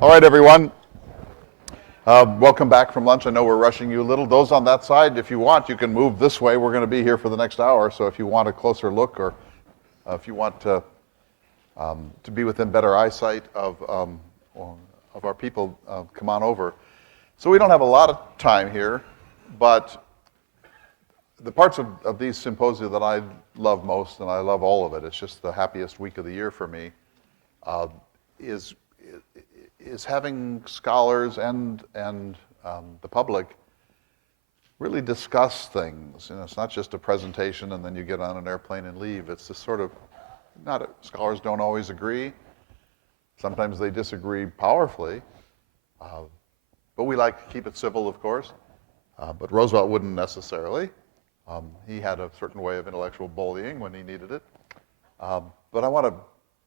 All right, everyone. Welcome back from lunch. I know we're rushing you a little. Those on that side, if you want, you can move this way. We're going to be here for the next hour, so if you want a closer look or if you want to be within better eyesight of our people, come on over. So we don't have a lot of time here, but the parts of these symposia that I love most, and I love all of it, it's just the happiest week of the year for me, is having scholars and the public really discuss things. You know, it's not just a presentation and then you get on an airplane and leave. It's this sort of, scholars don't always agree. Sometimes they disagree powerfully. But we like to keep it civil, of course. But Roosevelt wouldn't necessarily. He had a certain way of intellectual bullying when he needed it. But I want to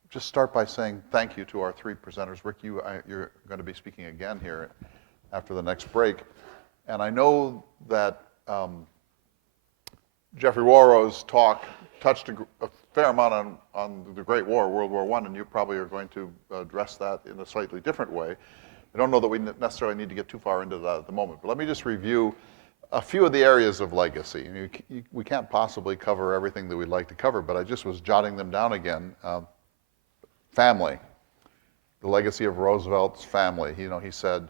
just start by saying thank you to our three presenters. Rick, you're going to be speaking again here after the next break. And I know that Jeffrey Warrow's talk touched a fair amount on the Great War, World War I, and you probably are going to address that in a slightly different way. I don't know that we necessarily need to get too far into that at the moment, but let me just review a few of the areas of legacy. We can't possibly cover everything that we'd like to cover, but I just was jotting them down again. Family, the legacy of Roosevelt's family. He said,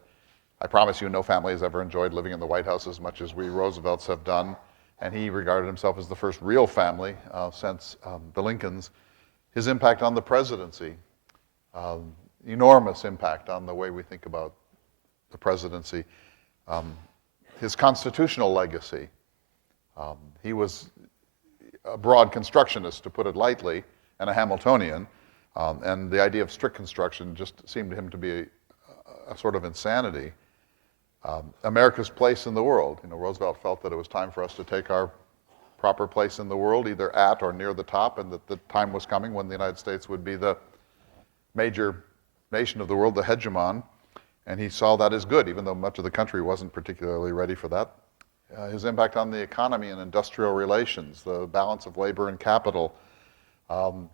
"I promise you no family has ever enjoyed living in the White House as much as we Roosevelts have done." And he regarded himself as the first real family since the Lincolns. His impact on the presidency, enormous impact on the way we think about the presidency. His constitutional legacy. He was a broad constructionist, to put it lightly, and a Hamiltonian. And the idea of strict construction just seemed to him to be a sort of insanity. America's place in the world. Roosevelt felt that it was time for us to take our proper place in the world, either at or near the top, and that the time was coming when the United States would be the major nation of the world, the hegemon. And he saw that as good, even though much of the country wasn't particularly ready for that. His impact on the economy and industrial relations, the balance of labor and capital,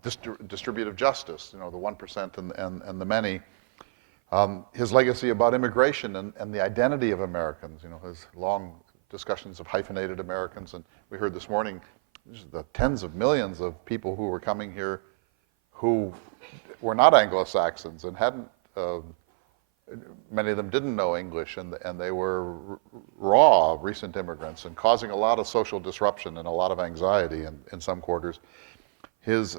distributive justice, the 1% and the many. His legacy about immigration and the identity of Americans, his long discussions of hyphenated Americans. And we heard this morning the tens of millions of people who were coming here who were not Anglo-Saxons and hadn't, many of them didn't know English, and they were raw recent immigrants and causing a lot of social disruption and a lot of anxiety in some quarters. His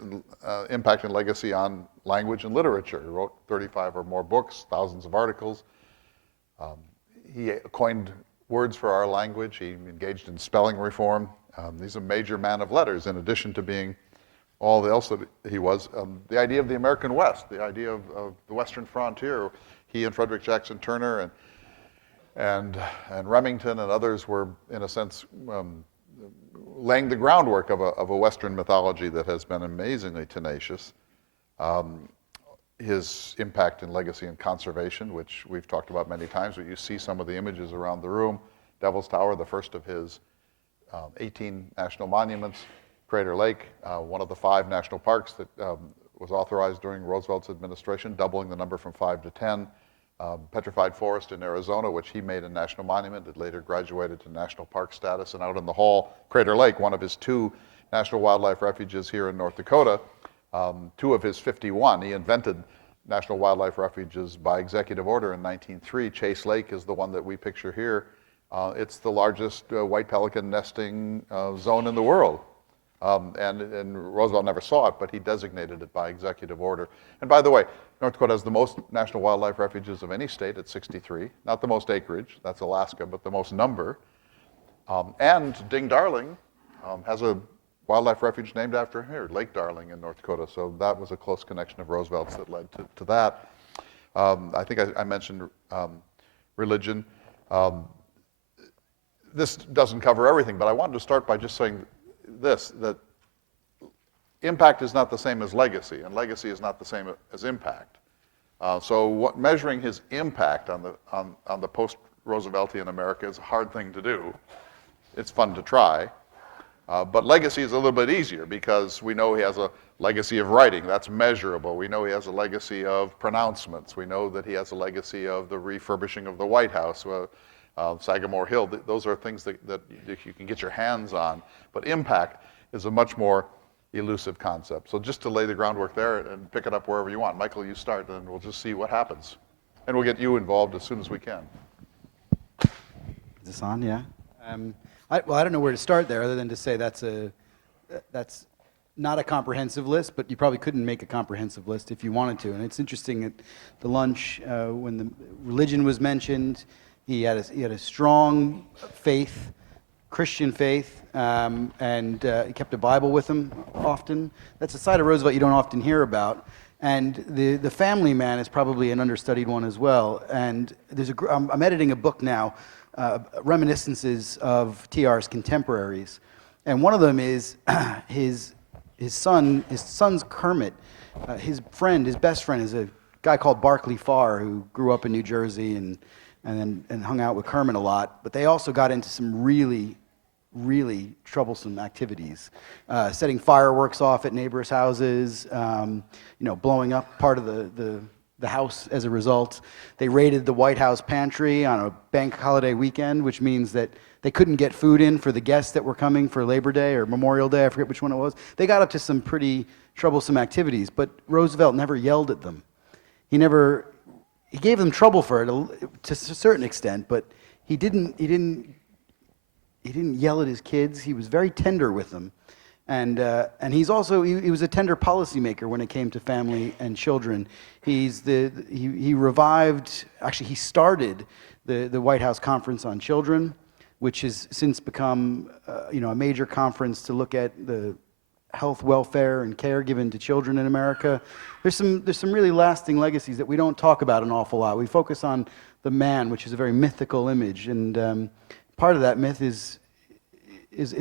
impact and legacy on language and literature. He wrote 35 or more books, thousands of articles. He coined words for our language. He engaged in spelling reform. He's a major man of letters, in addition to being all else that he was. The idea of the American West, the idea of the Western frontier. He and Frederick Jackson Turner and Remington and others were, in a sense, laying the groundwork of a Western mythology that has been amazingly tenacious. His impact and legacy in conservation, which we've talked about many times, but you see some of the images around the room. Devil's Tower, the first of his 18 national monuments. Crater Lake, one of the 5 national parks that was authorized during Roosevelt's administration, doubling the number from 5 to 10. Petrified Forest in Arizona, which he made a national monument. It later graduated to national park status. And out in the hall, Crater Lake, one of his 2 national wildlife refuges here in North Dakota, 2 of his 51. He invented national wildlife refuges by executive order in 1903. Chase Lake is the one that we picture here. It's the largest white pelican nesting zone in the world. And Roosevelt never saw it, but he designated it by executive order. And by the way, North Dakota has the most national wildlife refuges of any state at 63. Not the most acreage, that's Alaska, but the most number. And Ding Darling has a wildlife refuge named after him here, Lake Darling in North Dakota. So that was a close connection of Roosevelt's that led to that. I think I mentioned religion. This doesn't cover everything, but I wanted to start by just saying this, that impact is not the same as legacy, and legacy is not the same as impact. So measuring his impact on the post-Rooseveltian America is a hard thing to do. It's fun to try. But legacy is a little bit easier because we know he has a legacy of writing. That's measurable. We know he has a legacy of pronouncements. We know that he has a legacy of the refurbishing of the White House, Sagamore Hill. Those are things that you can get your hands on. But impact is a much more elusive concept. So just to lay the groundwork there and pick it up wherever you want. Michael, you start, and we'll just see what happens. And we'll get you involved as soon as we can. Is this on? Yeah. I don't know where to start there, other than to say that's not a comprehensive list, but you probably couldn't make a comprehensive list if you wanted to. And it's interesting at the lunch when the religion was mentioned, he had a strong faith, Christian faith, and he kept a Bible with him often. That's a side of Roosevelt you don't often hear about. And the family man is probably an understudied one as well. And I'm editing a book now, reminiscences of TR's contemporaries, and one of them is his son's Kermit. His best friend is a guy called Barclay Farr, who grew up in New Jersey and hung out with Kermit a lot. But they also got into some really troublesome activities, setting fireworks off at neighbors' houses, blowing up part of the house as a result. They raided the White House pantry on a bank holiday weekend, which means that they couldn't get food in for the guests that were coming for Labor Day or Memorial Day, I forget which one it was. They got up to some pretty troublesome activities, but Roosevelt never yelled at them. He gave them trouble for it to a certain extent, but he didn't yell at his kids. He was very tender with them. And he's also, he was a tender policymaker when it came to family and children. He started the White House Conference on Children, which has since become a major conference to look at the health, welfare, and care given to children in America. There's some really lasting legacies that we don't talk about an awful lot. We focus on the man, which is a very mythical image, and part of that myth is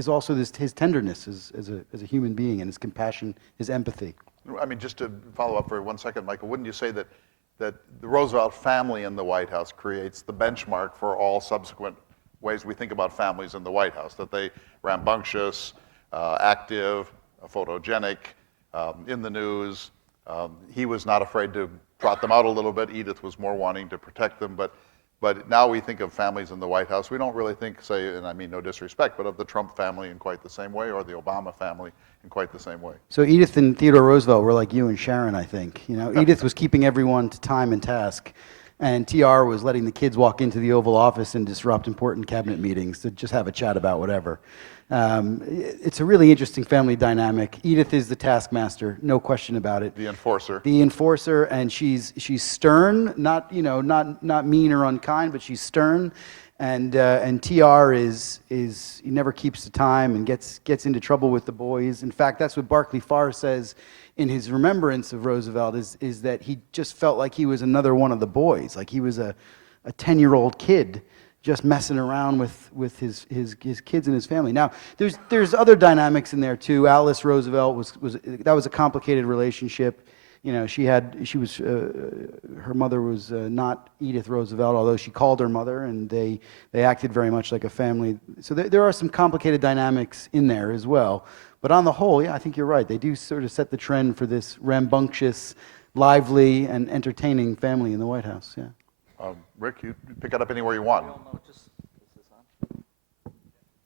also his tenderness as a human being, and his compassion, his empathy. I mean, just to follow up for 1 second, Michael, wouldn't you say that the Roosevelt family in the White House creates the benchmark for all subsequent ways we think about families in the White House, that they rambunctious, active, photogenic, in the news. He was not afraid to trot them out a little bit. Edith was more wanting to protect them, but now we think of families in the White House. We don't really think, say, and I mean no disrespect, but of the Trump family in quite the same way, or the Obama family in quite the same way. So Edith and Theodore Roosevelt were like you and Sharon, I think. Edith was keeping everyone to time and task, and TR was letting the kids walk into the Oval Office and disrupt important cabinet meetings to just have a chat about whatever. It's a really interesting family dynamic. Edith is the taskmaster, no question about it. The enforcer. The enforcer, and she's stern, not mean or unkind, but she's stern. And TR is he never keeps the time and gets into trouble with the boys. In fact, that's what Barclay Farr says in his remembrance of Roosevelt is that he just felt like he was another one of the boys, like he was a 10-year-old kid just messing around with his kids and his family. Now, there's other dynamics in there too. Alice Roosevelt was a complicated relationship. Her mother was not Edith Roosevelt, although she called her mother, and they acted very much like a family. So there are some complicated dynamics in there as well. But on the whole, yeah, I think you're right. They do sort of set the trend for this rambunctious, lively, and entertaining family in the White House. Yeah. Rick, you pick it up anywhere you want. No, is this on?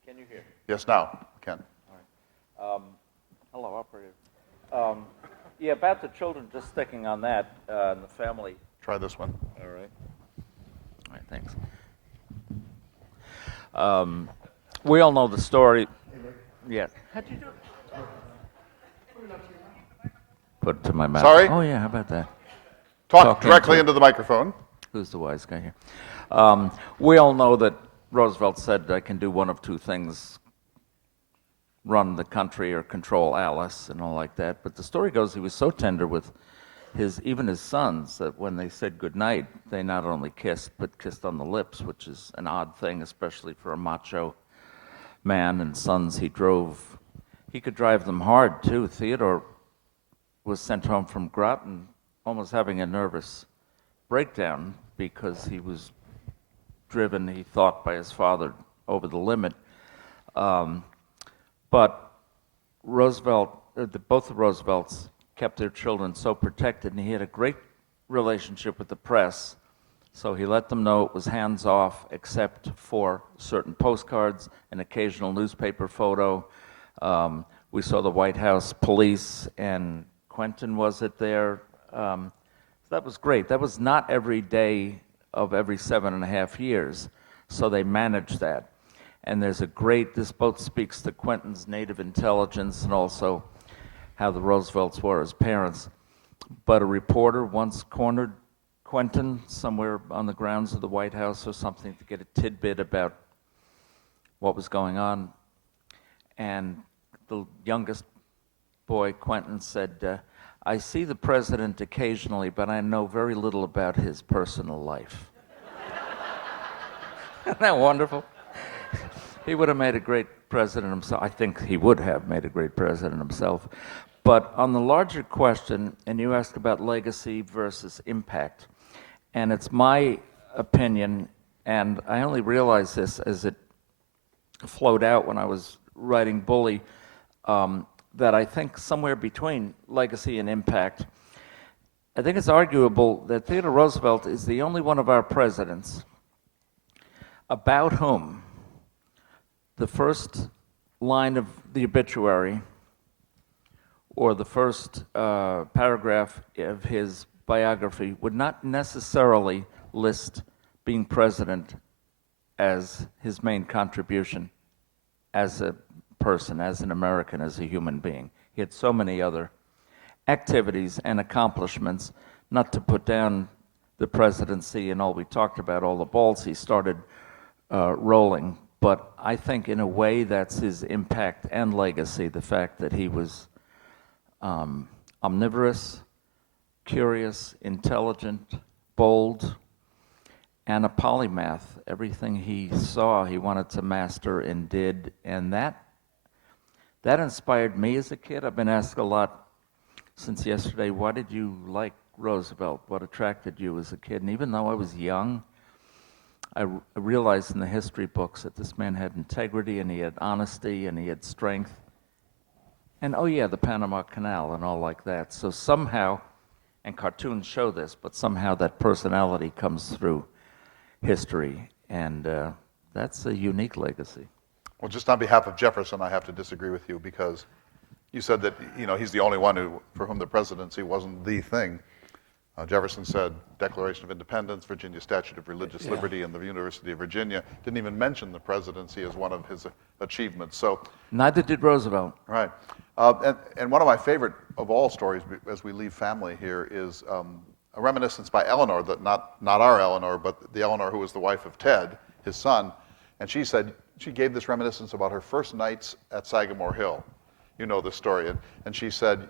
Can you hear? Yes, now, Ken. All right. Hello, operator. Yeah, about the children, just sticking on that, and the family. Try this one. All right. All right, thanks. We all know the story. Yeah. How'd you do it? Put it to my mouth. Sorry? Oh, yeah, how about that? Talk directly into the microphone. Who's the wise guy here? We all know that Roosevelt said, I can do one of two things, run the country or control Alice and all like that. But the story goes he was so tender with even his sons that when they said goodnight, they not only kissed, but kissed on the lips, which is an odd thing, especially for a macho man and sons he drove. He could drive them hard, too. Theodore was sent home from Groton almost having a nervous breakdown because he was driven, he thought, by his father over the limit. But both the Roosevelts kept their children so protected, and he had a great relationship with the press. So he let them know it was hands off, except for certain postcards, an occasional newspaper photo. We saw the White House police, and Quentin was it there. That was great. That was not every day of every 7.5 years, so they managed that. And there's this both speaks to Quentin's native intelligence and also how the Roosevelts were as parents. But a reporter once cornered Quentin somewhere on the grounds of the White House or something to get a tidbit about what was going on. And the youngest boy, Quentin, said, I see the president occasionally, but I know very little about his personal life. Isn't that wonderful? He would have made a great president himself. I think he would have made a great president himself. But on the larger question, and you asked about legacy versus impact, and it's my opinion, and I only realized this as it flowed out when I was writing Bully, that I think somewhere between legacy and impact, I think it's arguable that Theodore Roosevelt is the only one of our presidents about whom the first line of the obituary or the first paragraph of his biography would not necessarily list being president as his main contribution as a person, as an American, as a human being. He had so many other activities and accomplishments, not to put down the presidency and all we talked about, all the balls he started rolling, but I think in a way that's his impact and legacy, the fact that he was omnivorous, curious, intelligent, bold, and a polymath. Everything he saw, he wanted to master and did, and that inspired me as a kid. I've been asked a lot since yesterday, why did you like Roosevelt? What attracted you as a kid? And even though I was young, I realized in the history books that this man had integrity, and he had honesty, and he had strength. And oh yeah, the Panama Canal and all like that. So somehow, and cartoons show this, but somehow that personality comes through history, and that's a unique legacy. Well, just on behalf of Jefferson, I have to disagree with you because you said that he's the only one for whom the presidency wasn't the thing. Jefferson said Declaration of Independence, Virginia Statute of Religious Liberty, and the University of Virginia. Didn't even mention the presidency as one of his achievements. So neither did Roosevelt. Right. And one of my favorite of all stories as we leave family here is a reminiscence by Eleanor, that not our Eleanor, but the Eleanor who was the wife of Ted, his son. And she said, she gave this reminiscence about her first nights at Sagamore Hill. You know the story. And she said,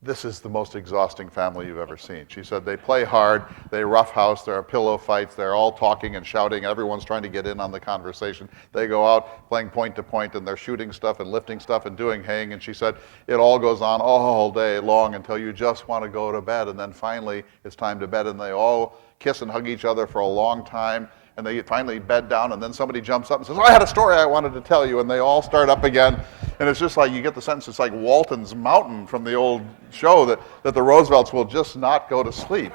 this is the most exhausting family you've ever seen. She said, they play hard, they roughhouse, there are pillow fights, they're all talking and shouting, everyone's trying to get in on the conversation. They go out playing point to point, and they're shooting stuff and lifting stuff and doing haying. And she said, it all goes on all day long until you just want to go to bed. And then finally, it's time to bed, and they all kiss and hug each other for a long time. And they finally bed down, and then somebody jumps up and says, I had a story I wanted to tell you, and they all start up again. And it's just like, you get the sense, it's like Walton's Mountain from the old show, that the Roosevelts will just not go to sleep.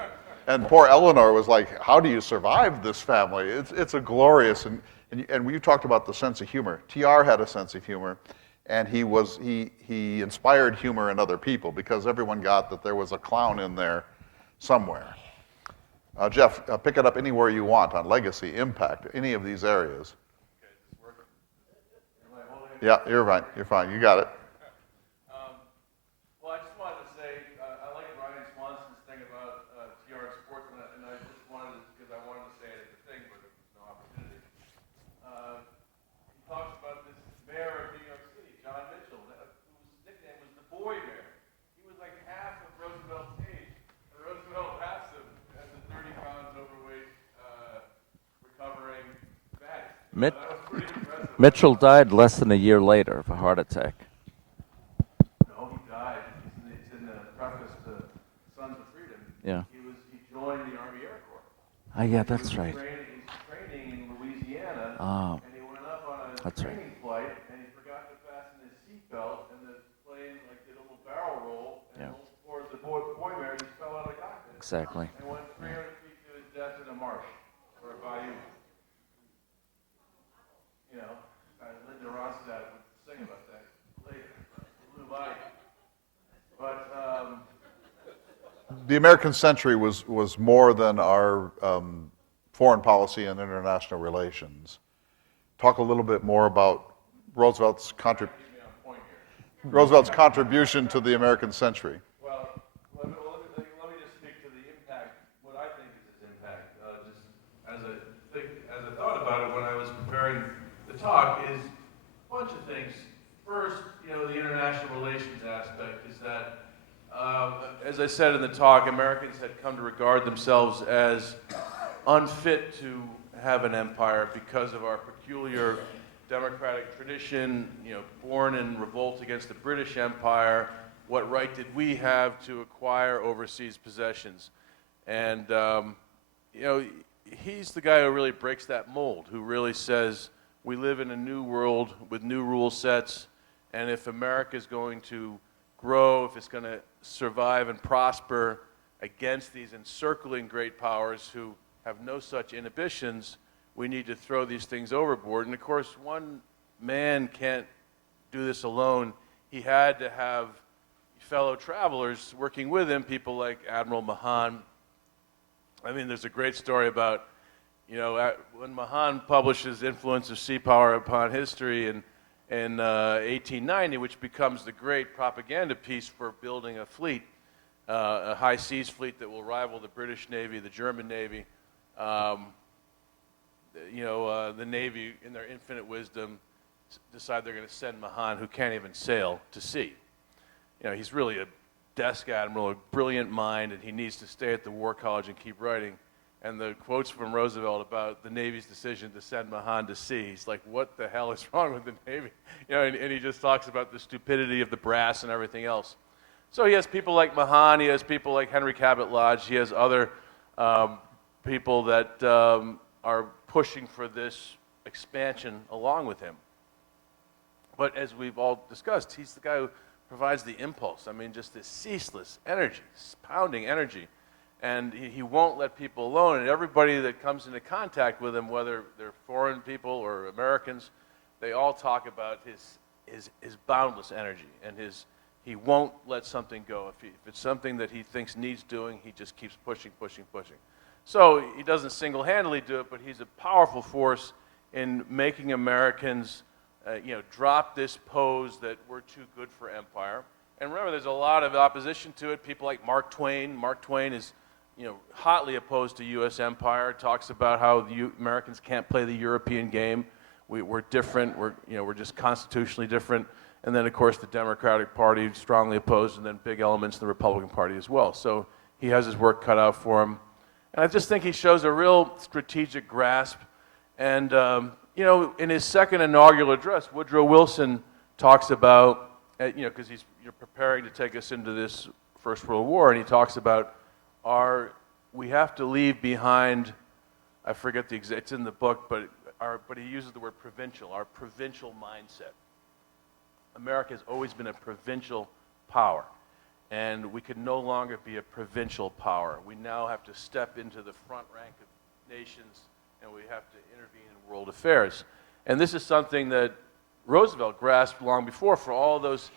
And poor Eleanor was like, how do you survive this family? It's a glorious, and you talked about the sense of humor. TR had a sense of humor, and he inspired humor in other people, because everyone got that there was a clown in there somewhere. Jeff, pick it up anywhere you want on legacy, impact, any of these areas. Okay, is this working? Am I holding it? Yeah, you're fine. You're fine. You got it. Well, I just wanted to say, I like Ryan Swanson's thing about TR sports, and I just wanted to, because I wanted to say it at the thing, but there was no opportunity. He talks about this mayor of New York City, John Mitchell, whose nickname was the Boy Mayor. He was like half of Roosevelt's age, and Roosevelt passed him as a 30 pounds overweight, recovering fat. That was pretty impressive. Mitchell died less than a year later of a heart attack. No, he died. It's in the preface to Sons of Freedom. Yeah. He joined the Army Air Corps. Ah, yeah, that's right. He was training in Louisiana, Oh, and he went up on a that's right. training flight, and he forgot to fasten his exactly. And went 300 feet to his death in a marsh or a bayou. You know, Linda Ronstadt would sing about that later. Blue bayou. But The American century was more than our foreign policy and international relations. Talk a little bit more about Roosevelt's contribution to the American century. well, let me just speak to the impact. What I think is his impact, just as I thought about it when I was preparing the talk, is a bunch of things. First, the international relations aspect is that, as I said in the talk, Americans had come to regard themselves as unfit to have an empire because of our peculiar democratic tradition, born in revolt against the British Empire. What right did we have to acquire overseas possessions? And, he's the guy who really breaks that mold, who really says we live in a new world with new rule sets, and if America is going to grow, if it's going to survive and prosper against these encircling great powers who have no such inhibitions, we need to throw these things overboard. And of course, one man can't do this alone. He had to have fellow travelers working with him, people like Admiral Mahan. I mean, there's a great story about, when Mahan published his Influence of Sea Power Upon History in 1890, which becomes the great propaganda piece for building a fleet, a high seas fleet that will rival the British Navy, the German Navy. The Navy, in their infinite wisdom, decide they're going to send Mahan, who can't even sail, to sea. He's really a desk admiral, a brilliant mind, and he needs to stay at the War College and keep writing. And the quotes from Roosevelt about the Navy's decision to send Mahan to sea, he's like, what the hell is wrong with the Navy? And he just talks about the stupidity of the brass and everything else. So he has people like Mahan, he has people like Henry Cabot Lodge, he has other people that are pushing for this expansion along with him. But as we've all discussed, he's the guy who provides the impulse. I mean, just this ceaseless energy, this pounding energy. And he won't let people alone. And everybody that comes into contact with him, whether they're foreign people or Americans, they all talk about his boundless energy. And he won't let something go. If it's something that he thinks needs doing, he just keeps pushing, pushing, pushing. So he doesn't single-handedly do it, but he's a powerful force in making Americans, drop this pose that we're too good for empire. And remember, there's a lot of opposition to it. People like Mark Twain. Mark Twain is, hotly opposed to U.S. empire. Talks about how Americans can't play the European game. We're different. We're just constitutionally different. And then, of course, the Democratic Party strongly opposed, and then big elements in the Republican Party as well. So he has his work cut out for him. And I just think he shows a real strategic grasp. And, in his second inaugural address, Woodrow Wilson talks about, because you're preparing to take us into this First World War, and he talks about we have to leave behind, I forget the exact, it's in the book, but he uses the word provincial, our provincial mindset. America has always been a provincial power. And we can no longer be a provincial power. We now have to step into the front rank of nations, and we have to intervene in world affairs. And this is something that Roosevelt grasped long before for all those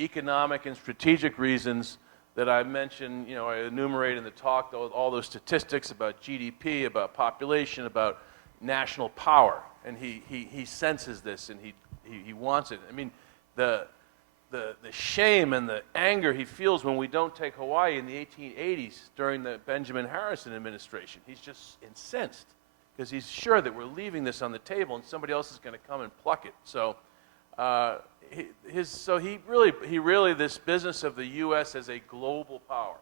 economic and strategic reasons that I mentioned, I enumerate in the talk, all those statistics about GDP, about population, about national power. And he senses this, and he wants it. I mean, the shame and the anger he feels when we don't take Hawaii in the 1880s during the Benjamin Harrison administration. He's just incensed because he's sure that we're leaving this on the table and somebody else is going to come and pluck it. So, he really this business of the U.S. as a global power.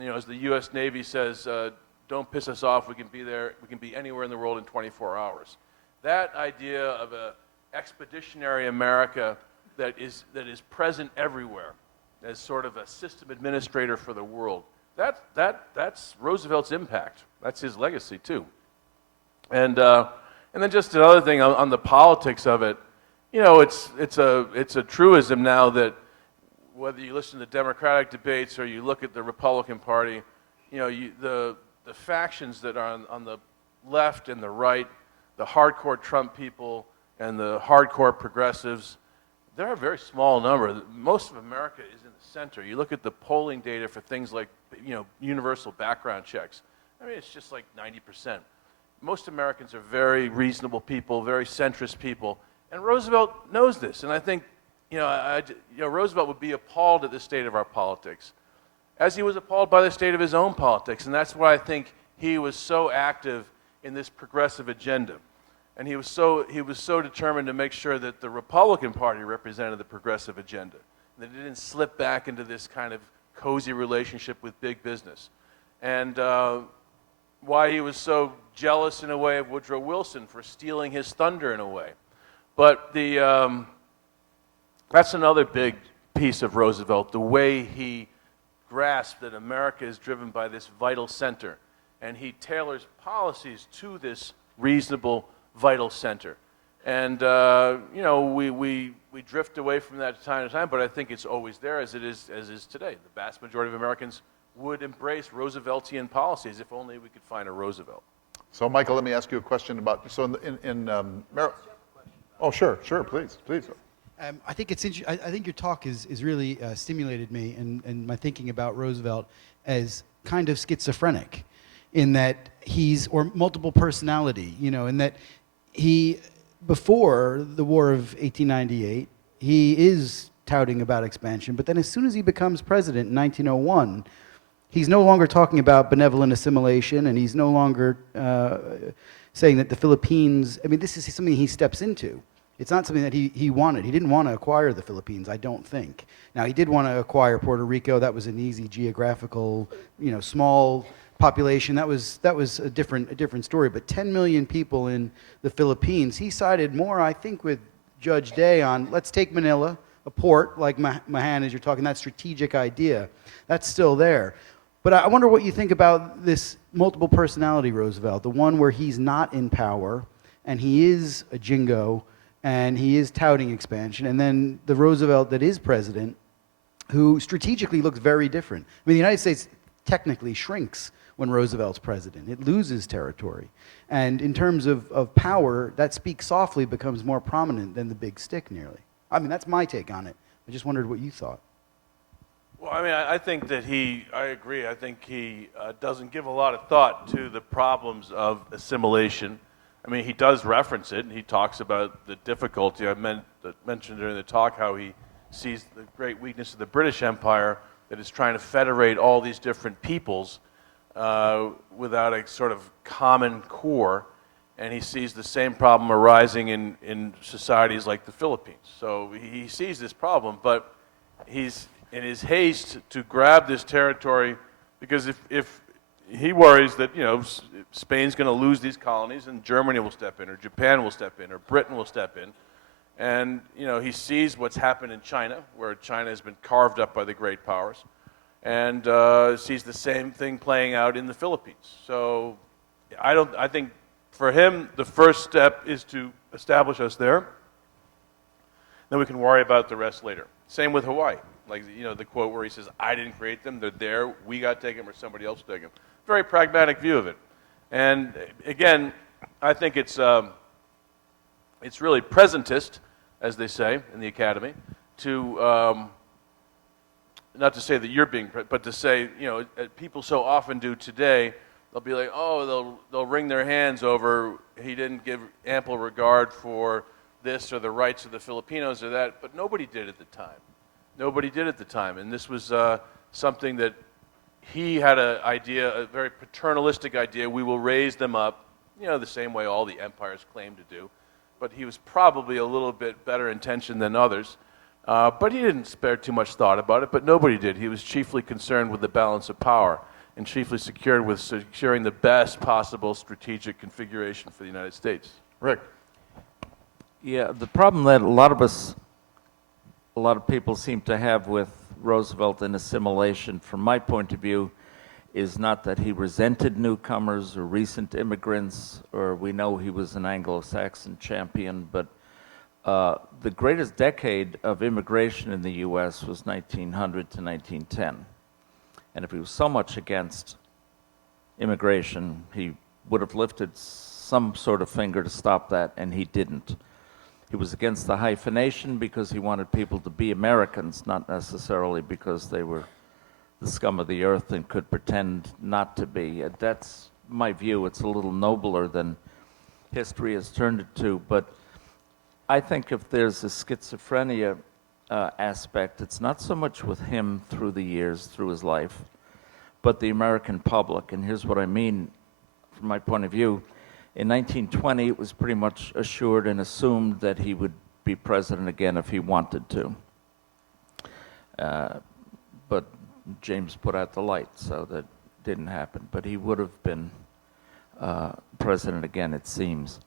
As the U.S. Navy says, don't piss us off. We can be there. We can be anywhere in the world in 24 hours. That idea of a expeditionary America that is present everywhere as sort of a system administrator for the world. That's Roosevelt's impact. That's his legacy too. And then just another thing on the politics of it. It's a truism now that whether you listen to Democratic debates or you look at the Republican Party, you know, the factions that are on the left and the right, the hardcore Trump people and the hardcore progressives, they're a very small number. Most of America is in the center. You look at the polling data for things like, you know, universal background checks. I mean, it's just like 90%. Most Americans are very reasonable people, very centrist people, and Roosevelt knows this. And I think, you know, Roosevelt would be appalled at the state of our politics, as he was appalled by the state of his own politics. And that's why I think he was so active in this progressive agenda. And he was so determined to make sure that the Republican Party represented the progressive agenda, that it didn't slip back into this kind of cozy relationship with big business. And why he was so jealous in a way of Woodrow Wilson for stealing his thunder in a way. But that's another big piece of Roosevelt, the way he grasped that America is driven by this vital center, and he tailors policies to this reasonable vital center. And you know, we drift away from that time to time, but I think it's always there, as is today. The vast majority of Americans would embrace Rooseveltian policies if only we could find a Roosevelt. So, Michael, let me ask you a question about, so oh, sure, please. I think it's I think your talk is really stimulated me and my thinking about Roosevelt as kind of schizophrenic, in that he's, or multiple personality, you know, in that he, before the War of 1898, he is touting about expansion, but then as soon as he becomes president in 1901, he's no longer talking about benevolent assimilation, and he's no longer saying that the Philippines, I mean, this is something he steps into. It's not something that he wanted. He didn't want to acquire the Philippines, I don't think. Now, he did want to acquire Puerto Rico. That was an easy geographical, you know, small population. That was a different story. But 10 million people in the Philippines, he sided more, I think, with Judge Day on, let's take Manila, a port like Mahan, as you're talking, that strategic idea. That's still there. But I wonder what you think about this multiple personality Roosevelt, the one where he's not in power, and he is a jingo, and he is touting expansion, and then the Roosevelt that is president, who strategically looks very different. I mean, the United States technically shrinks when Roosevelt's president. It loses territory. And in terms of power, that speak softly becomes more prominent than the big stick, nearly. I mean, that's my take on it. I just wondered what you thought. Well, I mean, I think that I agree. I think he doesn't give a lot of thought to the problems of assimilation. I mean, he does reference it, and he talks about the difficulty. I mentioned during the talk how he sees the great weakness of the British Empire, that is trying to federate all these different peoples without a sort of common core, and he sees the same problem arising in societies like the Philippines. So he sees this problem, but he's in his haste to grab this territory, because if he worries that, you know, Spain's going to lose these colonies, and Germany will step in, or Japan will step in, or Britain will step in. And, you know, he sees what's happened in China, where China has been carved up by the great powers, and sees the same thing playing out in the Philippines. So I think for him, the first step is to establish us there. Then we can worry about the rest later. Same with Hawaii. Like, you know, the quote where he says, I didn't create them, they're there, we got to take them, or somebody else will take them. Very pragmatic view of it. And again, I think it's really presentist, as they say in the academy, to not to say that you're being, but to say, you know, people so often do today, they'll be like, oh, they'll wring their hands over, he didn't give ample regard for this or the rights of the Filipinos or that, but nobody did at the time. Nobody did at the time, and this was something that he had an idea, a very paternalistic idea. We will raise them up, you know, the same way all the empires claim to do. But he was probably a little bit better intentioned than others. But he didn't spare too much thought about it, but nobody did. He was chiefly concerned with the balance of power, and chiefly securing the best possible strategic configuration for the United States. Rick. Yeah, the problem that a lot of people seem to have with Roosevelt and assimilation, from my point of view, is not that he resented newcomers or recent immigrants, or we know he was an Anglo-Saxon champion, but the greatest decade of immigration in the U.S. was 1900 to 1910. And if he was so much against immigration, he would have lifted some sort of finger to stop that, and he didn't. He was against the hyphenation because he wanted people to be Americans, not necessarily because they were the scum of the earth and could pretend not to be. That's my view. It's a little nobler than history has turned it to, but I think if there's a schizophrenia aspect, it's not so much with him through the years, through his life, but the American public. And here's what I mean from my point of view. In 1920, it was pretty much assured and assumed that he would be president again if he wanted to. But James put out the light, so that didn't happen. But he would have been president again, it seems.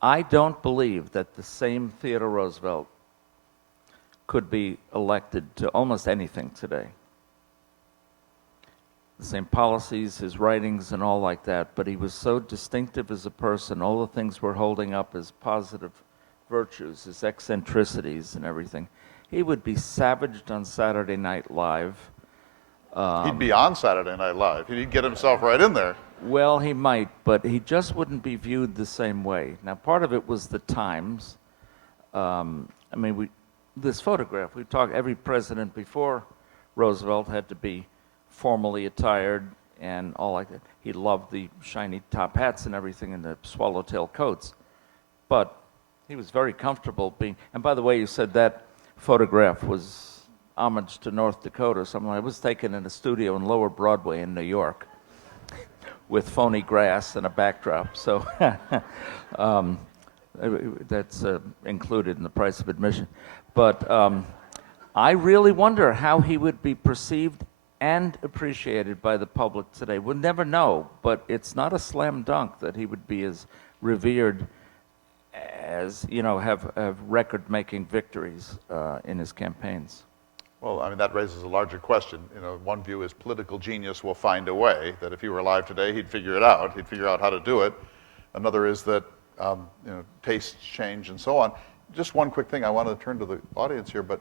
I don't believe that the same Theodore Roosevelt could be elected to almost anything today. The same policies, his writings, and all like that, but he was so distinctive as a person. All the things we're holding up as positive virtues, his eccentricities and everything. He would be savaged on Saturday Night Live. He'd be on Saturday Night Live. He'd get himself right in there. Well, he might, but he just wouldn't be viewed the same way. Now, part of it was the times. I mean, this photograph, we talk, every president before Roosevelt had to be formally attired and all like that. He loved the shiny top hats and everything and the swallowtail coats. But he was very comfortable being, and by the way, you said that photograph was homage to North Dakota or something. It was taken in a studio in Lower Broadway in New York with phony grass and a backdrop. So that's included in the price of admission. But I really wonder how he would be perceived and appreciated by the public today. We'll never know, but it's not a slam dunk that he would be as revered as, you know, have record-making victories in his campaigns. Well, I mean, that raises a larger question. You know, one view is political genius will find a way, that if he were alive today, he'd figure it out. He'd figure out how to do it. Another is that, you know, tastes change and so on. Just one quick thing, I want to turn to the audience here, but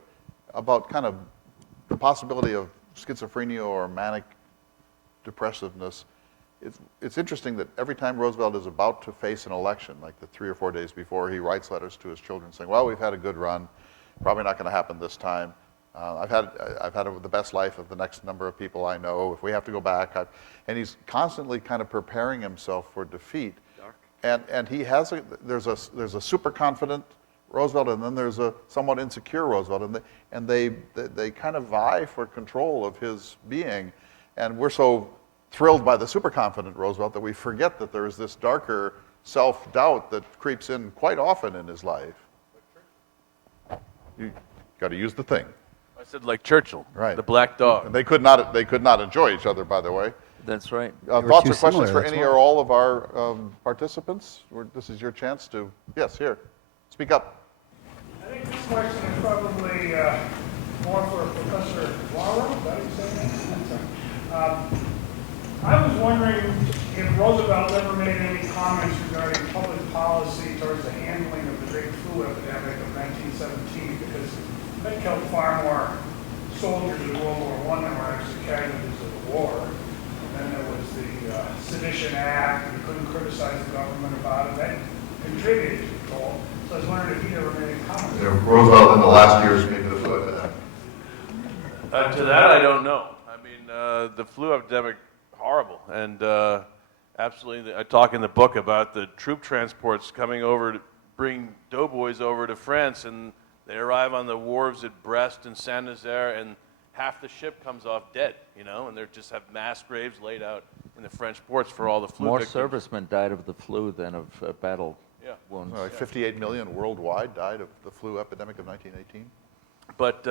about kind of the possibility of schizophrenia or manic depressiveness. It's interesting that every time Roosevelt is about to face an election, like the 3 or 4 days before, he writes letters to his children saying, well, we've had a good run, probably not going to happen this time. I've had the best life of the next number of people I know. If we have to go back, and he's constantly kind of preparing himself for defeat. And he has there's a super confident Roosevelt, and then there's a somewhat insecure Roosevelt, and they kind of vie for control of his being. And we're so thrilled by the super confident Roosevelt that we forget that there's this darker self-doubt that creeps in quite often in his life. You got to use the thing. I said like Churchill, Right. the black dog. And they could not enjoy each other, by the way. That's right. were Thoughts too or questions similar, for that's any why. or all of our participants? This is your chance to, yes, here, speak up. I think this question is probably more for Professor Warren. Is that what you're saying? I was wondering if Roosevelt ever made any comments regarding public policy towards the handling of the great flu epidemic of 1917, because that killed far more soldiers in World War I than were actually casualties of the war. And then there was the Sedition Act, and you couldn't criticize the government about it. That contributed to the goal. So I was wondering if he ever made any comments. Roosevelt in the last years maybe the flu epidemic. To that, I don't know. I mean, the flu epidemic, horrible. And absolutely, I talk in the book about the troop transports coming over to bring doughboys over to France, and they arrive on the wharves at Brest and Saint-Nazaire, and half the ship comes off dead, you know, and they just have mass graves laid out in the French ports for all the flu More victims. servicemen died of the flu than of battle wounds. Like 58 million worldwide died of the flu epidemic of 1918. But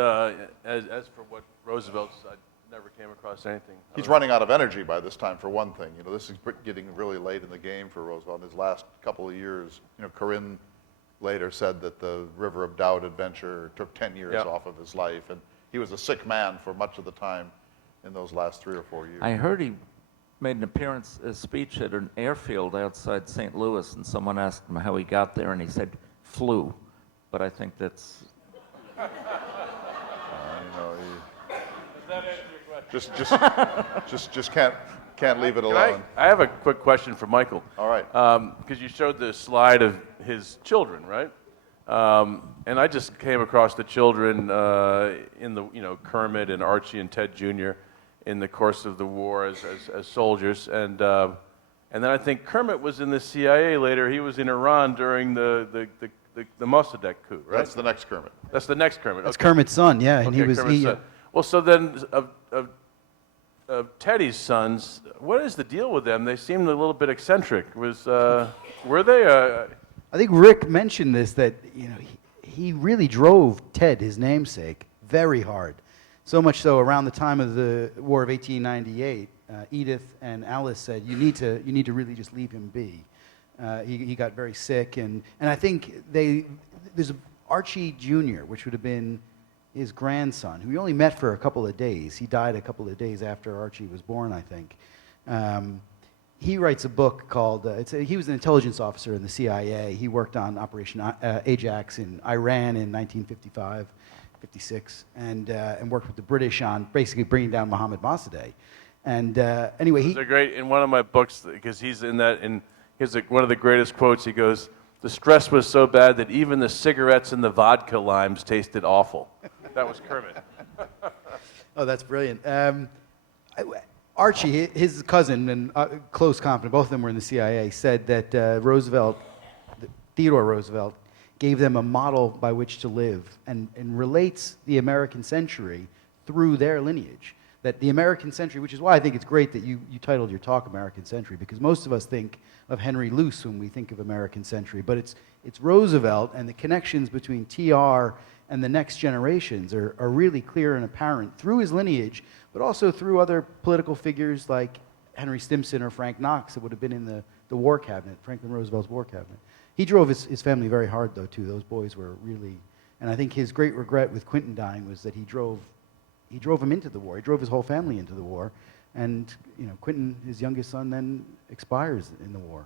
as for what Roosevelt, I never came across anything. He's running out of energy by this time, for one thing. You know, this is getting really late in the game for Roosevelt. In his last couple of years, you know, Corinne later said that the River of Doubt adventure took 10 years off of his life, and he was a sick man for much of the time in those last 3 or 4 years. I heard he made an appearance, a speech at an airfield outside St. Louis, and someone asked him how he got there, and he said, flu. but I think that's You know, Does that answer your question? just can't leave it alone. I have a quick question for Michael. All right. Because you showed the slide of his children, right? And I just came across the children in the, Kermit and Archie and Ted Jr. in the course of the war as soldiers. And then I think Kermit was in the CIA later. He was in Iran during the Mossadegh coup, right? That's the next Kermit. That's the next Kermit. That's Okay. Kermit's son, yeah, and Okay, he was Kermit's he. son. Well, so then of Teddy's sons, what is the deal with them? They seemed a little bit eccentric. Were they? I think Rick mentioned this, that he really drove Ted, his namesake, very hard. So much so, around the time of the War of 1898, Edith and Alice said, "You need to really just leave him be." He got very sick, and I think there's Archie Jr., which would have been his grandson, who he only met for a couple of days. He died a couple of days after Archie was born, I think. He writes a book called, he was an intelligence officer in the CIA. He worked on Operation Ajax in Iran in 1955, 56, and worked with the British on basically bringing down Mohammed Mossadegh. And anyway, They're great. In one of my books, because he's in that, and here's one of the greatest quotes. He goes, "The stress was so bad that even the cigarettes and the vodka limes tasted awful." That was Kermit. Oh, that's brilliant. Archie, his cousin and close confidant, both of them were in the CIA, said that Theodore Roosevelt, gave them a model by which to live and relates the American century through their lineage. That the American century, which is why I think it's great that you titled your talk American Century, because most of us think of Henry Luce when we think of American century, but it's Roosevelt, and the connections between TR and the next generations are really clear and apparent through his lineage, but also through other political figures like Henry Stimson or Frank Knox that would have been in the war cabinet, Franklin Roosevelt's war cabinet. He drove his family very hard, though, too. Those boys were really, and I think his great regret with Quentin dying was that he drove him into the war. He drove his whole family into the war, and Quentin, his youngest son, then expires in the war.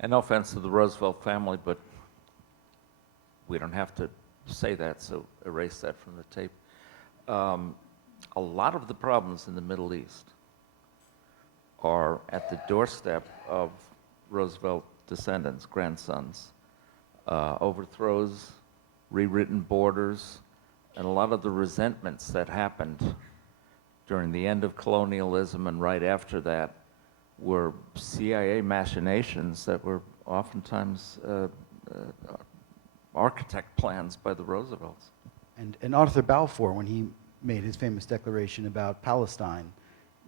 And no offense to the Roosevelt family, but we don't have to say that, so erase that from the tape. A lot of the problems in the Middle East are at the doorstep of Roosevelt descendants, grandsons. Overthrows, rewritten borders, and a lot of the resentments that happened during the end of colonialism and right after that were CIA machinations that were oftentimes architect plans by the Roosevelts. And Arthur Balfour, when he made his famous declaration about Palestine,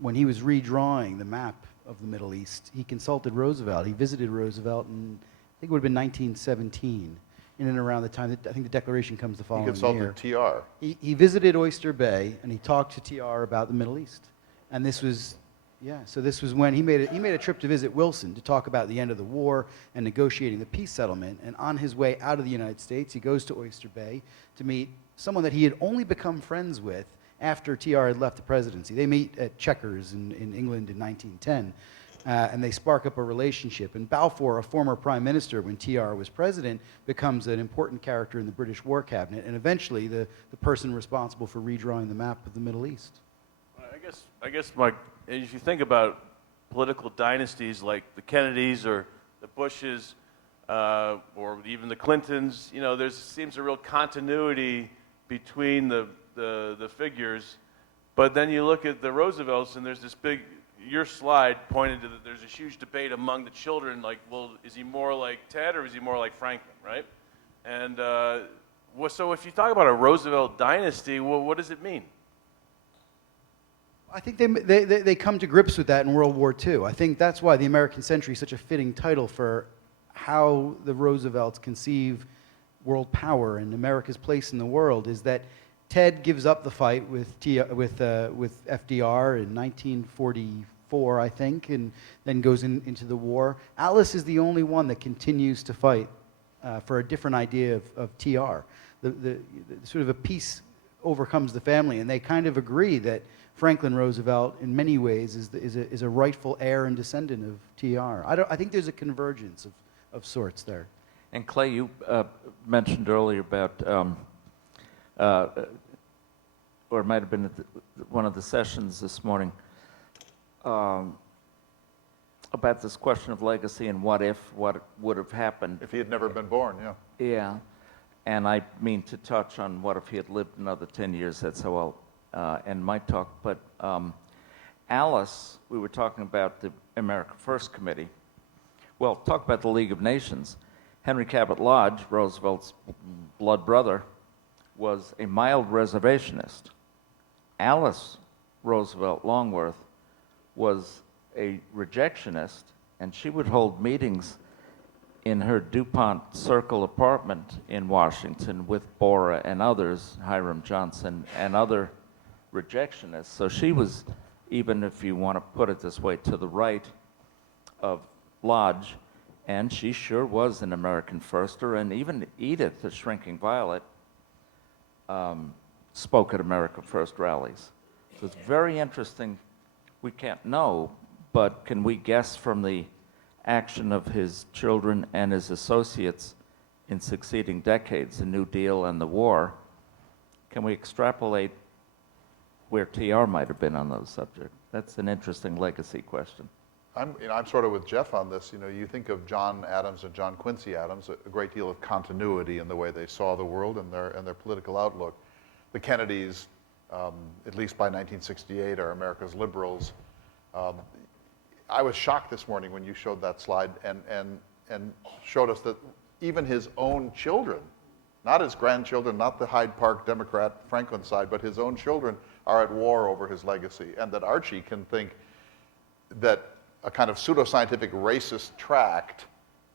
when he was redrawing the map of the Middle East, he consulted Roosevelt. He visited Roosevelt in, I think it would have been 1917, in and around the time that I think the declaration comes the He following year. consulted TR. He visited Oyster Bay, and he talked to TR about the Middle East. And this was, so this was when he made a trip to visit Wilson to talk about the end of the war and negotiating the peace settlement. And on his way out of the United States, he goes to Oyster Bay to meet someone that he had only become friends with after TR had left the presidency. They meet at Chequers in England in 1910, and they spark up a relationship. And Balfour, a former prime minister when TR was president, becomes an important character in the British war cabinet, and eventually the person responsible for redrawing the map of the Middle East. I guess, Mike, if you think about political dynasties like the Kennedys or the Bushes, or even the Clintons, there seems a real continuity between the figures. But then you look at the Roosevelts, and there's this big, your slide pointed to that there's a huge debate among the children, like, well, is he more like Ted or is he more like Franklin, right? And so if you talk about a Roosevelt dynasty, well, what does it mean? I think they come to grips with that in World War II. I think that's why the American Century is such a fitting title for how the Roosevelts conceive world power and America's place in the world, is that Ted gives up the fight with FDR in 1944, I think, and then goes into the war. Alice is the only one that continues to fight for a different idea of TR. The sort of a peace overcomes the family, and they kind of agree that Franklin Roosevelt, in many ways, is a rightful heir and descendant of TR. I think there's a convergence of sorts there. And Clay, you mentioned earlier about, or it might have been at one of the sessions this morning, about this question of legacy and what would have happened. If he had never been born, yeah. Yeah, and I mean to touch on what if he had lived another 10 years, that's how I'll end my talk. But Alice, we were talking about the America First Committee. Well, talk about the League of Nations. Henry Cabot Lodge, Roosevelt's blood brother, was a mild reservationist. Alice Roosevelt Longworth was a rejectionist, and she would hold meetings in her DuPont Circle apartment in Washington with Bora and others, Hiram Johnson and other rejectionists. So she was, even if you want to put it this way, to the right of Lodge, and she sure was an American firster, and even Edith, the Shrinking Violet, spoke at America First rallies. So it's very interesting. We can't know, but can we guess from the action of his children and his associates in succeeding decades, the New Deal and the war, can we extrapolate where TR might have been on those subjects? That's an interesting legacy question. I'm sort of with Jeff on this. You think of John Adams and John Quincy Adams, a great deal of continuity in the way they saw the world and their political outlook. The Kennedys, at least by 1968, are America's liberals. I was shocked this morning when you showed that slide and showed us that even his own children, not his grandchildren, not the Hyde Park Democrat Franklin side, but his own children are at war over his legacy, and that Archie can think that a kind of pseudoscientific racist tract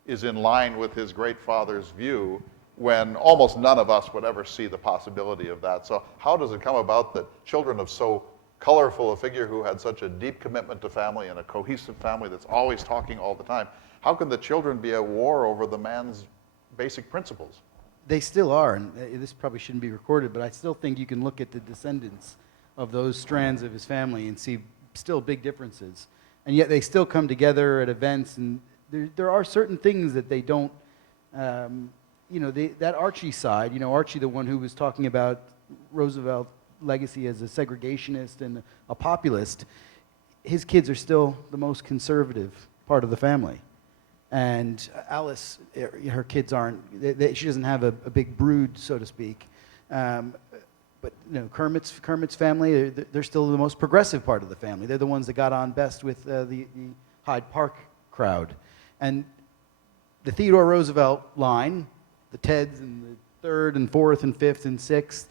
is in line with his great father's view when almost none of us would ever see the possibility of that. So how does it come about that children of so colorful a figure who had such a deep commitment to family and a cohesive family that's always talking all the time, how can the children be at war over the man's basic principles? They still are, and this probably shouldn't be recorded, but I still think you can look at the descendants of those strands of his family and see still big differences. And yet they still come together at events, and there are certain things that they don't, that Archie side, Archie, the one who was talking about Roosevelt legacy as a segregationist and a populist, his kids are still the most conservative part of the family. And Alice, her kids aren't, she doesn't have a big brood, so to speak. But Kermit's family, they're still the most progressive part of the family. They're the ones that got on best with the Hyde Park crowd. And the Theodore Roosevelt line, the Teds and the third and fourth and fifth and sixth,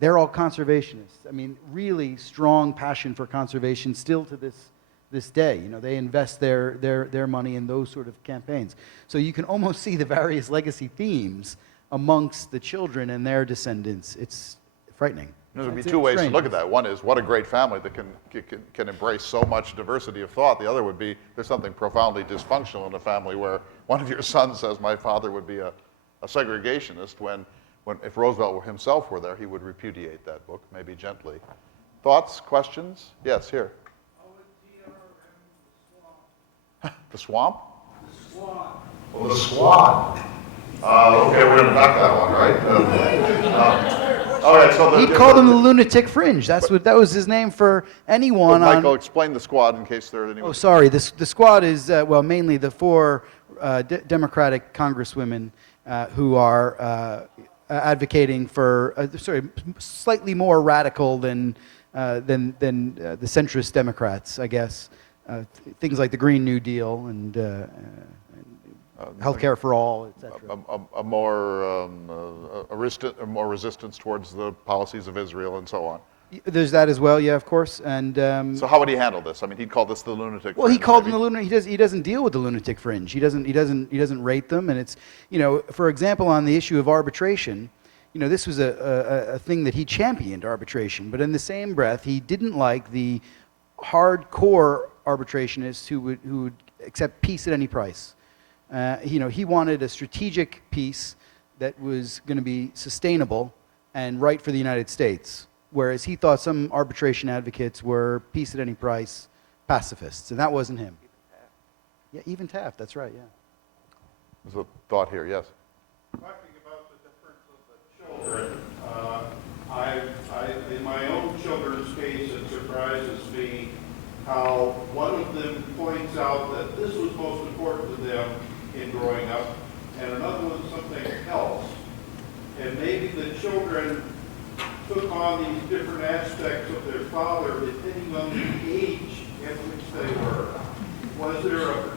they're all conservationists. I mean, really strong passion for conservation still to this day. They invest their money in those sort of campaigns. So you can almost see the various legacy themes amongst the children and their descendants. It's frightening. There would be two ways to look at that. One is, what a great family that can embrace so much diversity of thought. The other would be, there's something profoundly dysfunctional in a family where one of your sons says, my father would be a segregationist, when if Roosevelt himself were there, he would repudiate that book, maybe gently. Thoughts, questions? Yes, here. The swamp? The squad. Well, the squad. Okay, we're going to knock that one, right? All right, so he called them the lunatic fringe. That was his name for anyone. Michael, explain the squad in case there are anyone. Oh, sorry. The squad is mainly the four Democratic congresswomen who are advocating for slightly more radical than the centrist Democrats, I guess. Things like the Green New Deal and health care for all, etc. A more resistance towards the policies of Israel and so on. There's that as well, yeah, of course. And so how would he handle this? I mean, he'd call this the lunatic. Well, fringe, he called maybe. them the lunatic. He doesn't deal with the lunatic fringe. He doesn't rate them. And it's, for example, on the issue of arbitration, this was a thing that he championed, arbitration. But in the same breath, he didn't like the hardcore arbitrationists who would accept peace at any price. He wanted a strategic peace that was going to be sustainable and right for the United States, whereas he thought some arbitration advocates were peace at any price pacifists, and that wasn't him. Yeah, even Taft, that's right, yeah. There's a thought here, yes. talking about the difference of the children, in my own children's case, it surprises me how one of them points out that this was most important to them in growing up, and another one something else. And maybe the children took on these different aspects of their father depending on the age at which they were. Was there a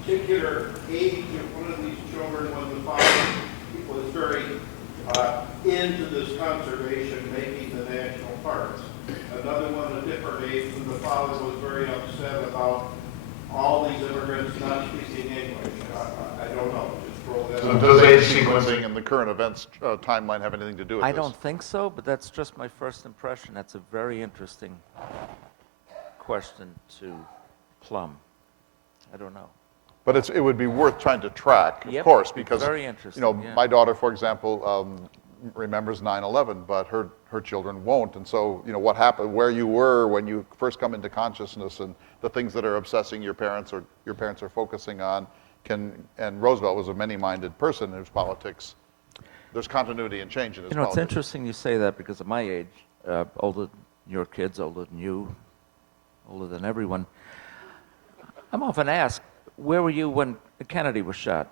particular age of one of these children when the father was very into this conservation, making the national parks? Another one, a different age, when the father was very upset about all these immigrants not speaking English. I don't know. Just throw that So out. does age sequencing and the current events timeline have anything to do with I this? don't think so, but that's just my first impression. That's a very interesting question to plumb. I don't know. But it would be worth trying to track, of Yep, course, it'd be because very interesting, yeah. my daughter, for example, remembers 9/11, but her children won't. And so, what happened, where you were when you first come into consciousness, and the things that are obsessing your parents or your parents are focusing on, and Roosevelt was a many-minded person in his politics. There's continuity and change in his politics. It's interesting you say that because at my age, older than your kids, older than you, older than everyone, I'm often asked, where were you when Kennedy was shot?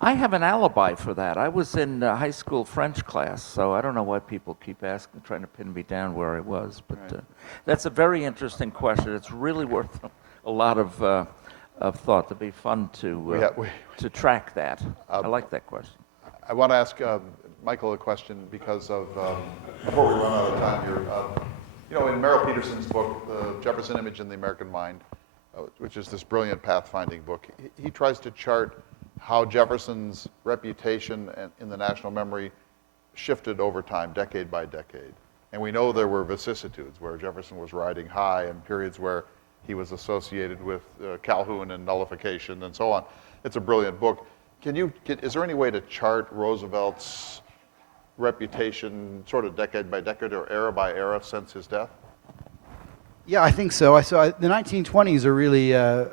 I have an alibi for that. I was in high school French class, so I don't know why people keep asking, trying to pin me down where I was. But that's a very interesting question. It's really worth a lot of thought. It'd be fun to track that. I like that question. I want to ask Michael a question because of, before we run out of time here, in Merrill Peterson's book, The Jefferson Image in the American Mind, which is this brilliant pathfinding book, he tries to chart how Jefferson's reputation in the national memory shifted over time, decade by decade. And we know there were vicissitudes where Jefferson was riding high and periods where he was associated with Calhoun and nullification and so on. It's a brilliant book. Is there any way to chart Roosevelt's reputation sort of decade by decade or era by era since his death? Yeah, I think so. The 1920s are really, I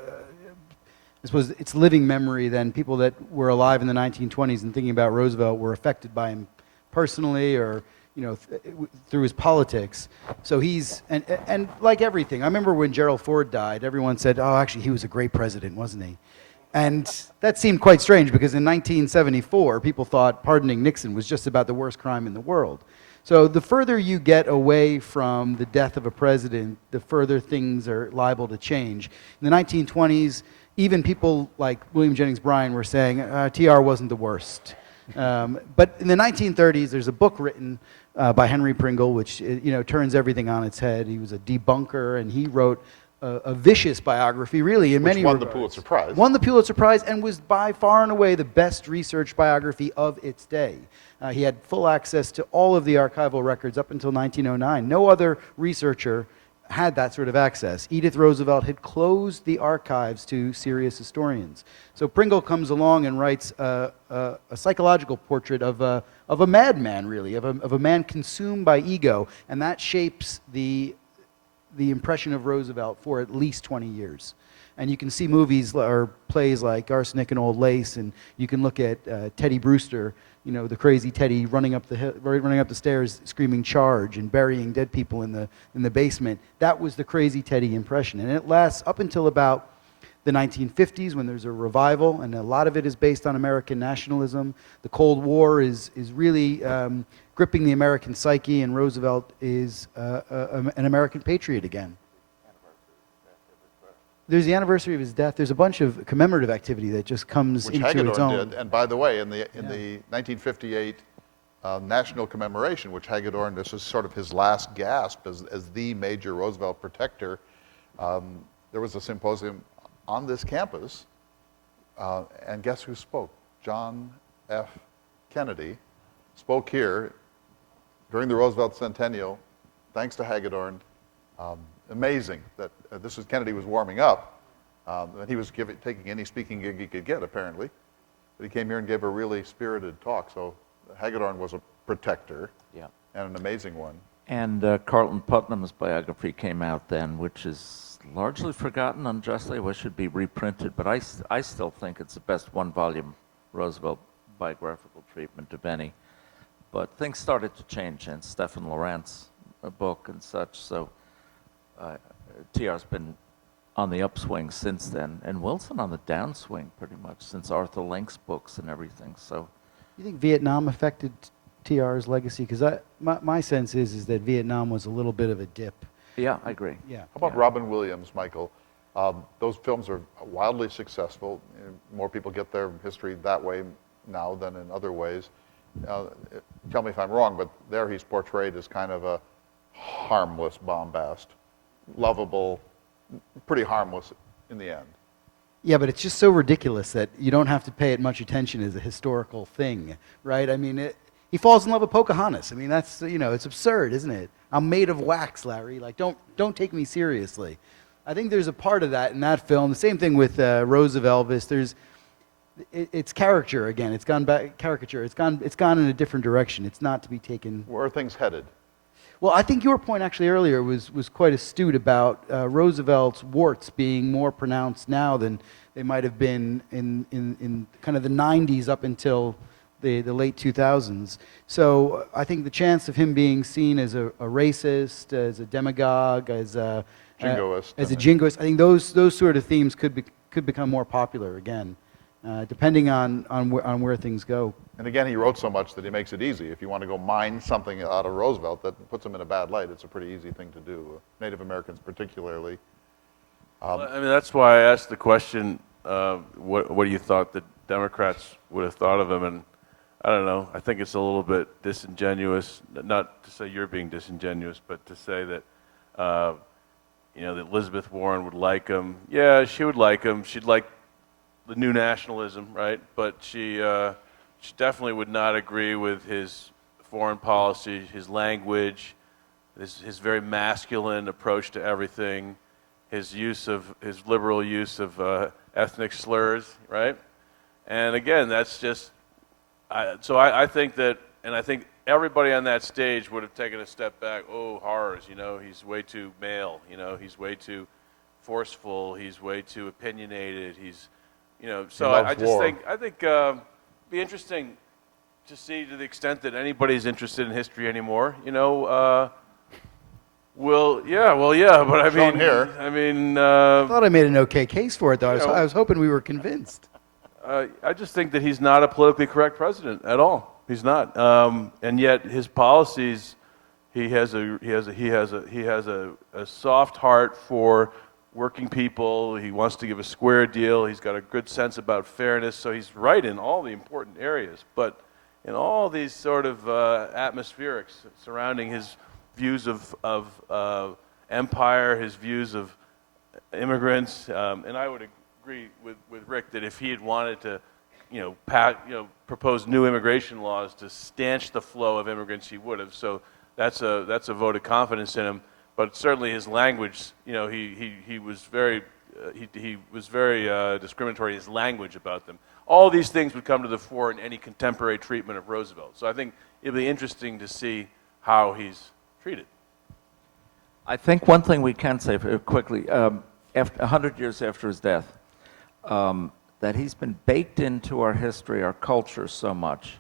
suppose it's living memory then. People that were alive in the 1920s and thinking about Roosevelt were affected by him personally or, through his politics. So and like everything, I remember when Gerald Ford died, everyone said, oh, actually, he was a great president, wasn't he? And that seemed quite strange because in 1974, people thought pardoning Nixon was just about the worst crime in the world. So the further you get away from the death of a president, the further things are liable to change. In the 1920s, even people like William Jennings Bryan were saying, TR wasn't the worst. But in the 1930s, there's a book written by Henry Pringle, which turns everything on its head. He was a debunker, and he wrote a vicious biography, really, in many regards. Which won the Pulitzer Prize. Won the Pulitzer Prize and was by far and away the best researched biography of its day. He had full access to all of the archival records up until 1909. No other researcher had that sort of access. Edith Roosevelt had closed the archives to serious historians. So Pringle comes along and writes a psychological portrait of a madman, really, of a man consumed by ego, and that shapes the impression of Roosevelt for at least 20 years. And you can see movies or plays like Arsenic and Old Lace, and you can look at Teddy Brewster, the crazy Teddy running up the stairs screaming charge and burying dead people in the basement. That was the crazy Teddy impression. And it lasts up until about the 1950s when there's a revival, and a lot of it is based on American nationalism. The Cold War is really gripping the American psyche, and Roosevelt is an American patriot again. There's the anniversary of his death. There's a bunch of commemorative activity that just comes Which into its Hagedorn own. did. And by the way, in the 1958 national commemoration, which Hagedorn, this is sort of his last gasp as the major Roosevelt protector, there was a symposium on this campus, and guess who spoke? John F. Kennedy spoke here during the Roosevelt Centennial, thanks to Hagedorn. Amazing that Kennedy was warming up, and he was taking any speaking gig he could get, apparently. But he came here and gave a really spirited talk. So Hagedorn was a protector, and an amazing one. And Carlton Putnam's biography came out then, which is largely forgotten unjustly, which should be reprinted. But I still think it's the best one-volume Roosevelt biographical treatment of any. But things started to change in Stephen Laurent's book and such, so TR's been on the upswing since then, and Wilson on the downswing pretty much since Arthur Link's books and everything. So, You think Vietnam affected TR's legacy? Because my sense is that Vietnam was a little bit of a dip. yeah, I agree. Yeah. How about Robin Williams, Michael? Those films are wildly successful. More people get their history that way now than in other ways. Tell me if I'm wrong, but there he's portrayed as kind of a harmless bombast, lovable, pretty harmless in the end. Yeah, but it's just so ridiculous that you don't have to pay it much attention as a historical thing, right? I mean, he falls in love with Pocahontas. I mean, that's, it's absurd, isn't it? I'm made of wax, Larry. Like, don't take me seriously. I think there's a part of that in that film. The same thing with Roosevelvis. It's caricature again. It's gone back caricature. It's gone in a different direction. It's not to be taken. Where are things headed? Well, I think your point actually earlier was quite astute about Roosevelt's warts being more pronounced now than they might have been in kind of the 90s up until the late 2000s. So I think the chance of him being seen as a racist, as a demagogue, as a Jingoist. as a jingoist, I think those sort of themes could become more popular again, depending on where things go. And again, he wrote so much that he makes it easy. If you want to go mine something out of Roosevelt that puts him in a bad light, it's a pretty easy thing to do. Native Americans particularly. Well, I mean, that's why I asked the question, what do you thought the Democrats would have thought of him? And I don't know. I think it's a little bit disingenuous, not to say you're being disingenuous, but to say that, that Elizabeth Warren would like him. Yeah, she would like him. She'd like the new nationalism, right? But she definitely would not agree with his foreign policy, his language, his very masculine approach to everything, his liberal use of ethnic slurs, right? And again, that's just. I think that, and I think everybody on that stage would have taken a step back. Oh, horrors! He's way too male. He's way too forceful. He's way too opinionated. So I think it'd be interesting to see, to the extent that anybody's interested in history anymore. But I mean, I thought I made an okay case for it, though. I was hoping we were convinced. I just think that he's not a politically correct president at all. He's not, and yet his policies, he has a soft heart for working people. He wants to give a square deal. He's got a good sense about fairness. So he's right in all the important areas. But in all these sort of atmospherics surrounding his views of empire, his views of immigrants, and I would agree with Rick that if he had wanted to, propose new immigration laws to stanch the flow of immigrants, he would have. So that's a vote of confidence in him. But certainly his language, he was very discriminatory in his language about them. All these things would come to the fore in any contemporary treatment of Roosevelt. So I think it'll be interesting to see how he's treated. I think one thing we can say quickly, after 100 years after his death, that he's been baked into our history, our culture so much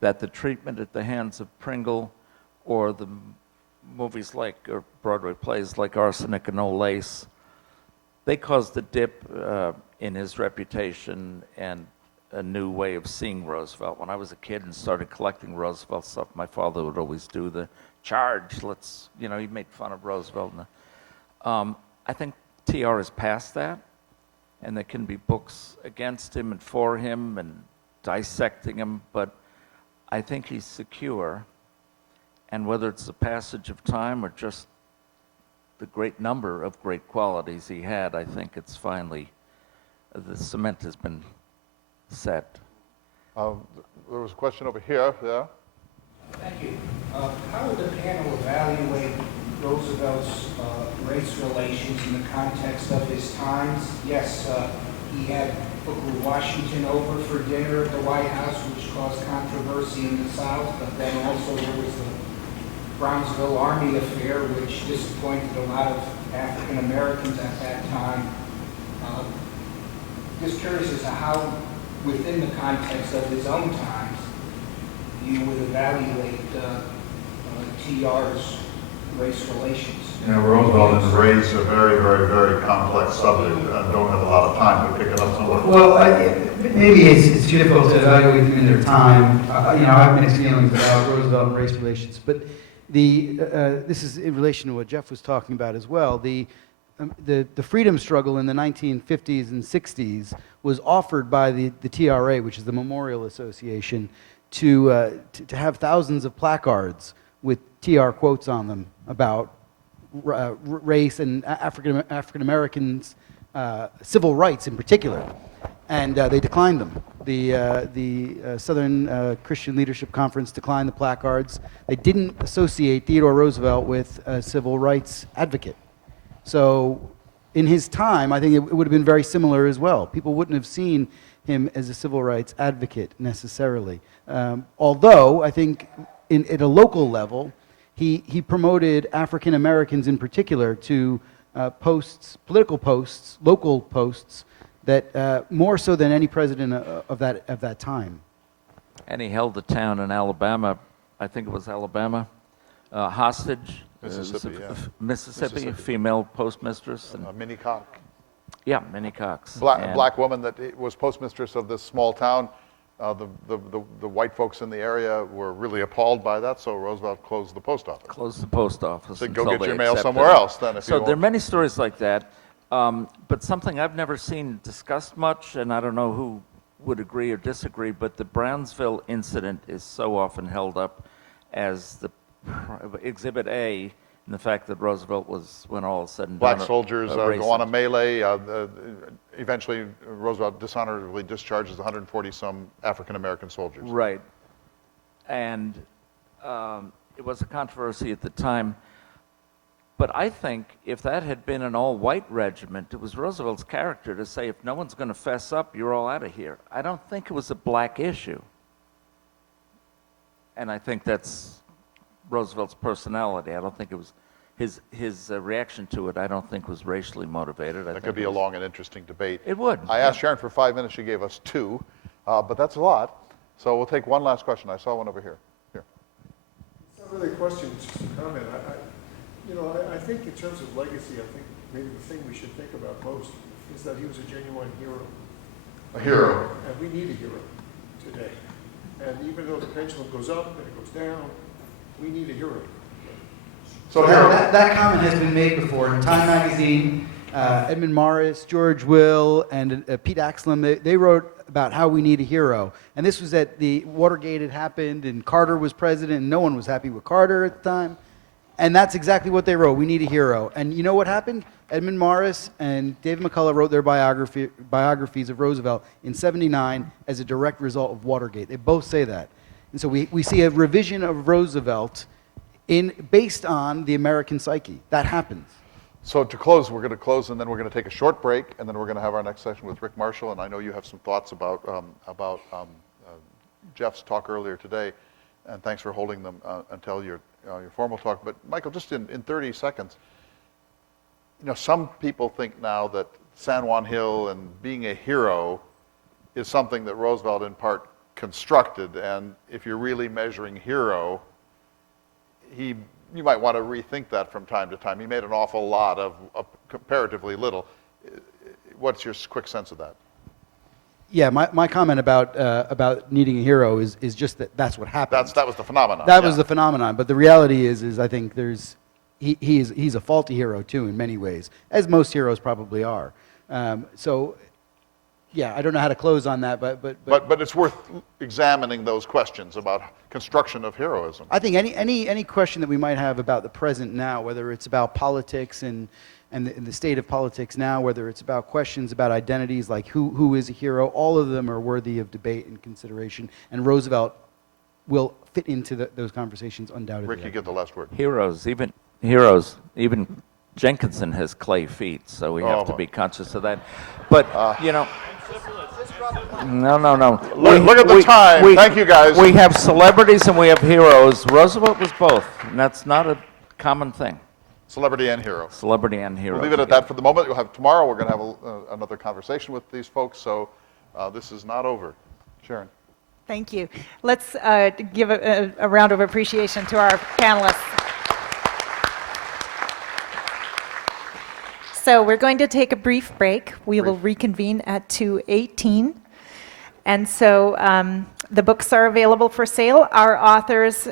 that the treatment at the hands of Pringle or the movies or Broadway plays like Arsenic and Old Lace, they caused a dip in his reputation and a new way of seeing Roosevelt. When I was a kid and started collecting Roosevelt stuff, my father would always do the charge. He made fun of Roosevelt. I think TR is past that, and there can be books against him and for him and dissecting him, but I think he's secure. And whether it's the passage of time or just the great number of great qualities he had, I think it's finally, the cement has been set. There was a question over here. Yeah. Thank you. How would the panel evaluate Roosevelt's race relations in the context of his times? Yes, he had Booker Washington over for dinner at the White House, which caused controversy in the South, but then also there was the Brownsville Army affair, which disappointed a lot of African Americans at that time. Just curious as to how within the context of his own times, you would evaluate TR's race relations? You know, Roosevelt has raised a very, very, very complex subject and don't have a lot of time to pick it up somewhere. Well, maybe it's too difficult to evaluate them in their time. You know, I have mixed feelings about Roosevelt and race relations, but this is in relation to what Jeff was talking about as well. The freedom struggle in the 1950s and 60s was offered by the TRA, which is the Memorial Association, to have thousands of placards with TR quotes on them about race and African Americans, civil rights in particular, and they declined them. The Southern Christian Leadership Conference declined the placards. They didn't associate Theodore Roosevelt with a civil rights advocate. So in his time, I think it would have been very similar as well. People wouldn't have seen him as a civil rights advocate necessarily. Although I think at a local level, he promoted African Americans in particular to posts, political posts, local posts, that more so than any president of that time. And he held the town in Alabama, I think it was Alabama, hostage. Mississippi, yeah. Mississippi, female postmistress. And, Minnie Cox. yeah, Minnie Cox. Black woman that was postmistress of this small town. The white folks in the area were really appalled by that, so Roosevelt closed the post office. Closed the post office. So go until get they your mail accepted somewhere it. else then if you So want. there are many stories like that, but something I've never seen discussed much, and I don't know who would agree or disagree, but the Brownsville incident is so often held up as the Exhibit A, and the fact that Roosevelt was, when all is said and done, Black soldiers a go on a racist. melee. Eventually, Roosevelt dishonorably discharges 140-some African-American soldiers. Right. And it was a controversy at the time. But I think if that had been an all-white regiment, it was Roosevelt's character to say, if no one's going to fess up, you're all out of here. I don't think it was a black issue. And I think that's Roosevelt's personality. I don't think it was his reaction to it. I don't think was racially motivated. That could be a long and interesting debate. It would. I asked Sharon for 5 minutes. She gave us 2, but that's a lot. So we'll take one last question. I saw one over here. Here. It's not really a question, it's just a comment. I think in terms of legacy, I think maybe the thing we should think about most is that he was a genuine hero. A hero. And we need a hero today. And even though the pendulum goes up and it goes down, we need a hero. So hero. That comment has been made before in Time magazine. Edmund Morris, George Will, and Pete Axlam, they wrote about how we need a hero. And this was at the Watergate had happened, and Carter was president, and no one was happy with Carter at the time. And that's exactly what they wrote. We need a hero. And you know what happened? Edmund Morris and David McCullough wrote their biographies of Roosevelt in '79 as a direct result of Watergate. They both say that. And so we see a revision of Roosevelt based on the American psyche. That happens. So to close, we're going to close, and then we're going to take a short break, and then we're going to have our next session with Rick Marschall. And I know you have some thoughts about Jeff's talk earlier today, and thanks for holding them until your formal talk. But Michael, just in 30 seconds, some people think now that San Juan Hill and being a hero is something that Roosevelt in part constructed, and if you're really measuring hero, you might want to rethink that from time to time. He made an awful lot of comparatively little. What's your quick sense of that? Yeah, my comment about needing a hero is just that's what happened. That was the phenomenon. That was the phenomenon. But the reality is I think he's a faulty hero too in many ways, as most heroes probably are. Yeah, I don't know how to close on that, but it's worth examining those questions about construction of heroism. I think any question that we might have about the present now, whether it's about politics and the state of politics now, whether it's about questions about identities like who is a hero, all of them are worthy of debate and consideration. And Roosevelt will fit into those conversations undoubtedly. Rick, you get the last word. Heroes, even Jenkinson has clay feet, so we have to be conscious of that. But, no. Look at the time. Thank you, guys. We have celebrities and we have heroes. Roosevelt was both, and that's not a common thing. Celebrity and hero. Celebrity and hero. We'll leave it at that for the moment. Tomorrow we're going to have another conversation with these folks. So This is not over. Sharon. Thank you. Let's give a round of appreciation to our panelists. So we're going to take a brief break. We will reconvene at 2:18. And so the books are available for sale. Our authors,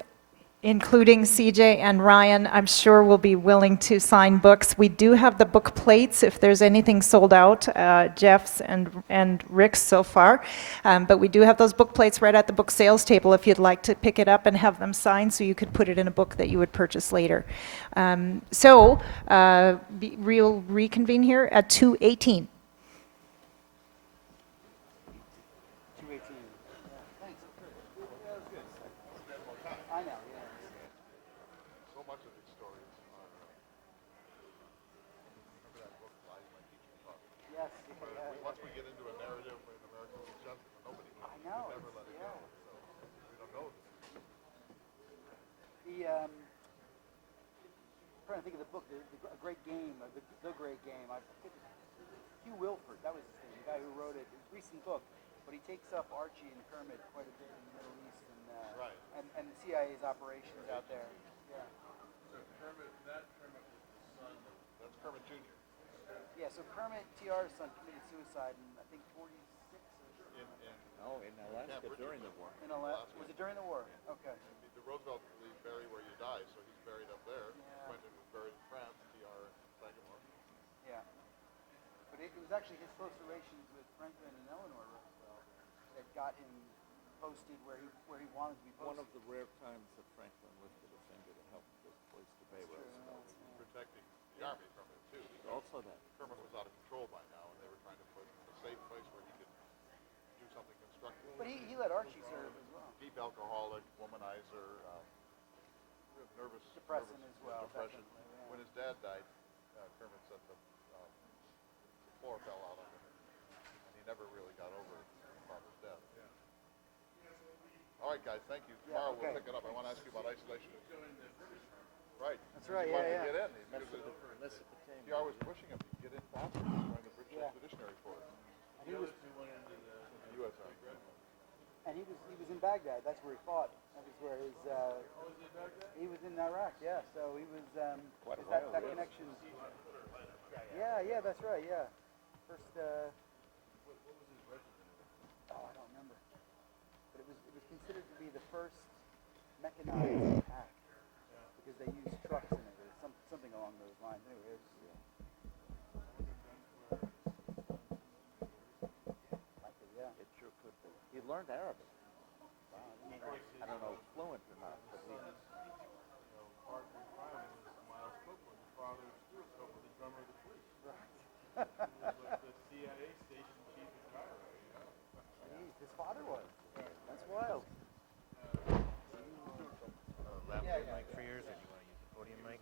including CJ and Ryan, I'm sure will be willing to sign books. We do have the book plates if there's anything sold out, Jeff's and Rick's so far. But we do have those book plates right at the book sales table if you'd like to pick it up and have them signed so you could put it in a book that you would purchase later. We'll reconvene here at 2:18. Once we get into a narrative in American justice, nobody knows. We never let it go. So we don't know. I'm trying to think of the book, A Great Game, the Great Game. I think Hugh Wilford, that was his name, the guy who wrote it. It's a recent book, but he takes up Archie and Kermit quite a bit in the Middle East and the CIA's operations out there. Yeah. So Kermit, that Kermit was the son of... That's Kermit Jr. Yeah, so Kermit, TR's son, committed suicide in, I think, 46 or In Alaska during the war. in Alaska. Was it during the war? Okay. The Roosevelts believe bury where you die, so he's buried up there. Yeah. Quentin was buried in France, TR in Sagamore. Yeah. But it was actually his close relations with Franklin and Eleanor Roosevelt that got him posted where he wanted to be posted. One of the rare times that Franklin lifted a finger to help the police to Bay Roosevelt. Protecting the army from it, too. Also that. Kermit was out of control by now, and they were trying to put him in a safe place where he could do something constructive. But he let Archie serve as well. Deep alcoholic, womanizer, nervous. Depressant as well, Depression. definitely, yeah. When his dad died, Kermit said the floor fell out on him, and he never really got over his father's death. All right, guys, thank you. Tomorrow we'll pick it up. I want to ask you about isolation. Right. That's right, He wanted yeah. to get in. TR was pushing him to get in faster. He was join the British Expeditionary Force. And he was, The U.S. Army. and he was in Baghdad. That's where he fought. That was where his. He was in Iraq. Yeah. So he was. Quite a that while, connection. Yeah. That's right. Yeah. First. What was his regiment? Oh, I don't remember. But it was considered to be the first mechanized attack because they used trucks in it or something along those lines. Anyway, It sure could be. He learned Arabic. I don't know, fluent or not, but he... Partner in crime was Miles Copeland, the father of Stuart Copeland, the drummer of the Police. Right. He was the CIA station chief in Cairo, you know? Jeez, his father was. That's wild. Laptop mic for yours, or do you want to use the podium mic?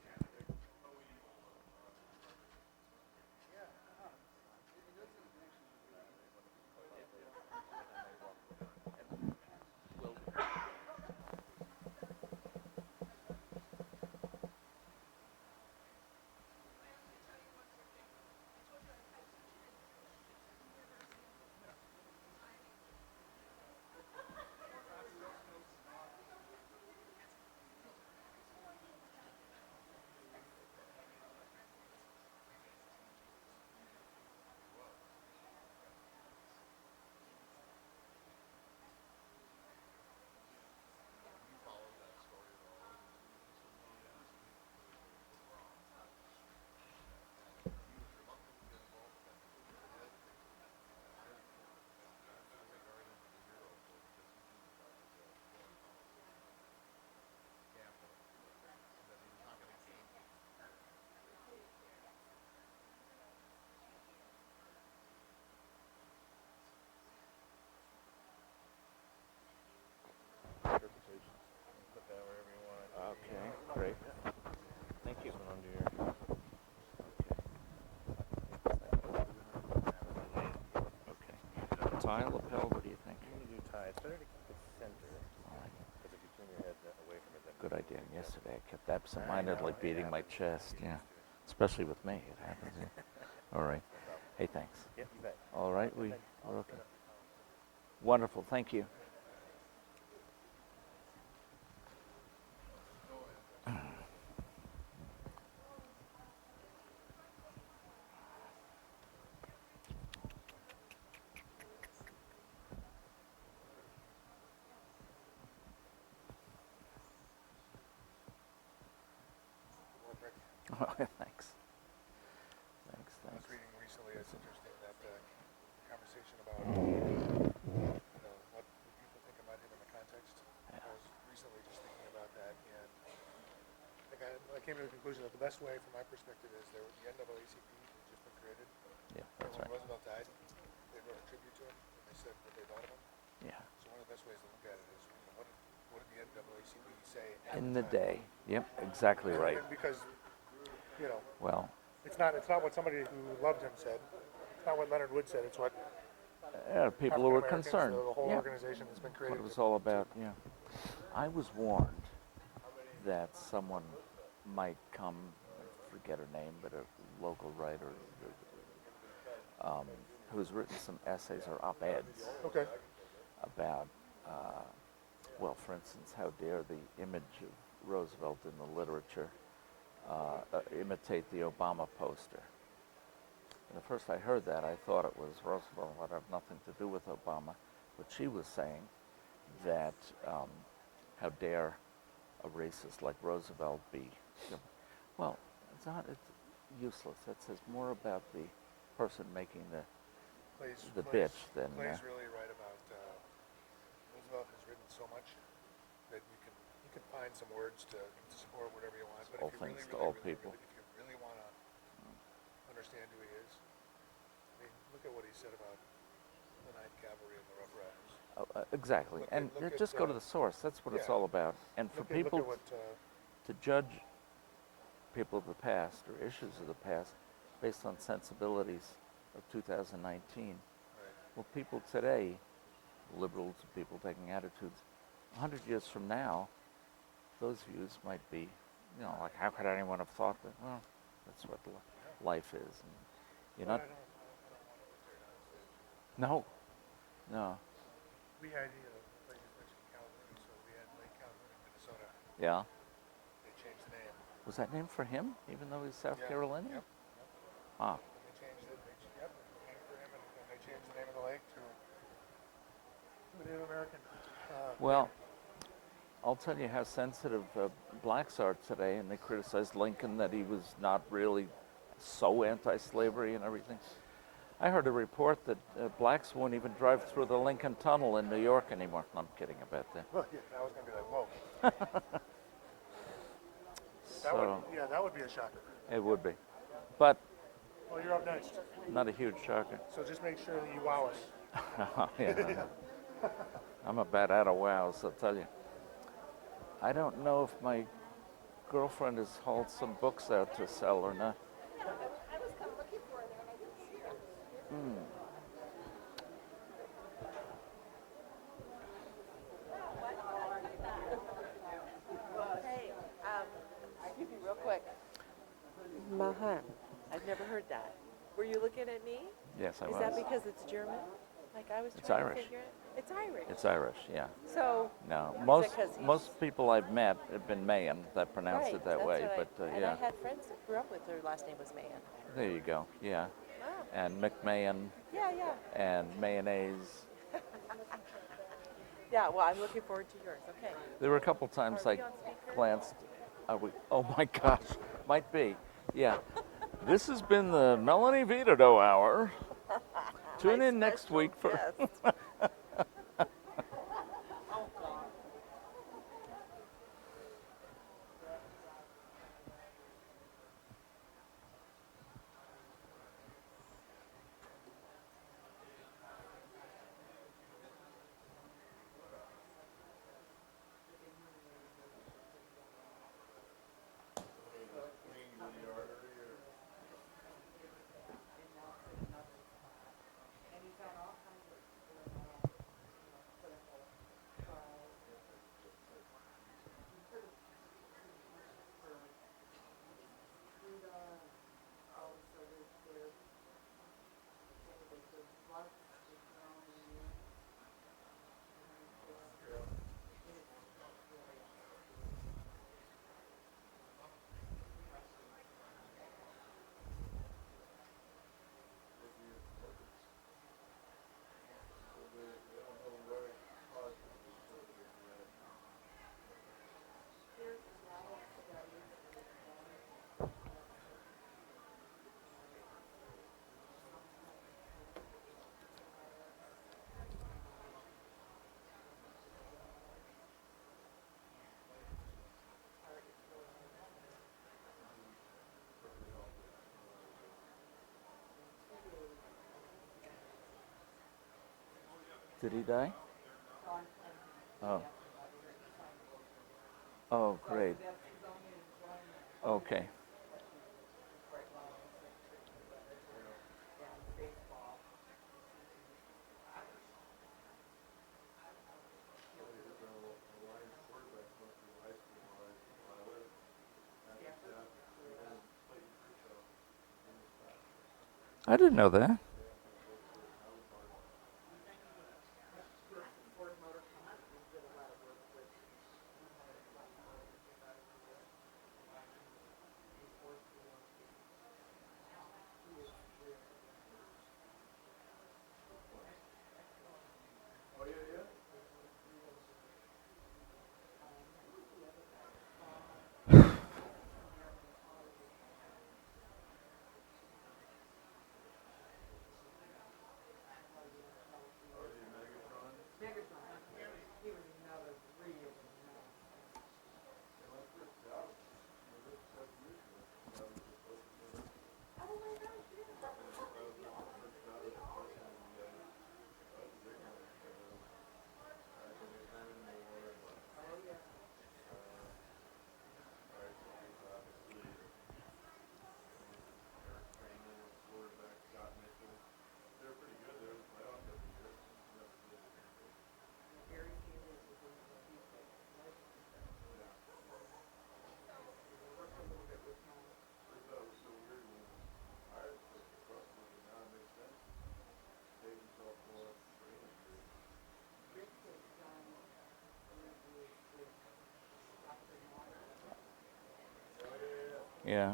Put that wherever you want. Okay, great. Thank you. This one under your... Okay. Tie, lapel, what do you think? I'm going to do tie. It's better to keep it center. Because if you turn your head away from it, then... Good idea. Yesterday I kept absent-mindedly beating my chest, yeah. Especially with me, it happens. Yeah. All right. Hey, thanks. Yep, you bet. All right, we're okay. Wonderful, thank you. Thanks. I was reading recently, it's interesting that conversation about what people think about him in the context. I was recently just thinking about that, and I came to the conclusion that the best way, from my perspective, is the NAACP had just been created. Yeah, that's When right. Roosevelt died, they wrote a tribute to him, and they said what they thought of him. Yeah. So one of the best ways to look at it is, what did the NAACP say at In the the time? day. Yep, exactly right. And because, Well, it's not what somebody who loved him said. It's not what Leonard Wood said. It's what people who were African-Americans, concerned. the whole Yeah. organization that's been What created. it was all about, yeah. I was warned that someone might come, I forget her name, but a local writer who's written some essays or op-eds Okay. about, for instance, how dare the image of Roosevelt in the literature imitate the Obama poster. And at first I heard that, I thought it was Roosevelt would have nothing to do with Obama, but she was saying that how dare a racist like Roosevelt be. Well, it's not. It's useless. That says more about the person making the bitch than. Clay's really right about Roosevelt has written so much that you can find some words to support whatever you want. But all if you things really, to really, all really, people. really, if you really want to understand who he is, I mean, look at what he said about the Ninth Cavalry and the Rough Riders. Exactly, and just go to the source. That's what it's all about. And for people to judge people of the past or issues of the past based on sensibilities of 2019, well, people today, liberals, people taking attitudes, 100 years from now, those views might be, like, how could anyone have thought that? Well, that's what life is. And you're not. No. We had, like you mentioned Calhoun, so we had Lake Calhoun in Minnesota. Yeah. They changed the name. Was that named for him, even though he's South Carolinian? Yep. Ah. They changed it. Named for him, and they changed the name of the lake to the Native American. Well, I'll tell you how sensitive blacks are today, and they criticized Lincoln that he was not really so anti-slavery and everything. I heard a report that blacks won't even drive through the Lincoln Tunnel in New York anymore. I'm kidding about that. Well, yeah, I was going to be like, whoa. That would be a shocker. It would be. But Well, you're up next. not a huge shocker. So just make sure that you wow us. Yeah. I'm about out of wows, I'll tell you. I don't know if my girlfriend has hauled some books out to sell or not. I was kind of looking for her there and I didn't see her. Hey, excuse me real quick. Mahan, I've never heard that. Were you looking at me? Yes, I was. Is that because it's German? Like I was It's trying Irish. to figure it? It's Irish. It's Irish, yeah. So, No, is most it 'cause he's- most people I've met have been Mayan that pronounce right, it that that's way, what but and yeah. I had friends that grew up with their last name was Mahan. There you go, yeah. Wow. And McMahon Yeah. and mayonnaise. Yeah, well, I'm looking forward to yours. Okay. There were a couple times Are I we on speaker? glanced. Oh my gosh, might be. Yeah. This has been the Melanie Vitato Hour. Tune My in next special week for. guest. Did he die? Oh. Oh, great. Okay. I didn't know that. Yeah.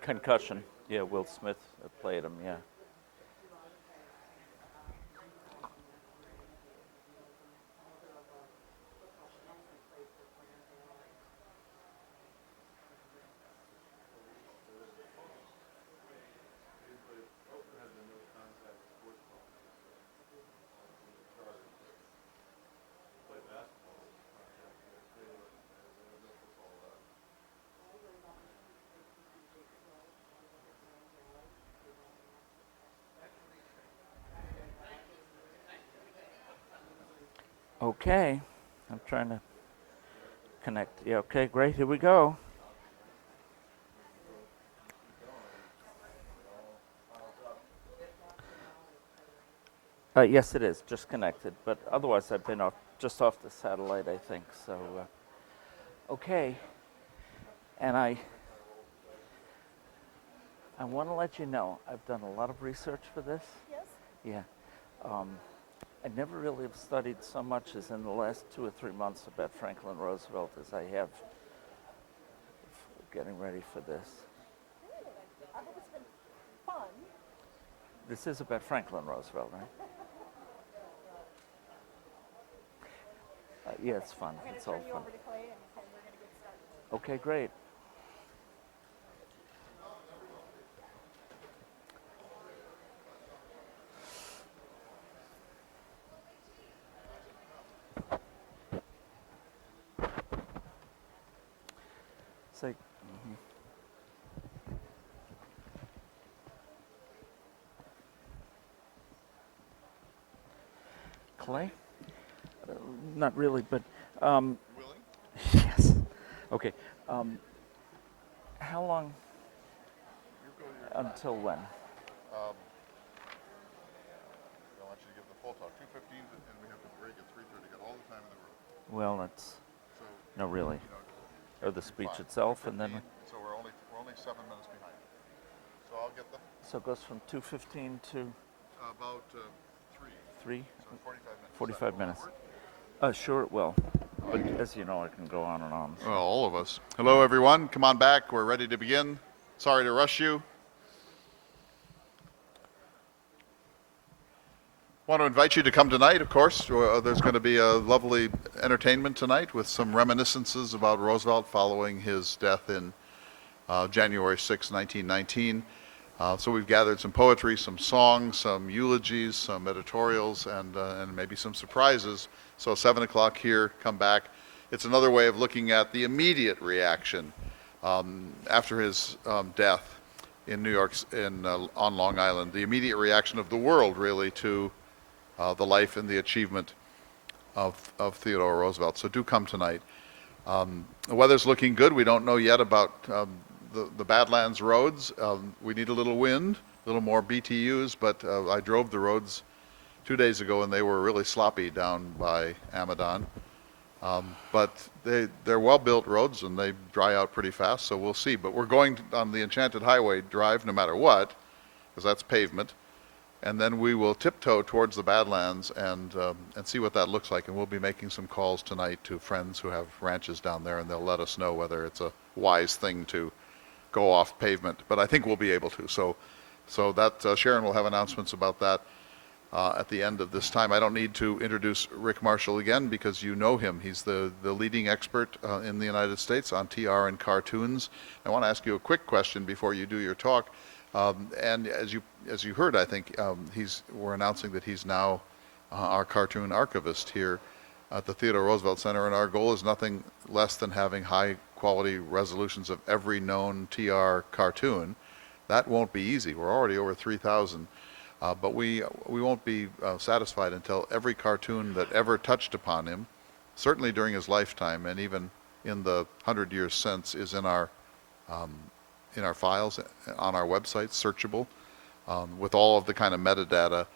Concussion. Yeah, Will Smith played him, yeah. Okay. I'm trying to connect. Yeah, okay, great. Here we go. Yes, it is. Just connected. But otherwise, I've been just off the satellite, I think. So, okay. And I want to let you know, I've done a lot of research for this. Yes? Yeah. I never really have studied so much as in the last 2 or 3 months about Franklin Roosevelt as I have getting ready for this. I hope it's been fun. This is about Franklin Roosevelt, right? Yeah, it's fun. I'm going It's to all turn you fun. over to Clay and we're going to get started. Okay, great. Say, Clay? Not really, but Willing? yes. Okay. How long? Until when? I want you to give the full talk. 2:15, and we have to break at 3:30. Get all the time in the room. Well, that's So, no, really. Or the speech fine. itself, and then 2:15, so we're only 7 minutes behind. So I'll get them so it goes from 2:15 to about 3. 3. So 45 minutes. 45 minutes. Sure it will. But as you know, I can go on and on. So. Well, all of us. Hello, everyone. Come on back. We're ready to begin. Sorry to rush you. Want to invite you to come tonight, of course. There's going to be a lovely entertainment tonight with some reminiscences about Roosevelt following his death in January 6, 1919. So we've gathered some poetry, some songs, some eulogies, some editorials, and maybe some surprises. So 7 o'clock here, come back. It's another way of looking at the immediate reaction after his death in New York, on Long Island, the immediate reaction of the world, really, to the life and the achievement of Theodore Roosevelt. So do come tonight. The weather's looking good. We don't know yet about the Badlands roads. We need a little wind, a little more BTUs, but I drove the roads 2 days ago and they were really sloppy down by Amadon. But they're well-built roads and they dry out pretty fast, so we'll see. But we're going on the Enchanted Highway drive no matter what, because that's pavement. And then we will tiptoe towards the Badlands and see what that looks like. And we'll be making some calls tonight to friends who have ranches down there, and they'll let us know whether it's a wise thing to go off pavement. But I think we'll be able to. So that Sharon will have announcements about that at the end of this time. I don't need to introduce Rick Marschall again because you know him. He's the leading expert in the United States on TR and cartoons. I want to ask you a quick question before you do your talk. And as you heard, I think we're announcing that he's now our cartoon archivist here at the Theodore Roosevelt Center, and our goal is nothing less than having high quality resolutions of every known TR cartoon. That won't be easy. We're already over 3,000, but we won't be satisfied until every cartoon that ever touched upon him, certainly during his lifetime and even in the 100 years since, is in our files on our website, searchable, with all of the kind of metadata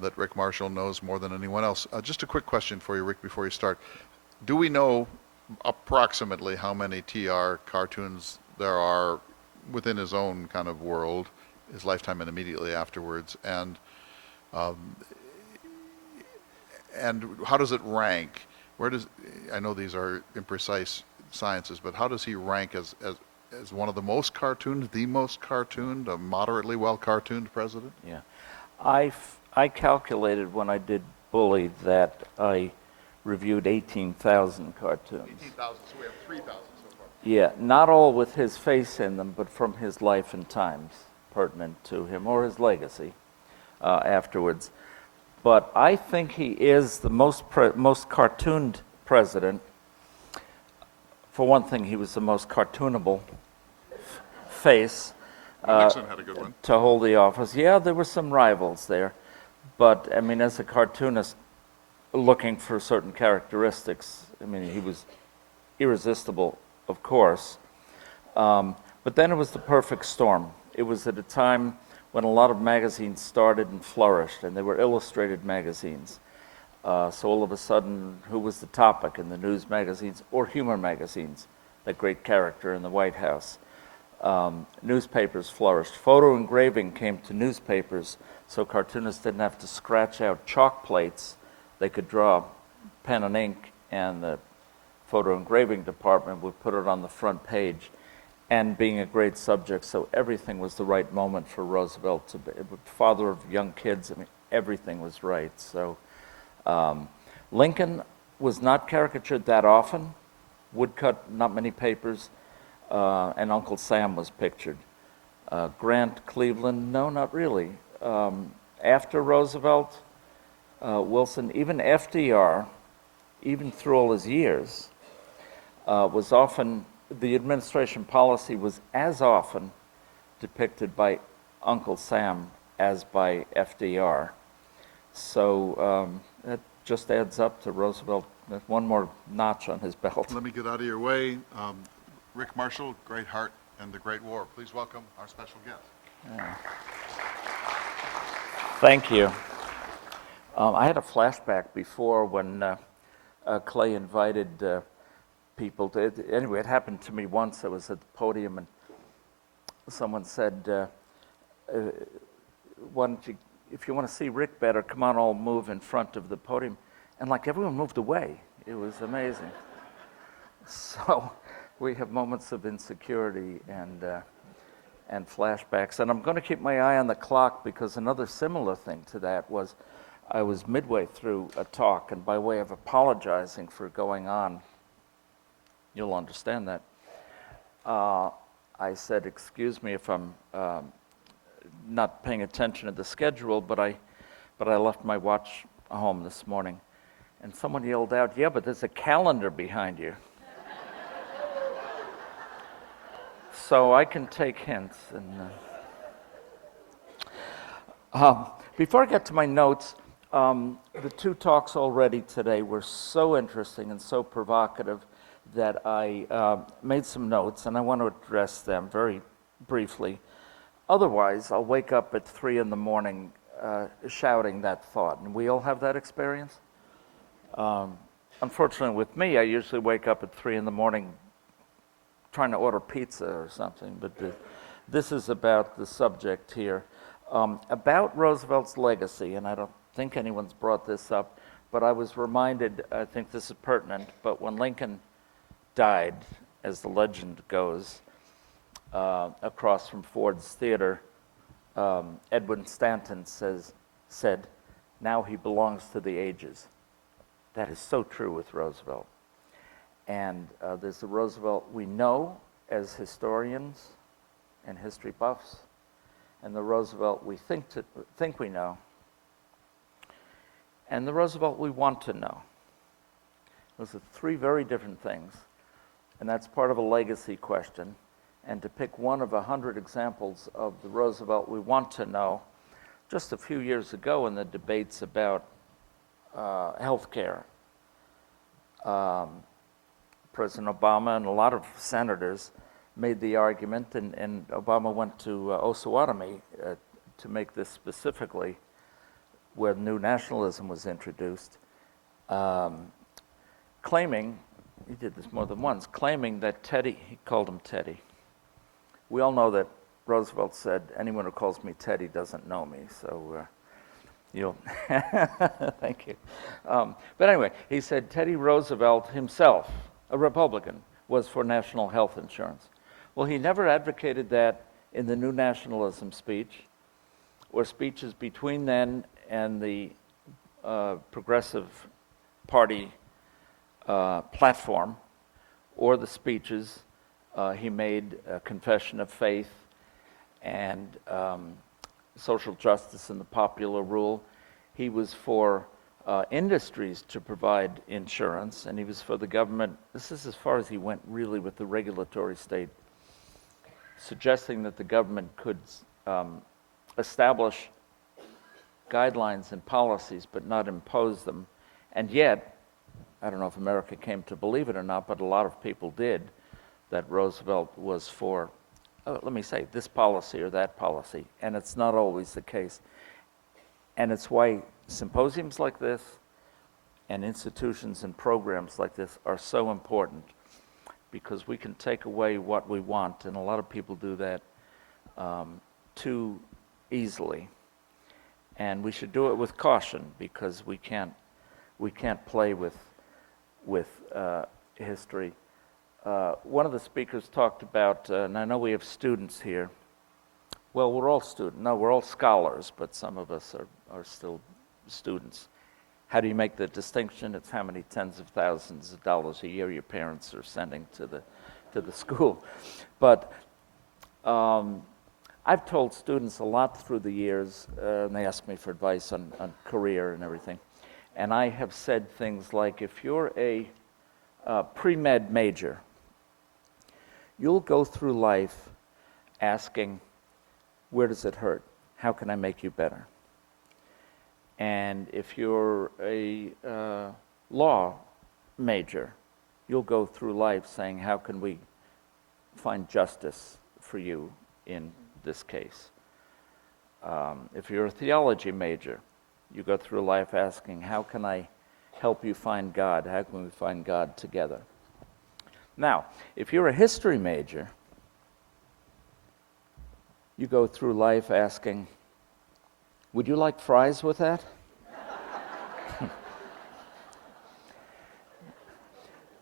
that Rick Marschall knows more than anyone else. Just a quick question for you, Rick, before you start. Do we know approximately how many TR cartoons there are within his own kind of world, his lifetime and immediately afterwards? And how does it rank? I know these are imprecise sciences, but how does he rank as one of the most cartooned, the most cartooned, a moderately well cartooned president? Yeah. I calculated when I did Bully that I reviewed 18,000 cartoons. 18,000, so we have 3,000 so far. Yeah, not all with his face in them, but from his life and times pertinent to him, or his legacy afterwards. But I think he is the most cartooned president. For one thing, he was the most cartoonable face Nixon had a good one. to hold the office. Yeah, there were some rivals there. But, I mean, as a cartoonist looking for certain characteristics, I mean, he was irresistible, of course. But then it was the perfect storm. It was at a time when a lot of magazines started and flourished, and they were illustrated magazines. So all of a sudden, who was the topic in the news magazines or humor magazines? That great character in the White House. Newspapers flourished. Photo engraving came to newspapers, so cartoonists didn't have to scratch out chalk plates. They could draw pen and ink, and the photo engraving department would put it on the front page. And being a great subject, so everything was the right moment for Roosevelt to be father of young kids. I mean, everything was right. So Lincoln was not caricatured that often. Woodcut, not many papers, and Uncle Sam was pictured. Grant, Cleveland, no, not really. After Roosevelt, Wilson, even FDR, even through all his years, was often, the administration policy was as often depicted by Uncle Sam as by FDR. So that just adds up to Roosevelt, one more notch on his belt. Let me get out of your way. Rick Marschall, Great Heart and the Great War. Please welcome our special guest. Yeah. Thank you. I had a flashback before when Clay invited people to, anyway, it happened to me once. I was at the podium and someone said, why don't you, if you want to see Rick better, come on, all move in front of the podium. And like everyone moved away. It was amazing. So we have moments of insecurity and flashbacks. And I'm going to keep my eye on the clock because another similar thing to that was I was midway through a talk, and by way of apologizing for going on, you'll understand that, I said, excuse me if I'm not paying attention to the schedule, but I left my watch home this morning. And someone yelled out, yeah, but there's a calendar behind you. So I can take hints. And before I get to my notes, The two talks already today were so interesting and so provocative that I made some notes, and I want to address them very briefly. Otherwise, I'll wake up at 3 in the morning shouting that thought, and we all have that experience. Unfortunately, with me, I usually wake up at 3 in the morning trying to order pizza or something, but this is about the subject here. About Roosevelt's legacy, and I don't think anyone's brought this up, but I was reminded, I think this is pertinent, but when Lincoln died, as the legend goes, across from Ford's Theater, Edwin Stanton said, "Now he belongs to the ages." That is so true with Roosevelt. And there's the Roosevelt we know as historians and history buffs, and the Roosevelt we think we know, and the Roosevelt we want to know. Those are three very different things, and that's part of a legacy question. And to pick one of 100 examples of the Roosevelt we want to know, just a few years ago in the debates about health care, President Obama and a lot of senators made the argument, and Obama went to Osawatomie to make this specifically, where new nationalism was introduced, claiming, he did this more than once, claiming that Teddy, he called him Teddy. We all know that Roosevelt said, anyone who calls me Teddy doesn't know me, so you'll, thank you. But anyway, he said Teddy Roosevelt himself, a Republican, was for national health insurance. Well, he never advocated that in the New Nationalism speech, or speeches between then and the Progressive Party platform, or the speeches he made, Confession of Faith and social justice and the popular rule. He was for industries to provide insurance, and he was for the government. This is as far as he went really with the regulatory state, suggesting that the government could establish guidelines and policies but not impose them. And yet, I don't know if America came to believe it or not, but a lot of people did, that Roosevelt was for, let me say, this policy or that policy, and it's not always the case. And it's why symposiums like this and institutions and programs like this are so important, because we can take away what we want, and a lot of people do that too easily. And we should do it with caution, because we can't play with history. One of the speakers talked about, and I know we have students here. Well, we're all students. No, we're all scholars, but some of us are still students. How do you make the distinction? It's how many tens of thousands of dollars a year your parents are sending to the school. But I've told students a lot through the years, and they ask me for advice on career and everything. And I have said things like, if you're a pre-med major, you'll go through life asking, where does it hurt? How can I make you better? And if you're a law major, you'll go through life saying, how can we find justice for you in this case? If you're a theology major, you go through life asking, how can I help you find God? How can we find God together? Now, if you're a history major, you go through life asking, would you like fries with that?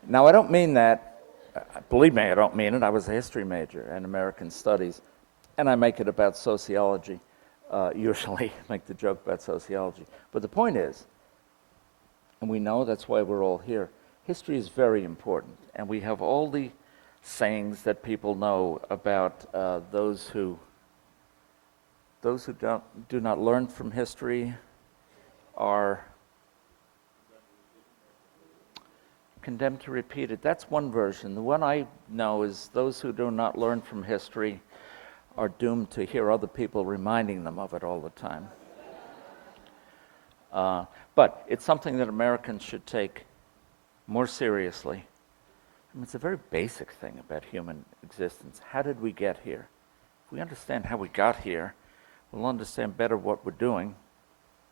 Now, I don't mean that. Believe me, I don't mean it. I was a history major in American Studies, and I make it about sociology. Usually make the joke about sociology. But the point is, and we know that's why we're all here, history is very important. And we have all the sayings that people know about those who do not learn from history are condemned to repeat it. That's one version. The one I know is those who do not learn from history are doomed to hear other people reminding them of it all the time. But it's something that Americans should take more seriously. I mean, it's a very basic thing about human existence. How did we get here? If we understand how we got here, we'll understand better what we're doing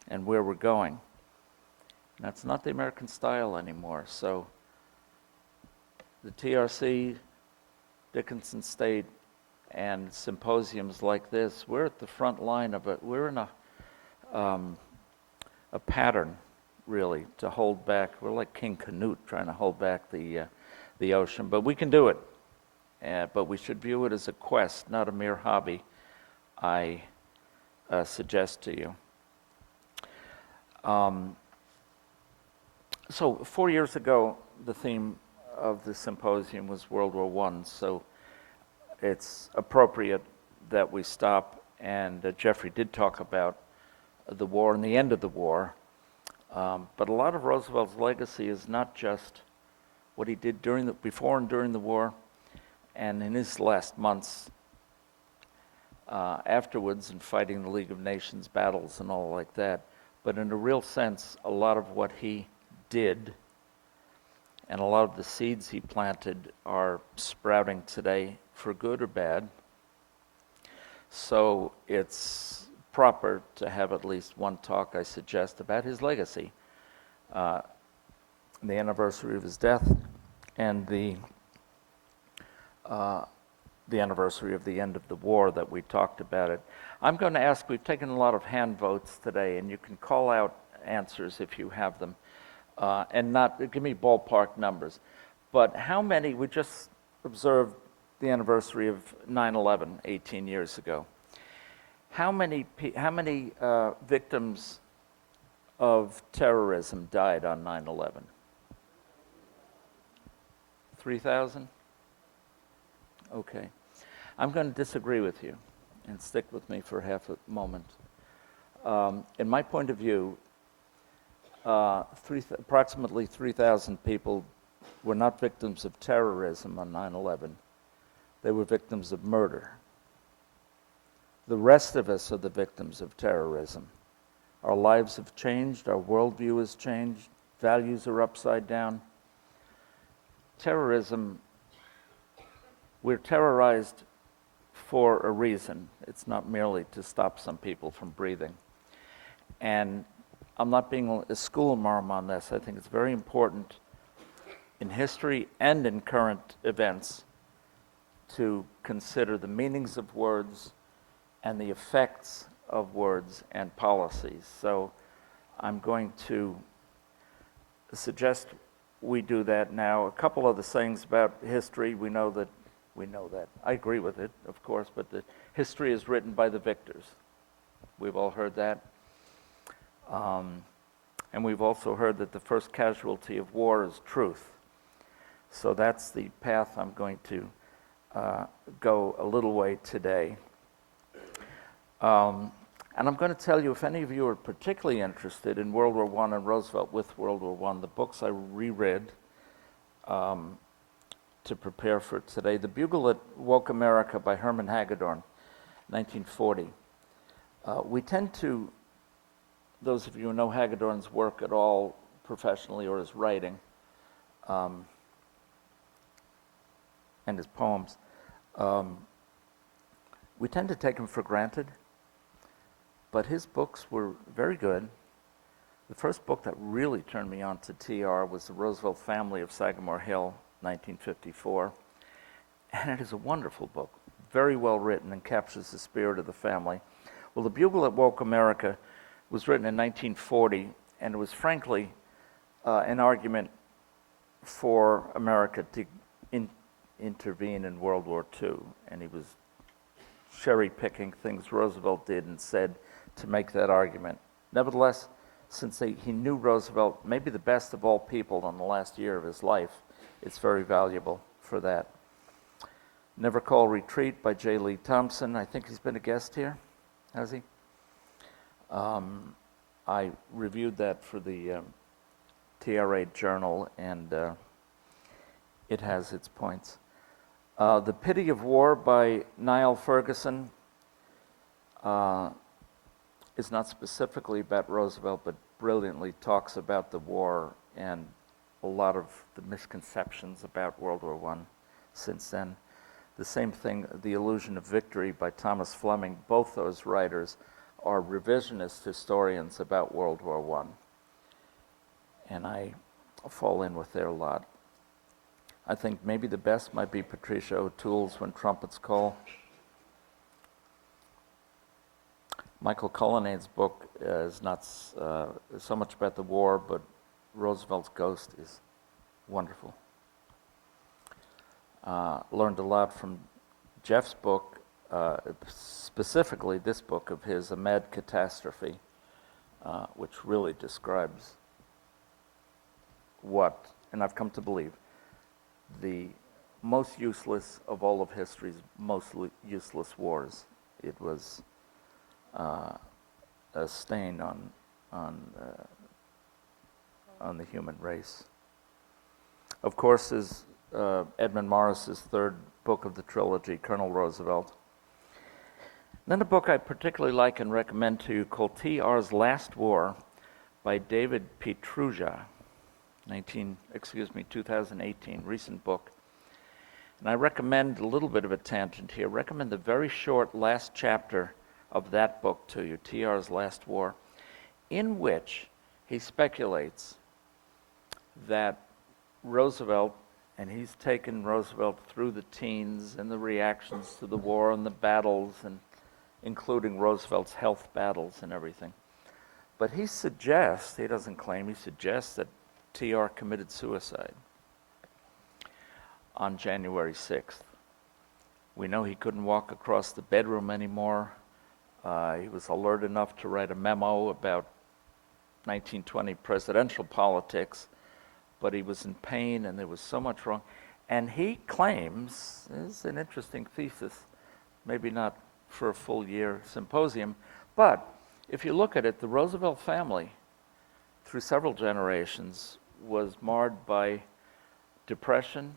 and where we're going. And that's not the American style anymore. So the TRC, Dickinson State, and symposiums like this, we're at the front line of it. We're in a pattern, really, to hold back. We're like King Canute trying to hold back the ocean, but we can do it. But we should view it as a quest, not a mere hobby, I suggest to you. So 4 years ago, the theme of the symposium was World War I, so it's appropriate that we stop, and Jeffrey did talk about the war and the end of the war, but a lot of Roosevelt's legacy is not just what he did before and during the war, and in his last months afterwards in fighting the League of Nations battles and all like that, but in a real sense, a lot of what he did and a lot of the seeds he planted are sprouting today for good or bad. So it's proper to have at least one talk, I suggest, about his legacy, the anniversary of his death, and the anniversary of the end of the war that we talked about it. I'm going to ask, we've taken a lot of hand votes today, and you can call out answers if you have them, and not give me ballpark numbers. But how many, we just observed the anniversary of 9/11 18 years ago. How many victims of terrorism died on 9/11? 3,000? Okay. I'm going to disagree with you and stick with me for half a moment. In my point of view, approximately 3,000 people were not victims of terrorism on 9/11. They were victims of murder. The rest of us are the victims of terrorism. Our lives have changed, our worldview has changed, values are upside down. Terrorism, we're terrorized for a reason. It's not merely to stop some people from breathing. And I'm not being a schoolmarm on this. I think it's very important in history and in current events to consider the meanings of words and the effects of words and policies. So I'm going to suggest we do that now. A couple of the things about history, we know that. I agree with it, of course, but the history is written by the victors. We've all heard that. And we've also heard that the first casualty of war is truth. So that's the path I'm going to go a little way today. And I'm going to tell you, if any of you are particularly interested in World War I and Roosevelt with World War I, the books I reread to prepare for today. The Bugle That Woke America by Herman Hagedorn, 1940. We tend to, those of you who know Hagedorn's work at all professionally or his writing, and his poems, we tend to take him for granted, but his books were very good. The first book that really turned me on to TR was The Roosevelt Family of Sagamore Hill, 1954, and it is a wonderful book, very well written and captures the spirit of the family. Well, The Bugle That Woke America was written in 1940, and it was frankly an argument for America to intervene in World War II, and he was cherry-picking things Roosevelt did and said to make that argument. Nevertheless, since he knew Roosevelt, maybe the best of all people in the last year of his life, it's very valuable for that. Never Call Retreat by J. Lee Thompson. I think he's been a guest here, has he? I reviewed that for the TRA Journal, and it has its points. The Pity of War by Niall Ferguson. is not specifically about Roosevelt, but brilliantly talks about the war and a lot of the misconceptions about World War I since then. The same thing, The Illusion of Victory by Thomas Fleming, both those writers are revisionist historians about World War I. And I fall in with their lot. I think maybe the best might be Patricia O'Toole's When Trumpets Call. Michael Culline's book is not so much about the war, but Roosevelt's Ghost is wonderful. Learned a lot from Jeff's book, specifically this book of his, A Mad Catastrophe, which really describes what, and I've come to believe, the most useless of all of history's most useless wars. It was a stain on the human race. Of course, is Edmund Morris's third book of the trilogy, Colonel Roosevelt. Then a book I particularly like and recommend to you called T.R.'s Last War by David Petruja, 2018, recent book. And I recommend a little bit of a tangent here. Recommend the very short last chapter of that book to you, T.R.'s Last War, in which he speculates that Roosevelt, and he's taken Roosevelt through the teens and the reactions to the war and the battles, and including Roosevelt's health battles and everything. But he suggests, he doesn't claim, he suggests that T.R. committed suicide on January 6th. We know he couldn't walk across the bedroom anymore. He was alert enough to write a memo about 1920 presidential politics, but he was in pain and there was so much wrong. And he claims, this is an interesting thesis, maybe not for a full year symposium, but if you look at it, the Roosevelt family, through several generations, was marred by depression,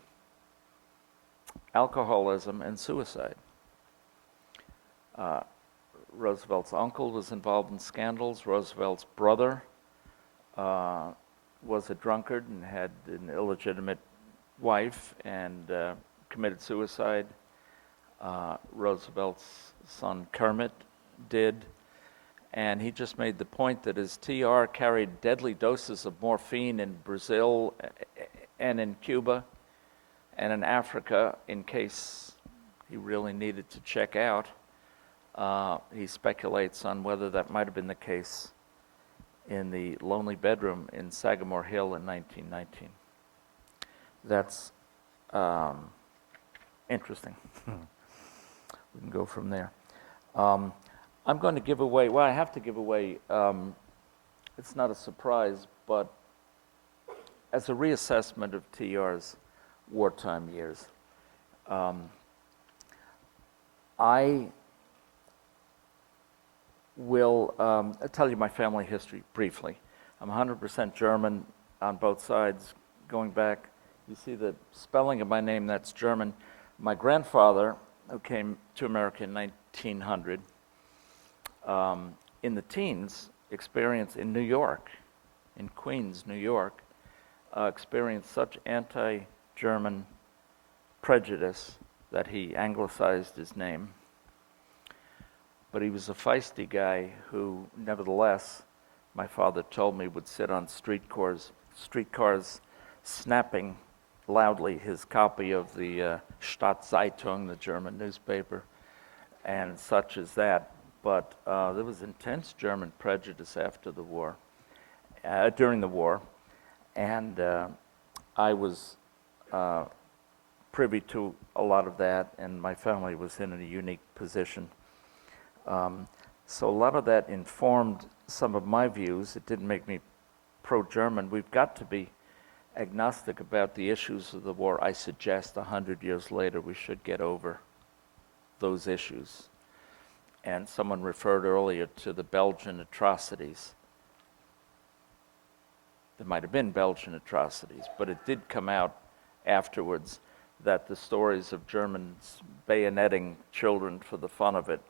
alcoholism, and suicide. Roosevelt's uncle was involved in scandals. Roosevelt's brother was a drunkard and had an illegitimate wife and committed suicide. Roosevelt's son Kermit did. And he just made the point that as T.R. carried deadly doses of morphine in Brazil and in Cuba and in Africa in case he really needed to check out, he speculates on whether that might have been the case in the lonely bedroom in Sagamore Hill in 1919. That's interesting. We can go from there. I'm going to give away, well, I have to give away, it's not a surprise, but as a reassessment of T.R.'s wartime years, I will tell you my family history briefly. I'm 100% German on both sides, going back. You see the spelling of my name, that's German. My grandfather, who came to America in 1900, in the teens, experienced in New York, in Queens, New York, experienced such anti-German prejudice that he anglicized his name. But he was a feisty guy who, nevertheless, my father told me, would sit on streetcars snapping loudly his copy of the Stadtzeitung, the German newspaper, and such as that. But there was intense German prejudice after the war, during the war, and I was privy to a lot of that, and my family was in a unique position. So a lot of that informed some of my views. It didn't make me pro-German. We've got to be agnostic about the issues of the war. I suggest 100 years later we should get over those issues. And someone referred earlier to the Belgian atrocities. There might have been Belgian atrocities, but it did come out afterwards that the stories of Germans bayoneting children for the fun of it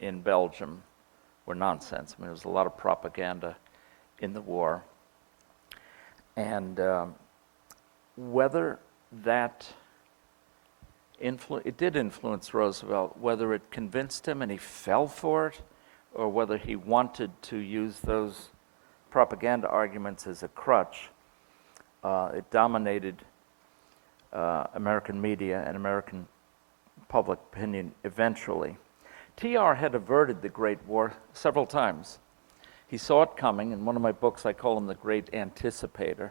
in Belgium were nonsense. I mean, there was a lot of propaganda in the war. And whether that it did influence Roosevelt, whether it convinced him and he fell for it, or whether he wanted to use those propaganda arguments as a crutch, it dominated American media and American public opinion eventually. TR had averted the Great War several times. He saw it coming. In one of my books, I call him the Great Anticipator.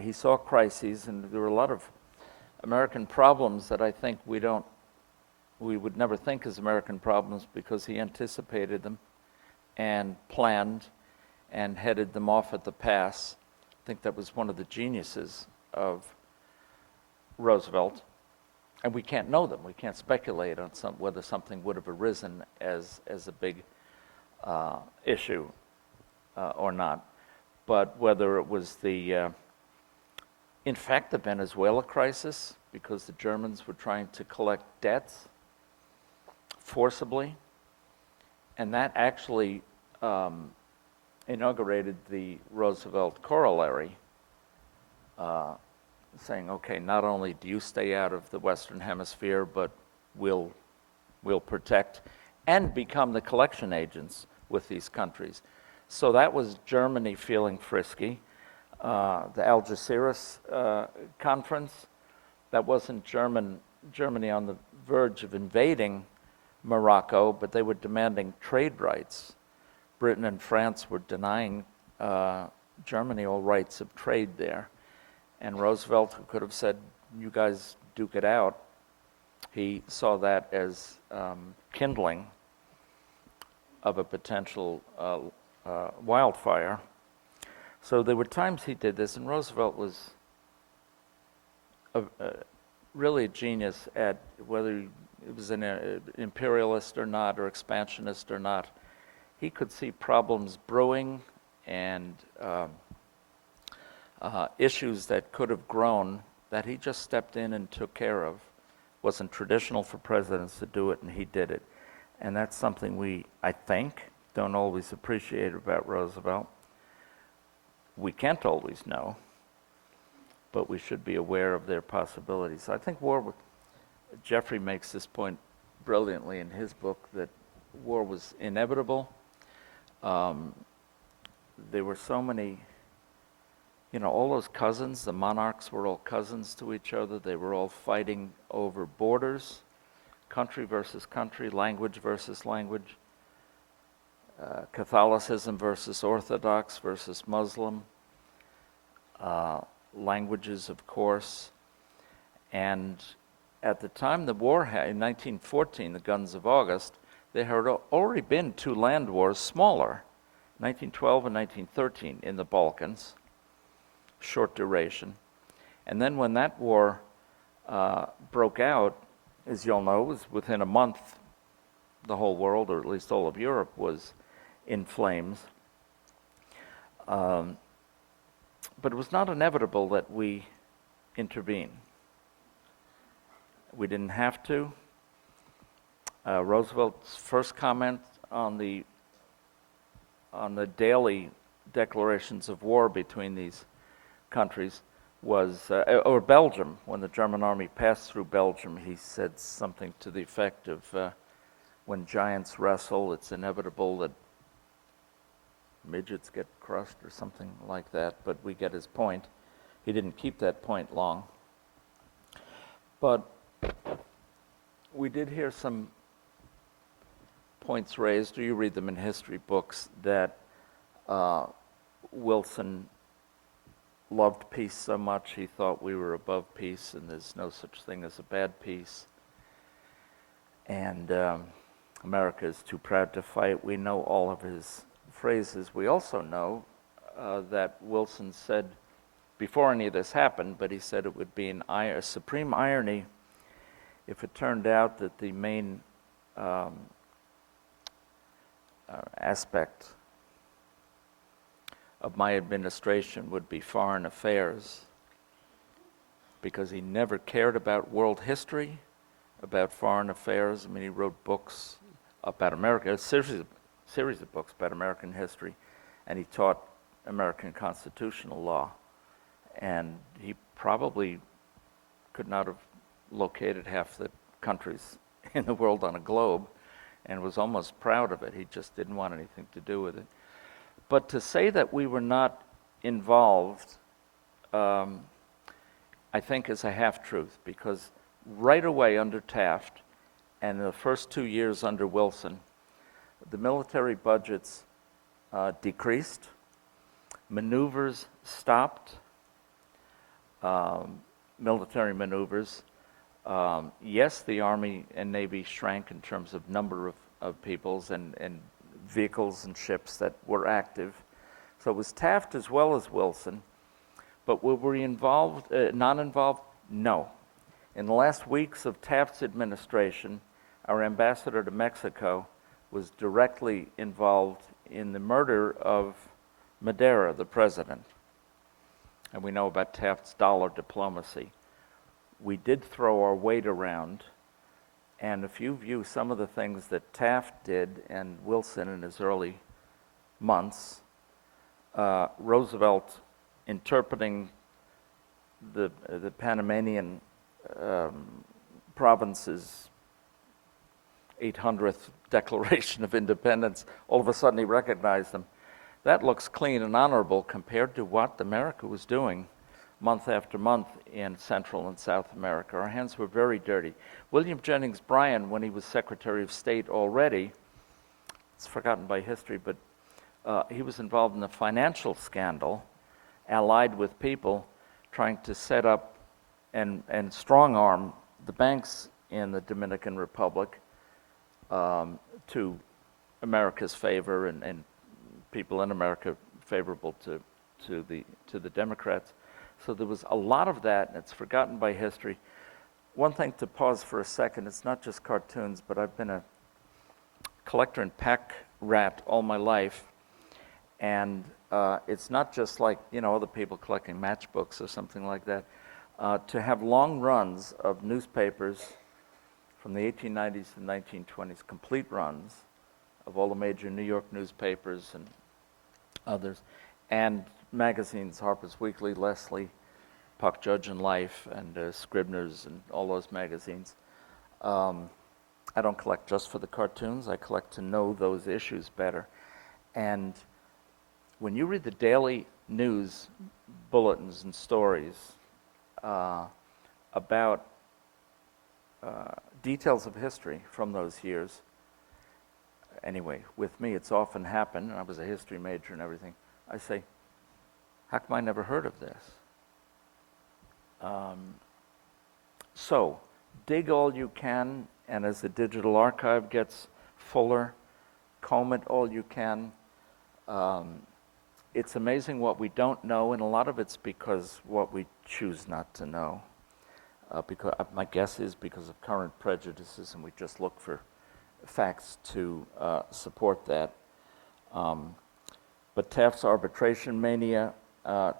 He saw crises, and there were a lot of American problems that I think we would never think as American problems because he anticipated them and planned and headed them off at the pass. I think that was one of the geniuses of Roosevelt. And we can't know them. We can't speculate on whether something would have arisen as a big issue or not. But whether it was in fact, the Venezuela crisis, because the Germans were trying to collect debts forcibly, and that actually inaugurated the Roosevelt corollary, saying, okay, not only do you stay out of the Western Hemisphere, but we'll protect and become the collection agents with these countries. So that was Germany feeling frisky. The Algeciras conference, that wasn't Germany on the verge of invading Morocco, but they were demanding trade rights. Britain and France were denying Germany all rights of trade there. And Roosevelt, who could have said, you guys duke it out, he saw that as kindling of a potential wildfire. So there were times he did this, and Roosevelt was really a genius at whether it was an imperialist or not, or expansionist or not. He could see problems brewing and issues that could have grown that he just stepped in and took care of. Wasn't traditional for presidents to do it, and he did it. And that's something we, I think, don't always appreciate about Roosevelt. We can't always know, but we should be aware of their possibilities. I think Jeffrey makes this point brilliantly in his book, that war was inevitable. There were so many, all those cousins, the monarchs were all cousins to each other. They were all fighting over borders, country versus country, language versus language. Catholicism versus Orthodox versus Muslim, languages, of course. And at the time the war in 1914, the Guns of August, there had already been two land wars smaller, 1912 and 1913 in the Balkans, short duration. And then when that war broke out, as you'll know, it was within a month, the whole world, or at least all of Europe, was in flames. But it was not inevitable that we intervene. We didn't have to. Roosevelt's first comment on the daily declarations of war between these countries was, or Belgium, when the German army passed through Belgium, he said something to the effect of, when giants wrestle, it's inevitable that midgets get crushed, or something like that, but we get his point. He didn't keep that point long. But we did hear some points raised, or you read them in history books, that Wilson loved peace so much he thought we were above peace, and there's no such thing as a bad peace. And America is too proud to fight. We know all of his phrases. We also know that Wilson said, before any of this happened, but he said it would be a supreme irony if it turned out that the main aspect of my administration would be foreign affairs, because he never cared about world history, about foreign affairs. I mean, he wrote books about America, series of books about American history, and he taught American constitutional law. And he probably could not have located half the countries in the world on a globe, and was almost proud of it. He just didn't want anything to do with it. But to say that we were not involved, I think is a half-truth, because right away under Taft and the first 2 years under Wilson, the military budgets decreased, maneuvers stopped, military maneuvers. Yes, the Army and Navy shrank in terms of number of peoples and vehicles and ships that were active. So it was Taft as well as Wilson. But were we involved, not involved? No. In the last weeks of Taft's administration, our ambassador to Mexico was directly involved in the murder of Madero, the president. And we know about Taft's dollar diplomacy. We did throw our weight around, and if you view some of the things that Taft did and Wilson in his early months, Roosevelt interpreting the Panamanian province's 800th Declaration of Independence, all of a sudden he recognized them. That looks clean and honorable compared to what America was doing month after month in Central and South America. Our hands were very dirty. William Jennings Bryan, when he was Secretary of State already, it's forgotten by history, but he was involved in a financial scandal, allied with people trying to set up and strong-arm the banks in the Dominican Republic to America's favor and people in America favorable to the Democrats. So there was a lot of that, and it's forgotten by history. One thing to pause for a second, it's not just cartoons, but I've been a collector and pack rat all my life, and it's not just like, other people collecting matchbooks or something like that. To have long runs of newspapers from the 1890s to 1920s, complete runs of all the major New York newspapers and others, and magazines, Harper's Weekly, Leslie, Puck, Judge and Life, and Scribner's, and all those magazines. I don't collect just for the cartoons. I collect to know those issues better. And when you read the daily news bulletins and stories about details of history from those years, anyway, with me it's often happened, and I was a history major and everything, I say, how come I never heard of this? So, dig all you can, and as the digital archive gets fuller, comb it all you can. It's amazing what we don't know, and a lot of it's because what we choose not to know. Because my guess is because of current prejudices, and we just look for facts to support that. But Taft's arbitration mania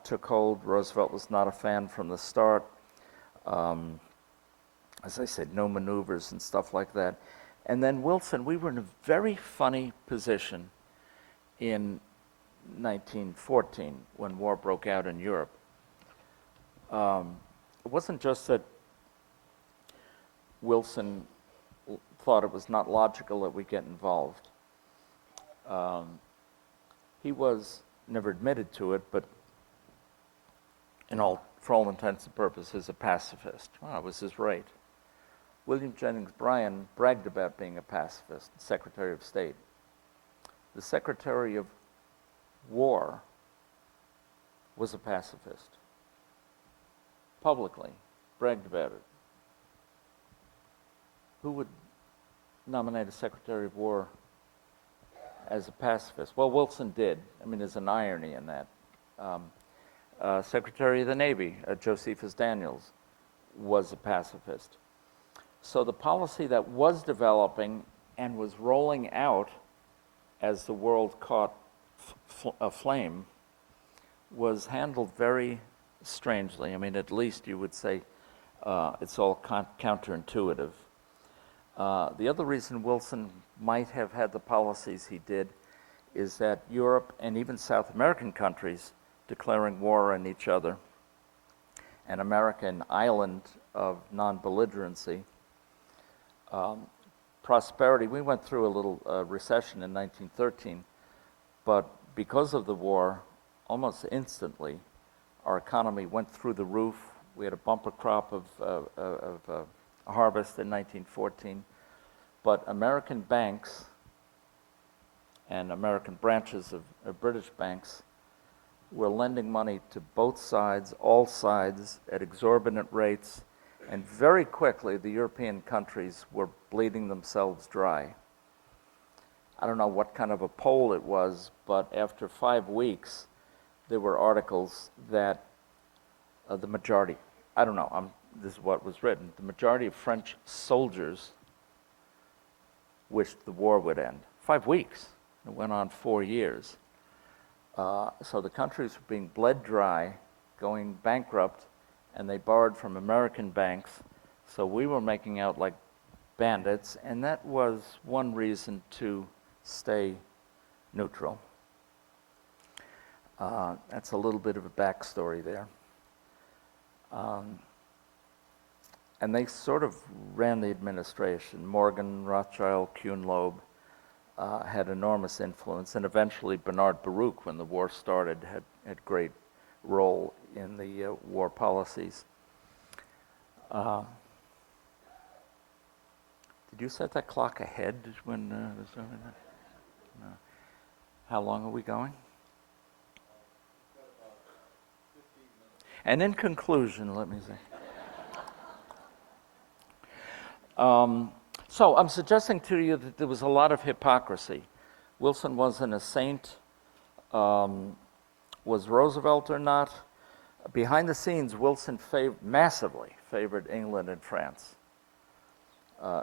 took hold. Roosevelt was not a fan from the start. As I said, no maneuvers and stuff like that. And then Wilson, we were in a very funny position in 1914 when war broke out in Europe. It wasn't just that Wilson thought it was not logical that we get involved. He was never admitted to it, but for all intents and purposes, a pacifist. Well, it was his right. William Jennings Bryan bragged about being a pacifist, Secretary of State. The Secretary of War was a pacifist. Publicly bragged about it. Who would nominate a Secretary of War as a pacifist? Well, Wilson did. I mean, there's an irony in that. Secretary of the Navy, Josephus Daniels, was a pacifist. So the policy that was developing and was rolling out as the world caught aflame was handled very strangely. I mean, at least you would say it's all counterintuitive. The other reason Wilson might have had the policies he did is that Europe and even South American countries declaring war on each other, an American island of non-belligerency, prosperity. We went through a little recession in 1913, but because of the war, almost instantly, our economy went through the roof. We had a bumper crop of harvest in 1914, but American banks and American branches of British banks were lending money to both sides, all sides, at exorbitant rates, and very quickly the European countries were bleeding themselves dry. I don't know what kind of a poll it was, but after 5 weeks, there were articles that the majority, I don't know, this is what was written, the majority of French soldiers wished the war would end. 5 weeks. It went on 4 years. So the countries were being bled dry, going bankrupt, and they borrowed from American banks. So we were making out like bandits, and that was one reason to stay neutral. That's a little bit of a backstory there. And they sort of ran the administration. Morgan, Rothschild, Kuhn-Loeb had enormous influence, and eventually Bernard Baruch, when the war started, had great role in the war policies. Did you set that clock ahead when? No. How long are we going? And in conclusion, let me say. So I'm suggesting to you that there was a lot of hypocrisy. Wilson wasn't a saint. Was Roosevelt or not? Behind the scenes, Wilson massively favored England and France.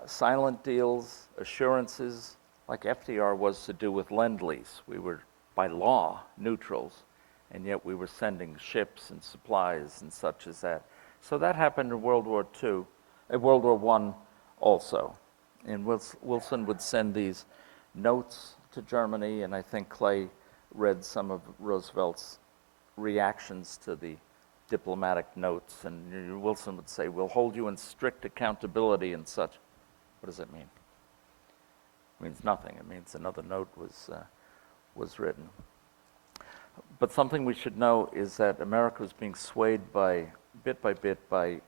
Silent deals, assurances, like FDR was to do with Lend-Lease. We were, by law, neutrals, and yet we were sending ships and supplies and such as that. So that happened in World War I also. And Wilson would send these notes to Germany, and I think Clay read some of Roosevelt's reactions to the diplomatic notes, and Wilson would say, "We'll hold you in strict accountability," and such. What does that mean? It means nothing. It means another note was written. But something we should know is that America was being swayed bit by bit by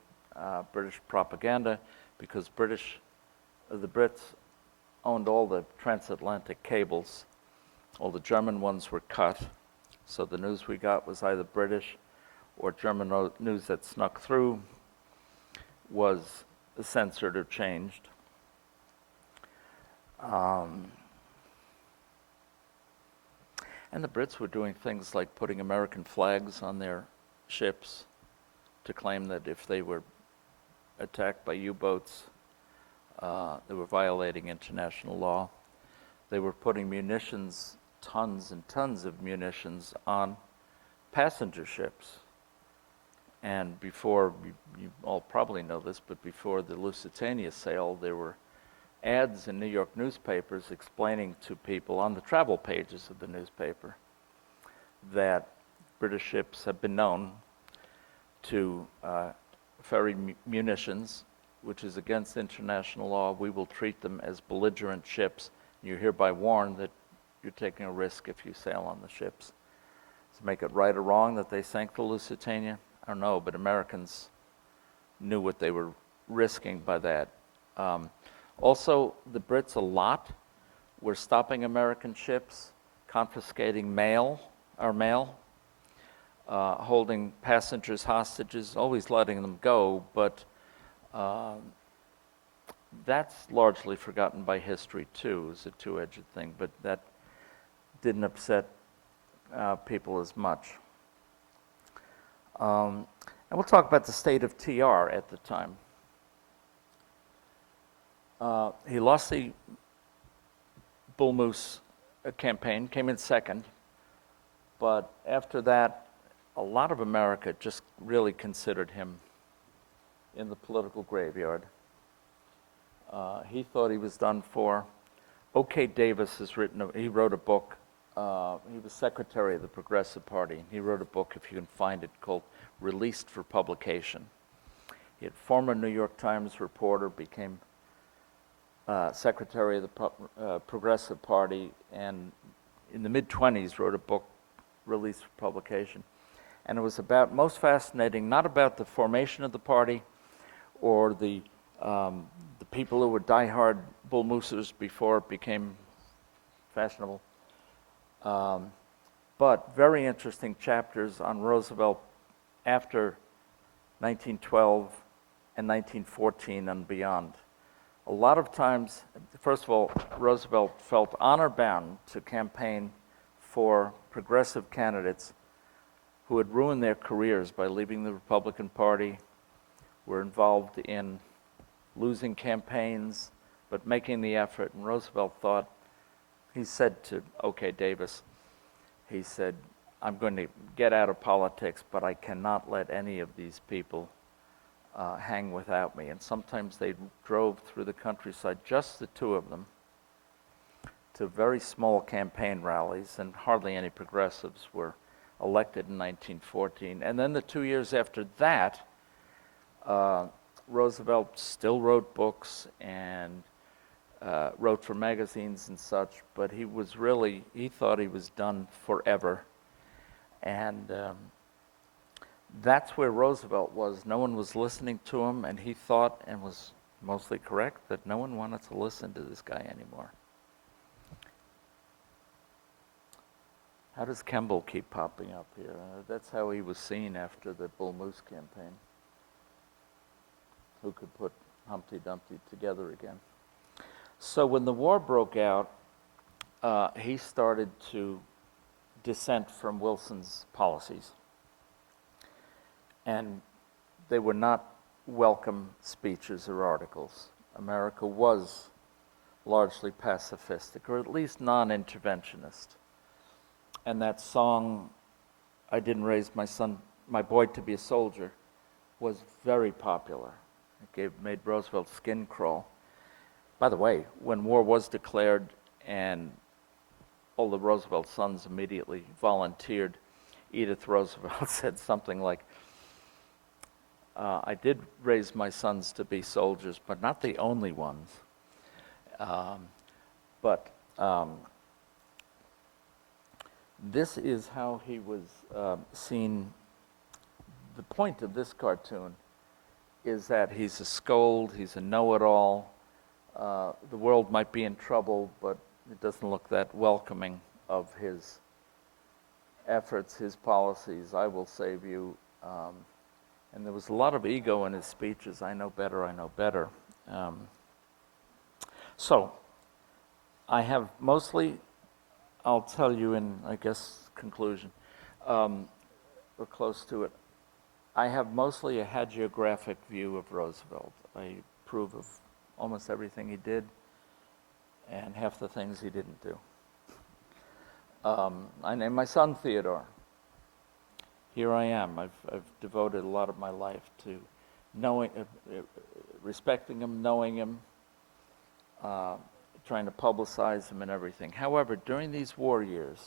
British propaganda, because the Brits owned all the transatlantic cables. All the German ones were cut, so the news we got was either British or German news that snuck through was censored or changed. And the Brits were doing things like putting American flags on their ships to claim that if they were attacked by U-boats, they were violating international law. They were putting munitions, tons and tons of munitions, on passenger ships. And before, you all probably know this, but before the Lusitania sale, there were ads in New York newspapers explaining to people on the travel pages of the newspaper that British ships have been known to ferry munitions, which is against international law. We will treat them as belligerent ships. You're hereby warned that you're taking a risk if you sail on the ships. To make it right or wrong that they sank the Lusitania, I don't know, but Americans knew what they were risking by that. Also, the Brits a lot were stopping American ships, confiscating our mail, holding passengers hostages, always letting them go, but that's largely forgotten by history too. It's a two-edged thing, but that didn't upset people as much. And we'll talk about the state of TR at the time. He lost the Bull Moose campaign, came in second, but after that, a lot of America just really considered him in the political graveyard. He thought he was done for. O.K. Davis he wrote a book he was secretary of the Progressive Party, and he wrote a book, if you can find it, called Released for Publication. He had former New York Times reporter, became secretary of the Progressive Party, and in the mid-20s wrote a book, Released for Publication. And it was about, most fascinating, not about the formation of the party or the people who were diehard bull moosers before it became fashionable, but very interesting chapters on Roosevelt after 1912 and 1914 and beyond. A lot of times, first of all, Roosevelt felt honor-bound to campaign for progressive candidates who had ruined their careers by leaving the Republican Party, were involved in losing campaigns, but making the effort. And Roosevelt thought, he said to O.K. Davis, he said, I'm going to get out of politics, but I cannot let any of these people hang without me. And sometimes they drove through the countryside, just the two of them, to very small campaign rallies, and hardly any progressives were elected in 1914. And then the 2 years after that, Roosevelt still wrote books and wrote for magazines and such, but he was really, he thought he was done forever. And that's where Roosevelt was. No one was listening to him, and he thought, and was mostly correct, that no one wanted to listen to this guy anymore. How does Kemble keep popping up here? That's how he was seen after the Bull Moose campaign. Who could put Humpty Dumpty together again? So when the war broke out, he started to dissent from Wilson's policies. And they were not welcome speeches or articles. America was largely pacifistic, or at least non-interventionist. And that song, I Didn't Raise My Boy to Be a Soldier, was very popular. It made Roosevelt's skin crawl. By the way, when war was declared and all the Roosevelt sons immediately volunteered, Edith Roosevelt said something like, I did raise my sons to be soldiers, but not the only ones. This is how he was seen. The point of this cartoon is that he's a scold, he's a know-it-all. The world might be in trouble, but it doesn't look that welcoming of his efforts, his policies. I will save you. And there was a lot of ego in his speeches. I know better, I know better. So I have mostly, I'll tell you in, I guess, conclusion, or close to it. I have mostly a hagiographic view of Roosevelt. I approve of almost everything he did and half the things he didn't do. I named my son Theodore. Here I am. I've devoted a lot of my life to knowing, respecting him, knowing him, trying to publicize him and everything. However, during these war years,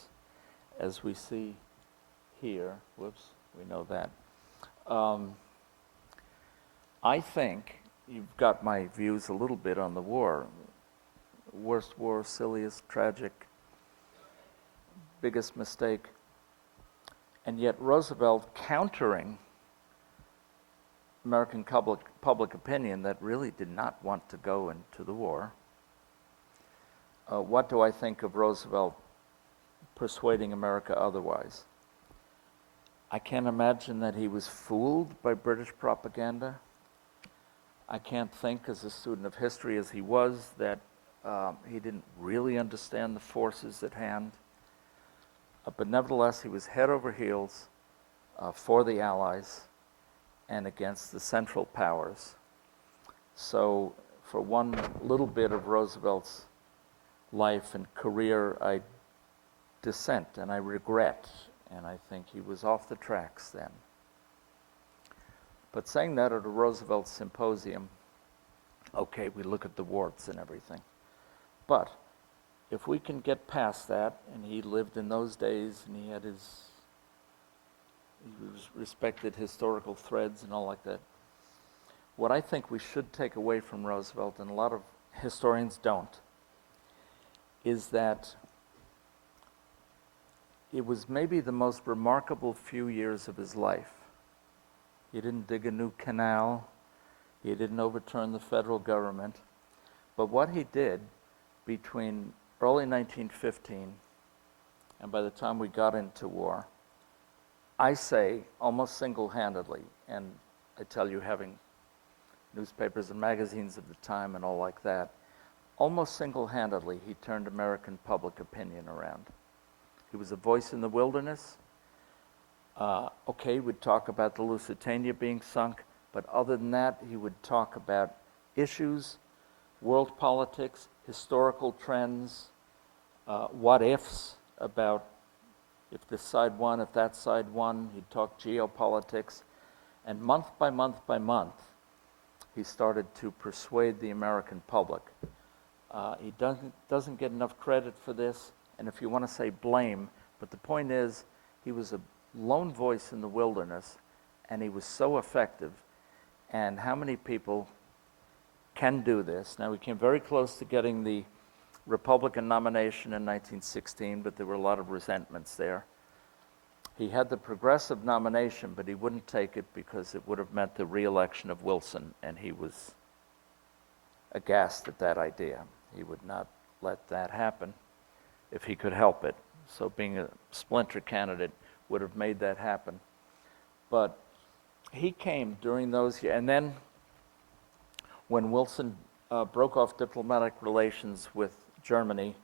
as we see here, whoops, we know that, I think you've got my views a little bit on the war. Worst war, silliest, tragic, biggest mistake. And yet Roosevelt countering American public opinion that really did not want to go into the war. What do I think of Roosevelt persuading America otherwise? I can't imagine that he was fooled by British propaganda. I can't think, as a student of history as he was, that he didn't really understand the forces at hand. But nevertheless, he was head over heels for the Allies and against the Central Powers. So for one little bit of Roosevelt's life and career, I dissent and I regret, and I think he was off the tracks then. But saying that at a Roosevelt symposium, okay, we look at the warts and everything. But if we can get past that, and he lived in those days, and he respected historical threads and all like that. What I think we should take away from Roosevelt, and a lot of historians don't, is that it was maybe the most remarkable few years of his life. He didn't dig a new canal, he didn't overturn the federal government, but what he did between early 1915 and by the time we got into war, I say almost single-handedly, and I tell you, having newspapers and magazines of the time and all like that, almost single-handedly he turned American public opinion around. He was a voice in the wilderness. Okay, we'd talk about the Lusitania being sunk, but other than that, he would talk about issues, world politics, historical trends, what ifs about if this side won, if that side won. He'd talk geopolitics. And month by month by month, he started to persuade the American public. He doesn't get enough credit for this, and if you want to say blame, but the point is, he was a lone voice in the wilderness, and he was so effective. And how many people can do this? Now, we came very close to getting the Republican nomination in 1916, but there were a lot of resentments there. He had the progressive nomination, but he wouldn't take it because it would have meant the re-election of Wilson, and he was aghast at that idea. He would not let that happen if he could help it. So being a splinter candidate would have made that happen. But he came during those years, and then when Wilson broke off diplomatic relations with Germany,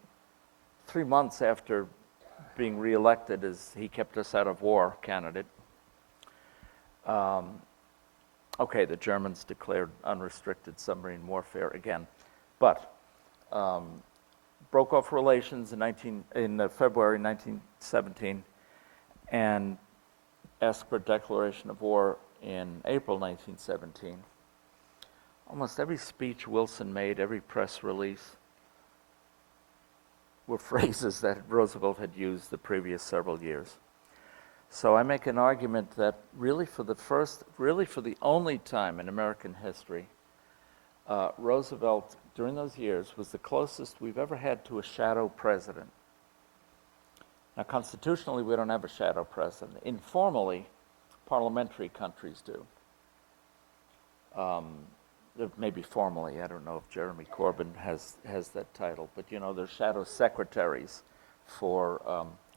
3 months after being reelected as he kept us out of war candidate, okay, the Germans declared unrestricted submarine warfare again, but broke off relations in February 1917 and asked for a declaration of war in April 1917. Almost every speech Wilson made, every press release, were phrases that Roosevelt had used the previous several years. So I make an argument that really for the only time in American history, Roosevelt, during those years, was the closest we've ever had to a shadow president. Now, constitutionally, we don't have a shadow president. Informally, parliamentary countries do. Maybe formally, I don't know if Jeremy Corbyn has that title, but you know, they're shadow secretaries for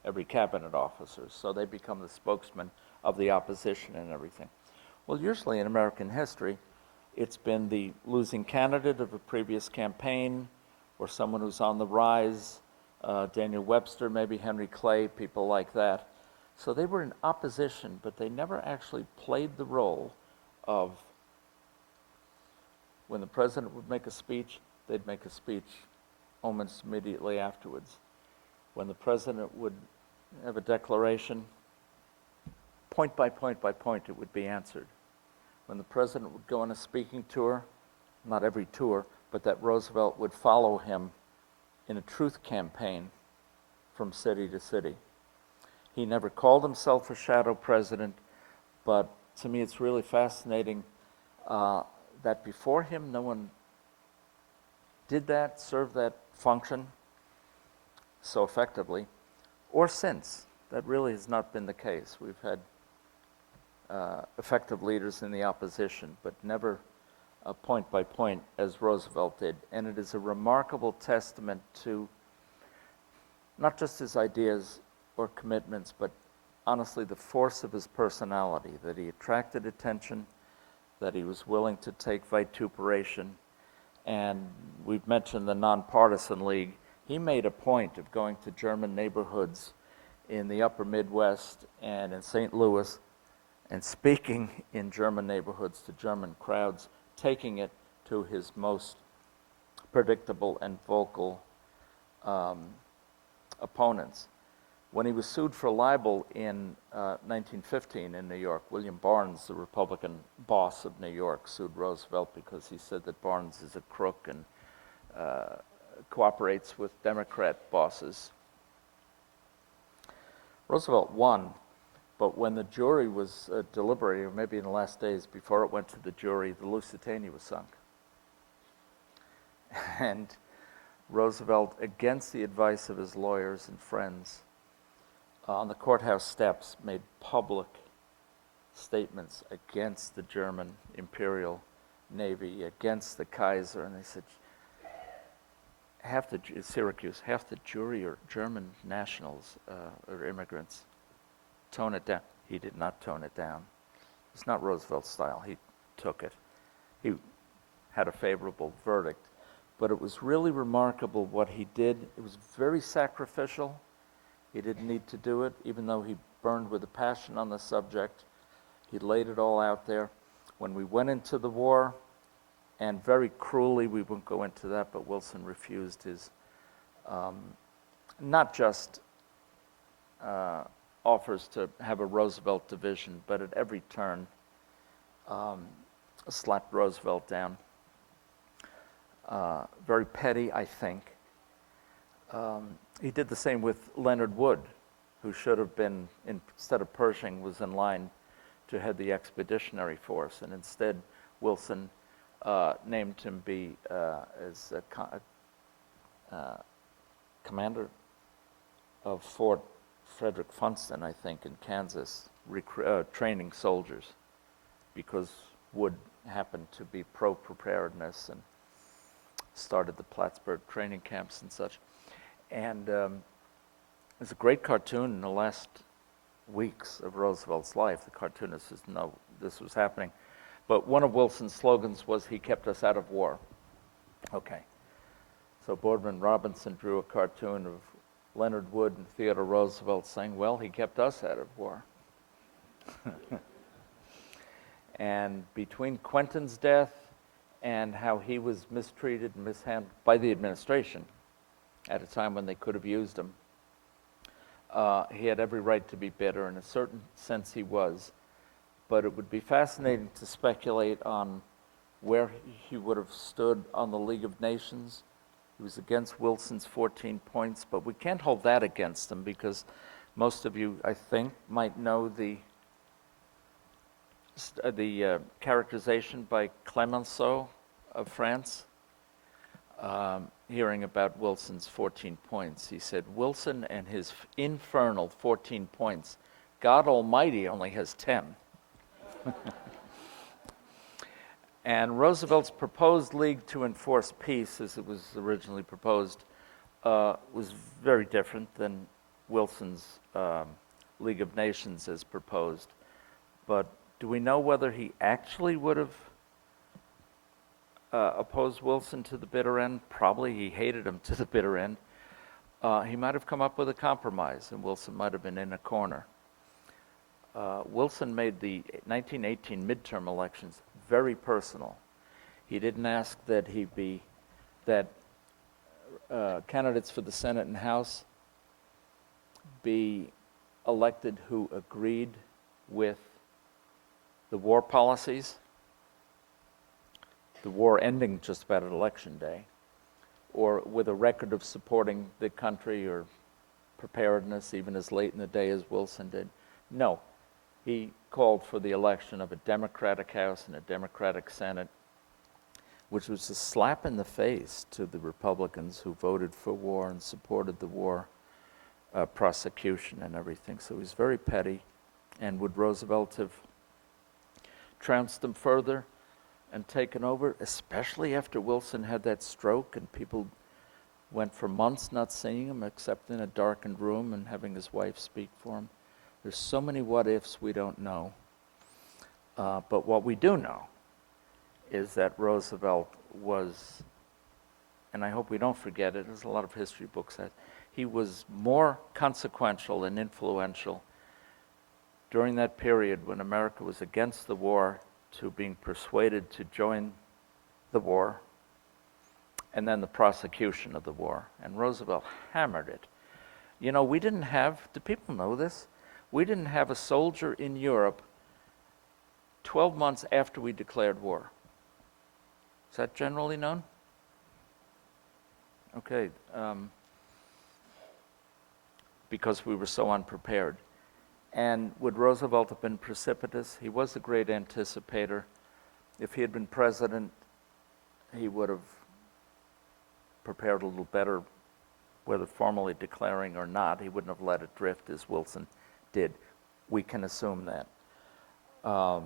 every cabinet officer, so they become the spokesman of the opposition and everything. Well, usually in American history, it's been the losing candidate of a previous campaign or someone who's on the rise, Daniel Webster, maybe Henry Clay, people like that. So they were in opposition, but they never actually played the role of, when the president would make a speech, they'd make a speech almost immediately afterwards. When the president would have a declaration, point by point by point, it would be answered. When the president would go on a speaking tour, not every tour, but that Roosevelt would follow him in a truth campaign from city to city. He never called himself a shadow president, but to me it's really fascinating that before him no one did that, served that function so effectively, or since. That really has not been the case. We've had effective leaders in the opposition, but never point by point as Roosevelt did. And it is a remarkable testament to not just his ideas or commitments, but honestly the force of his personality, that he attracted attention, that he was willing to take vituperation. And we've mentioned the Nonpartisan League. He made a point of going to German neighborhoods in the upper Midwest and in St. Louis and speaking in German neighborhoods to German crowds, taking it to his most predictable and vocal opponents. When he was sued for libel in 1915 in New York, William Barnes, the Republican boss of New York, sued Roosevelt because he said that Barnes is a crook and cooperates with Democrat bosses. Roosevelt won, but when the jury was deliberating, or maybe in the last days before it went to the jury, the Lusitania was sunk. And Roosevelt, against the advice of his lawyers and friends, on the courthouse steps made public statements against the German Imperial Navy, against the Kaiser, and they said, Syracuse, half the jury are German nationals or immigrants. Tone it down. He did not tone it down. It's not Roosevelt's style. He took it. He had a favorable verdict. But it was really remarkable what he did. It was very sacrificial. He didn't need to do it, even though he burned with a passion on the subject. He laid it all out there. When we went into the war, and very cruelly, we won't go into that, but Wilson refused his, not just offers to have a Roosevelt division, but at every turn, slapped Roosevelt down. Very petty, I think. He did the same with Leonard Wood, who should have been, instead of Pershing, was in line to head the expeditionary force, and instead Wilson named him as a commander of Fort Frederick Funston, I think, in Kansas, training soldiers, because Wood happened to be pro-preparedness and started the Plattsburgh training camps and such. And there's a great cartoon in the last weeks of Roosevelt's life. The cartoonist says, no, this was happening. But one of Wilson's slogans was, he kept us out of war. Okay. So Boardman Robinson drew a cartoon of Leonard Wood and Theodore Roosevelt saying, well, he kept us out of war. And between Quentin's death and how he was mistreated and mishandled by the administration at a time when they could have used him, he had every right to be bitter. In a certain sense, he was. But it would be fascinating to speculate on where he would have stood on the League of Nations. He was against Wilson's 14 points, but we can't hold that against him, because most of you, I think, might know the characterization by Clemenceau of France, hearing about Wilson's 14 points. He said, Wilson and his infernal 14 points, God Almighty only has 10. And Roosevelt's proposed League to enforce peace, as it was originally proposed, was very different than Wilson's League of Nations as proposed. But do we know whether he actually would have opposed Wilson to the bitter end? Probably. He hated him to the bitter end. He might have come up with a compromise, and Wilson might have been in a corner. Wilson made the 1918 midterm elections very personal. He didn't ask that candidates for the Senate and House be elected who agreed with the war policies, the war ending just about at election day, or with a record of supporting the country or preparedness even as late in the day as Wilson did. No. He called for the election of a Democratic House and a Democratic Senate, which was a slap in the face to the Republicans who voted for war and supported the war prosecution and everything. So he was very petty. And would Roosevelt have trounced them further and taken over, especially after Wilson had that stroke and people went for months not seeing him except in a darkened room and having his wife speak for him? There's so many what-ifs we don't know. But what we do know is that Roosevelt was, and I hope we don't forget it, there's a lot of history books that, he was more consequential and influential during that period when America was against the war to being persuaded to join the war, and then the prosecution of the war. And Roosevelt hammered it. You know, we didn't have, do people know this? We didn't have a soldier in Europe 12 months after we declared war. Is that generally known? Okay. Because we were so unprepared. And would Roosevelt have been precipitous? He was a great anticipator. If he had been president, he would have prepared a little better, whether formally declaring or not. He wouldn't have let it drift as Wilson did. We can assume that. There are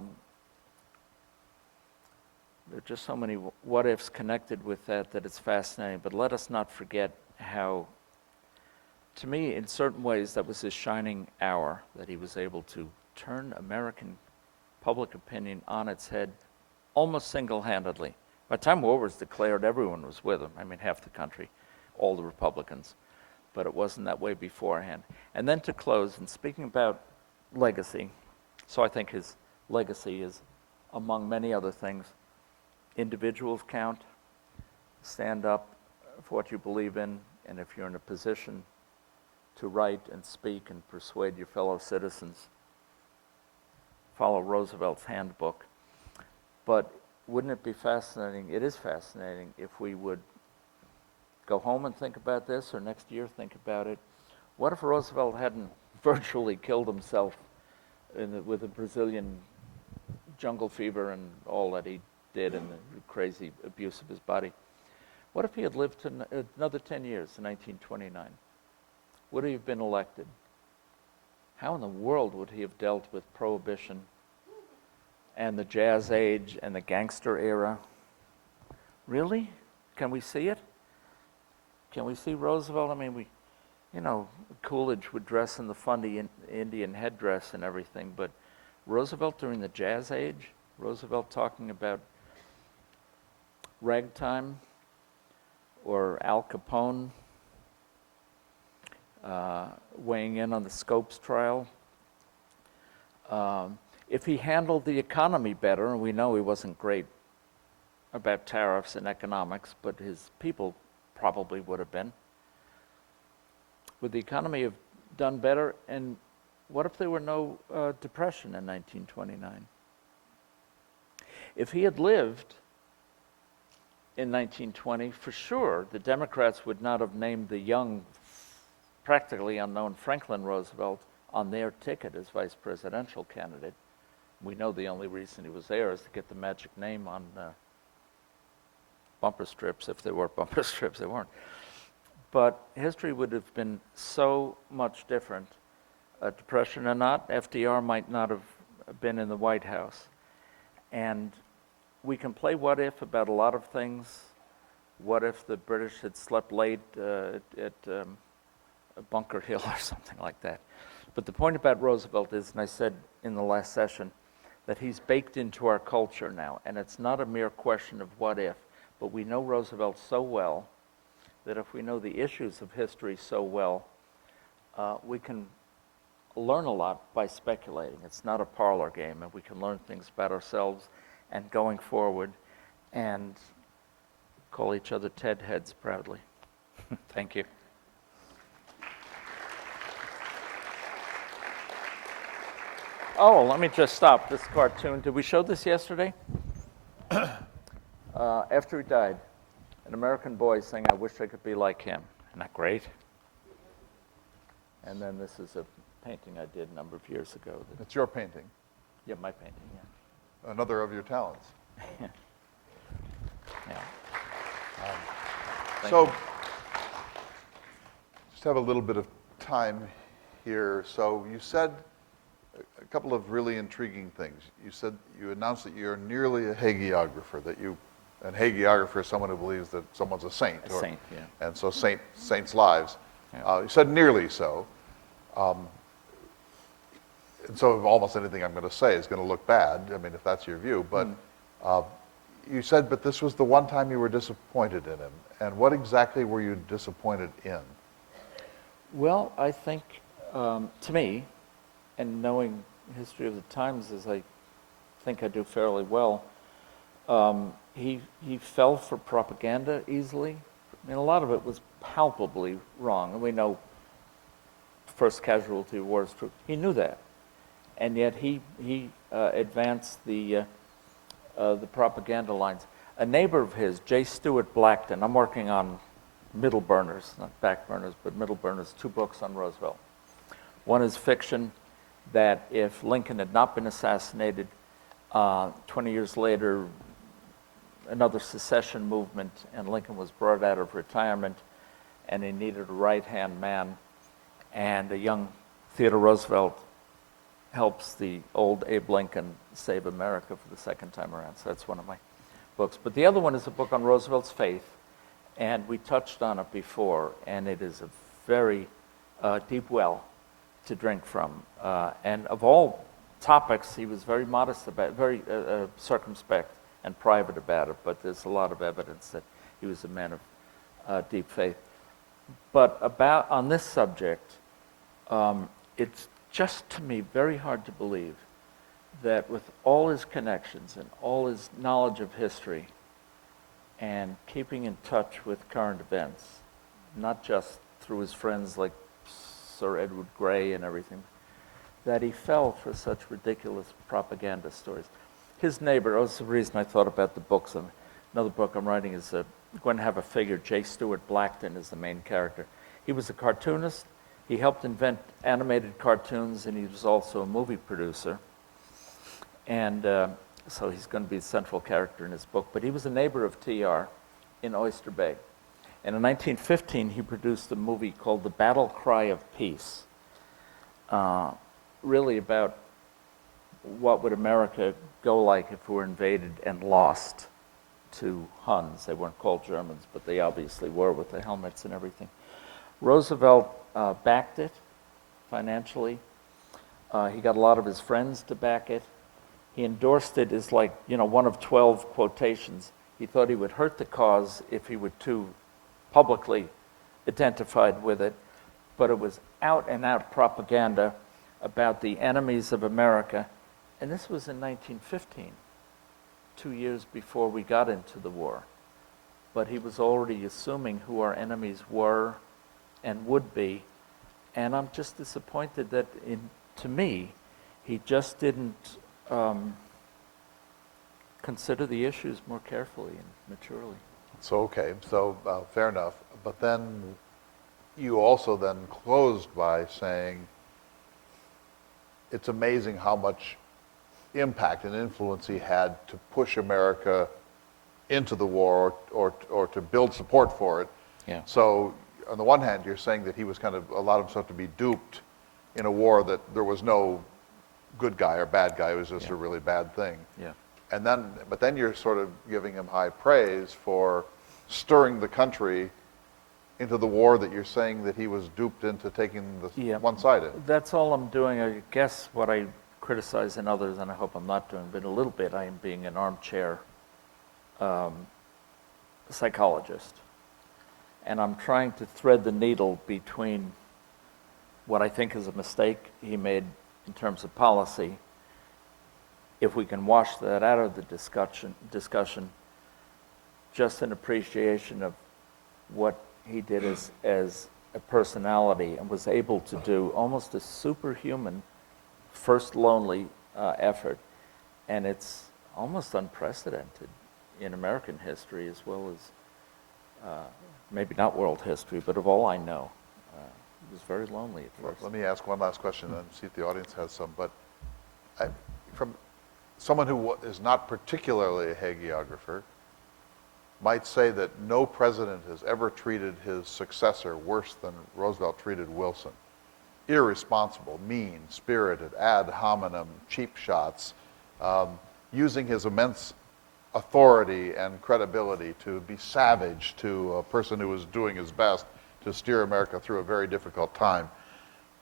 just so many what-ifs connected with that it's fascinating. But let us not forget how, to me, in certain ways, that was his shining hour, that he was able to turn American public opinion on its head almost single-handedly. By the time war was declared, everyone was with him. I mean, half the country, all the Republicans. But it wasn't that way beforehand. And then to close, and speaking about legacy, so I think his legacy is, among many other things, individuals count, stand up for what you believe in, and if you're in a position to write and speak and persuade your fellow citizens, follow Roosevelt's handbook. But wouldn't it be fascinating, it is fascinating, if we would go home and think about this, or next year think about it. What if Roosevelt hadn't virtually killed himself with the Brazilian jungle fever and all that he did and the crazy abuse of his body? What if he had lived to another 10 years, in 1929? Would he have been elected? How in the world would he have dealt with Prohibition and the Jazz Age and the gangster era? Really? Can we see it? Can we see Roosevelt? I mean, Coolidge would dress in the funny Indian headdress and everything, but Roosevelt during the Jazz Age, Roosevelt talking about ragtime, or Al Capone weighing in on the Scopes trial. If he handled the economy better, and we know he wasn't great about tariffs and economics, but his people probably would have been. Would the economy have done better? And what if there were no depression in 1929? If he had lived in 1920, for sure, the Democrats would not have named the young, practically unknown Franklin Roosevelt on their ticket as vice presidential candidate. We know the only reason he was there is to get the magic name on bumper strips, if there were bumper strips. There weren't. But history would have been so much different. Depression or not, FDR might not have been in the White House. And we can play what if about a lot of things. What if the British had slept late at Bunker Hill or something like that? But the point about Roosevelt is, and I said in the last session, that he's baked into our culture now. And it's not a mere question of what if, but we know Roosevelt so well that if we know the issues of history so well, we can learn a lot by speculating. It's not a parlor game, and we can learn things about ourselves and going forward and call each other Ted heads proudly. Thank you. Oh, let me just stop this cartoon. Did we show this yesterday? After he died, an American boy saying, "I wish I could be like him." Isn't that great? And then this is a painting I did a number of years ago. It's your painting. Yeah, my painting, yeah. Another of your talents. Yeah. So, you. just have a little bit of time here. So you said a couple of really intriguing things. You announced that you're nearly a hagiographer, and hagiographer is someone who believes that someone's a saint. A saint, yeah. And so saints' lives. Yeah. You said nearly so. And so almost anything I'm going to say is going to look bad, I mean, if that's your view. But you said, but this was the one time you were disappointed in him. And what exactly were you disappointed in? Well, I think, to me, and knowing history of the times as I think I do fairly well, he fell for propaganda easily. I mean, a lot of it was palpably wrong, and we know first casualty of war is true. He knew that, and yet he advanced the propaganda lines. A neighbor of his, J. Stuart Blackton, I'm working on middle burners, not back burners, but middle burners, 2 books on Roosevelt. One is fiction, that if Lincoln had not been assassinated, 20 years later, another secession movement, and Lincoln was brought out of retirement, and he needed a right-hand man, and a young Theodore Roosevelt helps the old Abe Lincoln save America for the second time around. So that's one of my books. But the other one is a book on Roosevelt's faith, and we touched on it before, and it is a very deep well to drink from. And of all topics, he was very modest about, very circumspect and private about it, but there's a lot of evidence that he was a man of deep faith. But on this subject, it's just to me very hard to believe that with all his connections and all his knowledge of history and keeping in touch with current events, not just through his friends like Sir Edward Grey and everything, that he fell for such ridiculous propaganda stories. His neighbor, that was the reason I thought about the books. Another book I'm writing is going to have a figure, J. Stewart Blackton is the main character. He was a cartoonist. He helped invent animated cartoons, and he was also a movie producer. And so he's going to be the central character in his book. But he was a neighbor of TR in Oyster Bay. And in 1915, he produced a movie called The Battle Cry of Peace, really about what would America go like if we were invaded and lost to Huns. They weren't called Germans, but they obviously were with the helmets and everything. Roosevelt backed it financially. He got a lot of his friends to back it. He endorsed it as like, one of 12 quotations. He thought he would hurt the cause if he were too publicly identified with it, but it was out and out propaganda about the enemies of America. And this was in 1915, 2 years before we got into the war. But he was already assuming who our enemies were and would be. And I'm just disappointed that, to me, he just didn't consider the issues more carefully and maturely. So, okay, so fair enough. But then you also then closed by saying it's amazing how much impact and influence he had to push America into the war or to build support for it. Yeah. So on the one hand, you're saying that he was kind of allowed himself to be duped in a war that there was no good guy or bad guy. It was just a really bad thing. Yeah. And but then you're sort of giving him high praise for stirring the country into the war that you're saying that he was duped into taking the one-sided. That's all I'm doing. I guess what I criticize in others, and I hope I'm not doing, but a little bit, I am being an armchair psychologist. And I'm trying to thread the needle between what I think is a mistake he made in terms of policy. If we can wash that out of the discussion, just an appreciation of what he did as a personality and was able to do almost a superhuman, first lonely effort. And it's almost unprecedented in American history as well as maybe not world history, but of all I know. He was very lonely at first. Let me ask one last question and see if the audience has some. But from someone who is not particularly a hagiographer, might say that no president has ever treated his successor worse than Roosevelt treated Wilson. Irresponsible, mean, spirited, ad hominem, cheap shots, using his immense authority and credibility to be savage to a person who was doing his best to steer America through a very difficult time.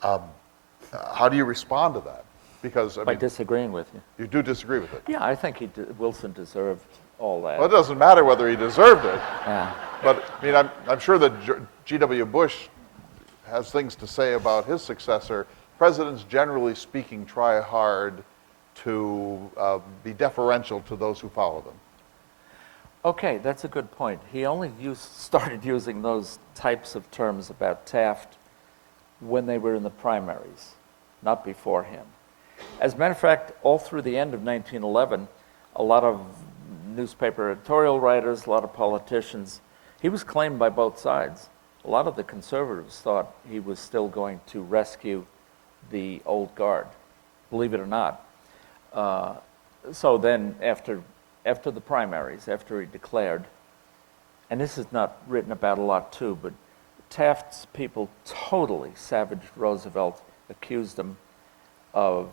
How do you respond to that? Because By disagreeing with you. You do disagree with it? Yeah, I think Wilson deserved all that. Well, it doesn't matter whether he deserved it. Yeah. But, I mean, I'm sure that G.W. Bush has things to say about his successor. Presidents, generally speaking, try hard to be deferential to those who follow them. Okay, that's a good point. He only started using those types of terms about Taft when they were in the primaries, not before him. As a matter of fact, all through the end of 1911, a lot of newspaper editorial writers, a lot of politicians, he was claimed by both sides. A lot of the conservatives thought he was still going to rescue the old guard, believe it or not. So then after the primaries, after he declared, and this is not written about a lot too, but Taft's people totally savaged Roosevelt, accused him of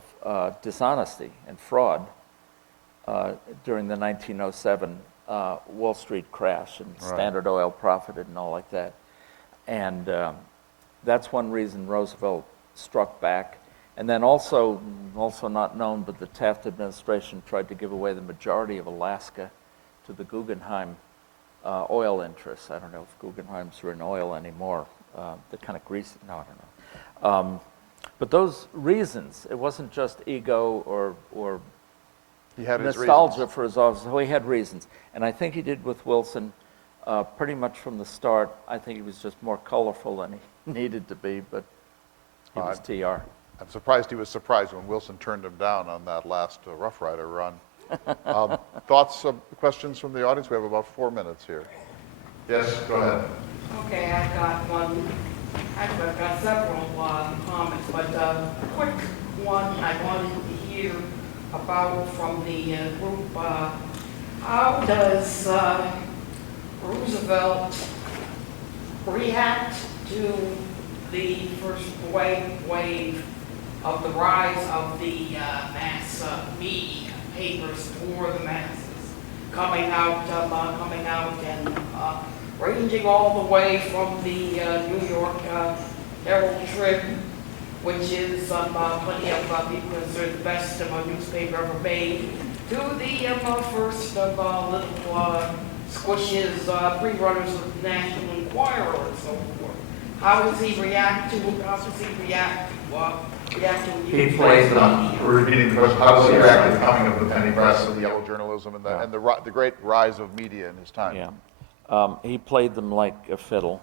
dishonesty and fraud during the 1907 Wall Street crash, and Standard Oil profited and all like that. And that's one reason Roosevelt struck back. And then also not known, but the Taft administration tried to give away the majority of Alaska to the Guggenheim oil interests. I don't know if Guggenheims are in oil anymore. They're kind of greasy. No, I don't know. But those reasons, it wasn't just ego or He had his nostalgia reasons. for his office. So he had reasons. And I think he did with Wilson pretty much from the start. I think he was just more colorful than he needed to be, but he was TR. I'm surprised he was surprised when Wilson turned him down on that last Rough Rider run. Thoughts, questions from the audience? We have about 4 minutes here. Yes, go ahead. Okay, I've got one. Actually, I've got several comments, but a quick one I wanted to hear about from the group. How does Roosevelt react to the first wave of the rise of the mass media, papers for the masses, coming out and ranging all the way from the New York Herald Tribune, which is plenty of people consider the best newspaper ever made, to the first of little squishes, pre-runners of the National Enquirer and so forth. How does he react to? He plays on repeating the question. How does he react to the coming of the penny press and the yellow journalism and the great rise of media in his time? Yeah, he played them like a fiddle.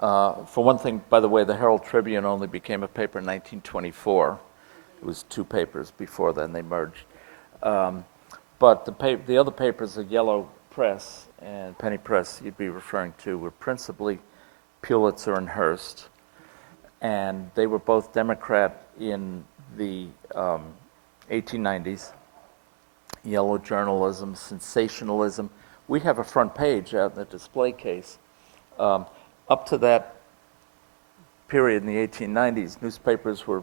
For one thing, by the way, the Herald Tribune only became a paper in 1924. It was 2 papers before then, they merged. But the other papers, the yellow press and penny press you'd be referring to, were principally Pulitzer and Hearst. And they were both Democrat in the 1890s. Yellow journalism, sensationalism. We have a front page out in the display case. Up to that period in the 1890s, newspapers were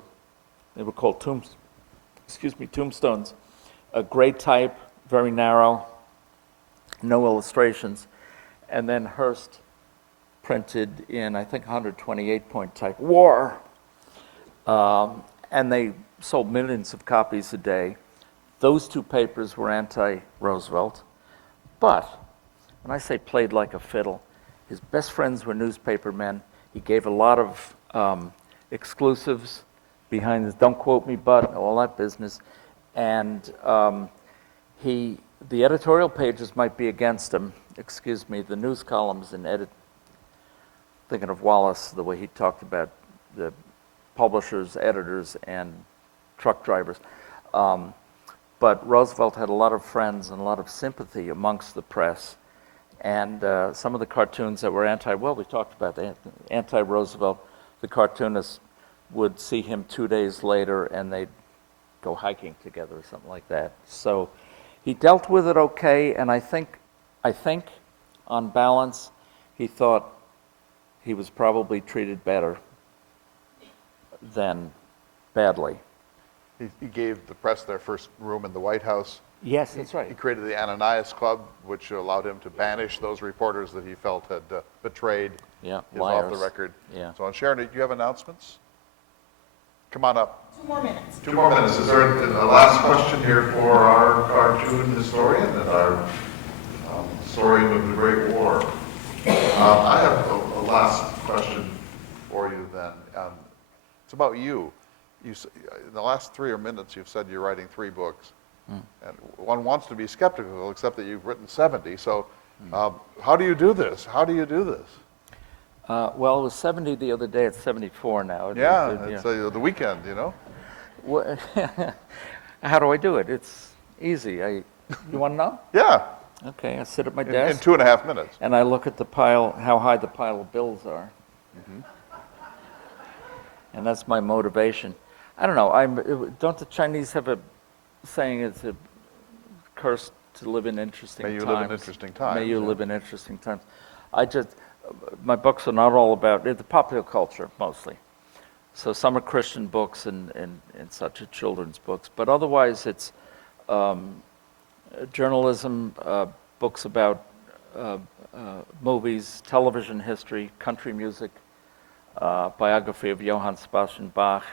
called tombstones. A gray type, very narrow, no illustrations. And then Hearst printed in, I think, 128-point type, war. And they sold millions of copies a day. Those 2 papers were anti-Roosevelt. But when I say played like a fiddle, his best friends were newspaper men. He gave a lot of exclusives behind his don't quote me but, all that business. And the editorial pages might be against him. Excuse me, the news columns and thinking of Wallace, the way he talked about the publishers, editors, and truck drivers. But Roosevelt had a lot of friends and a lot of sympathy amongst the press. And some of the cartoons that were we talked about the anti-Roosevelt. The cartoonists would see him 2 days later and they'd go hiking together or something like that. So he dealt with it okay, and I think on balance, he thought he was probably treated better than badly. He gave the press their first room in the White House. Yes, that's right. He created the Ananias Club, which allowed him to banish those reporters that he felt had betrayed his liars. off-the-record. Yeah. So, Sharon, do you have announcements? Come on up. 2 more minutes. 2 more minutes. Is there a last question here for our cartoon historian and our historian of the Great War? I have a last question for you then. It's about you. In the last 3 minutes, you've said you're writing 3 books. And one wants to be skeptical, except that you've written 70. So how do you do this? How do you do this? Well, it was 70 the other day. It's 74 now. It's the weekend, you know? How do I do it? It's easy. You want to know? Yeah. Okay, I sit at my in desk 2.5 minutes. and I look at the pile, how high the pile of bills are. And that's my motivation. I don't know, don't the Chinese have a saying, it's a curse to live in interesting May you times? live in interesting times, May you yeah. live in interesting times. My books are not all about, the popular culture mostly. So some are Christian books and such are children's books, but otherwise it's journalism, books about movies, television history, country music, biography of Johann Sebastian Bach.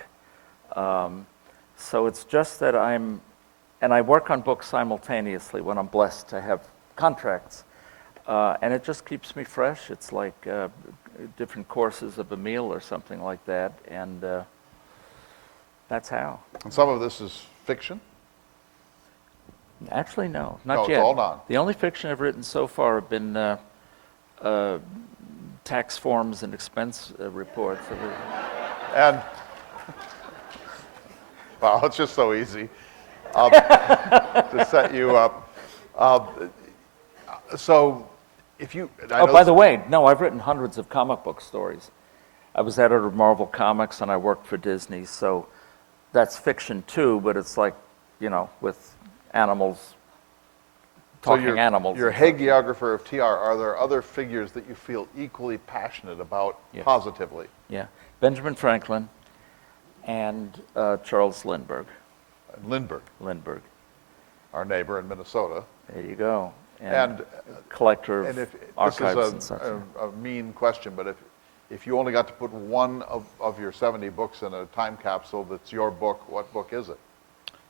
So it's just that and I work on books simultaneously when I'm blessed to have contracts. And it just keeps me fresh. It's like different courses of a meal or something like that, and that's how. And some of this is fiction? Actually, no, not No, it's yet. all non. The only fiction I've written so far have been tax forms and expense reports. And, wow, it's just so easy to set you up. So, if you... Oh, by the way, no, I've written hundreds of comic book stories. I was editor of Marvel Comics and I worked for Disney, so that's fiction too, but it's like, with animals, talking animals. You're a hagiographer of TR. Are there other figures that you feel equally passionate about positively? Yeah, Benjamin Franklin and Charles Lindbergh. Lindbergh, our neighbor in Minnesota. There you go. And collector of if archives this is and such. a mean question, but if you only got to put one of your 70 books in a time capsule that's your book, what book is it?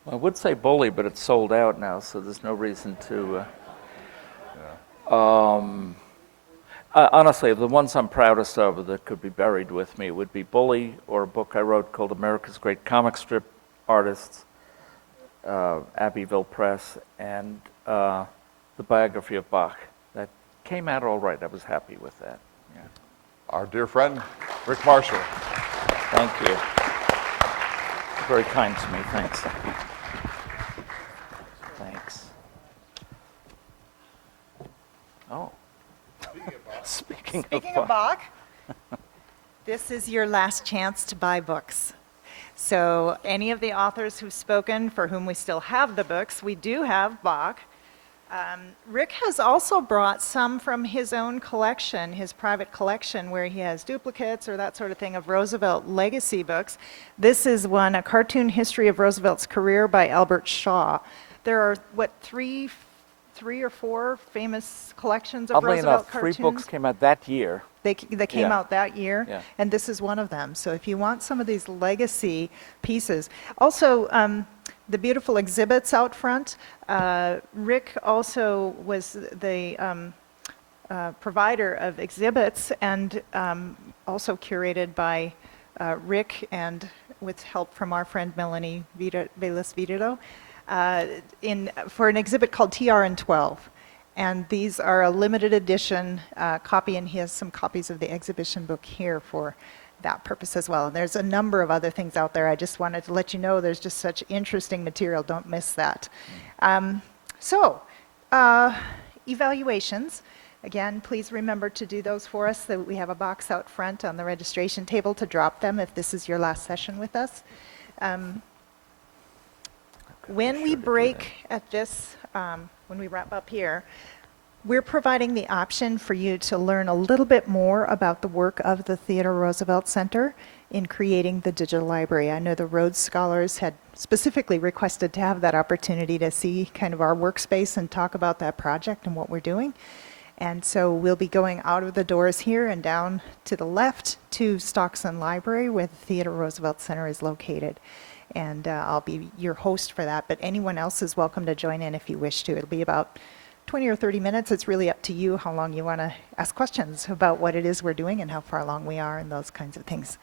Well, I would say Bully, but it's sold out now, so there's no reason to. Honestly, the ones I'm proudest of that could be buried with me would be Bully, or a book I wrote called America's Great Comic Strip Artists, Abbeville Press, and the biography of Bach. That came out all right. I was happy with that. Yeah. Our dear friend, Rick Marschall. Thank you. Very kind to me. Thanks. Thanks. Oh. Speaking of Bach, this is your last chance to buy books. So any of the authors who've spoken, for whom we still have the books, we do have Bach. Rick has also brought some from his own collection, his private collection, where he has duplicates or that sort of thing of Roosevelt Legacy books. This is one, A Cartoon History of Roosevelt's Career by Albert Shaw. There are, three or four famous collections of Oddly Roosevelt enough, cartoons? 3 books came out that year. They came out that year, Yeah. and this is one of them. So if you want some of these legacy pieces. Also, the beautiful exhibits out front. Rick also was the provider of exhibits, and also curated by Rick, and with help from our friend Melanie Velas-Videro, for an exhibit called TR in 12. And these are a limited edition copy, and he has some copies of the exhibition book here for that purpose as well. And there's a number of other things out there. I just wanted to let you know there's just such interesting material. Don't miss that. Evaluations. Again, please remember to do those for us. So we have a box out front on the registration table to drop them if this is your last session with us. When we break at this, when we wrap up here, we're providing the option for you to learn a little bit more about the work of the Theodore Roosevelt Center in creating the digital library. I know the Rhodes Scholars had specifically requested to have that opportunity to see kind of our workspace and talk about that project and what we're doing. And so we'll be going out of the doors here and down to the left to Stockton Library, where the Theodore Roosevelt Center is located. And I'll be your host for that, but anyone else is welcome to join in if you wish to. It'll be about 20 or 30 minutes. It's really up to you how long you want to ask questions about what it is we're doing and how far along we are and those kinds of things.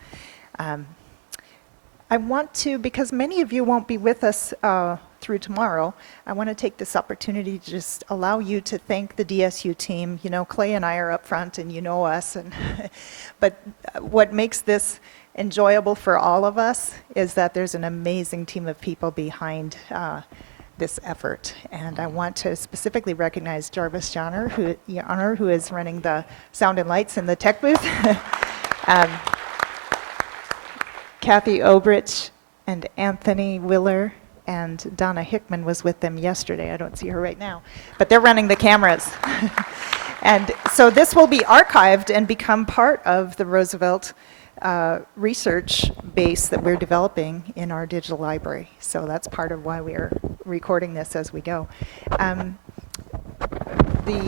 I want to, because many of you won't be with us through tomorrow, I want to take this opportunity to just allow you to thank the DSU team. You know, Clay and I are up front and you know us, and but what makes this enjoyable for all of us is that there's an amazing team of people behind this effort. And I want to specifically recognize Jarvis Johnner, who is running the sound and lights in the tech booth. Kathy Obrich and Anthony Willer and Donna Hickman was with them yesterday. I don't see her right now, but they're running the cameras. And so this will be archived and become part of the Roosevelt research base that we're developing in our digital library. So that's part of why we are recording this as we go. The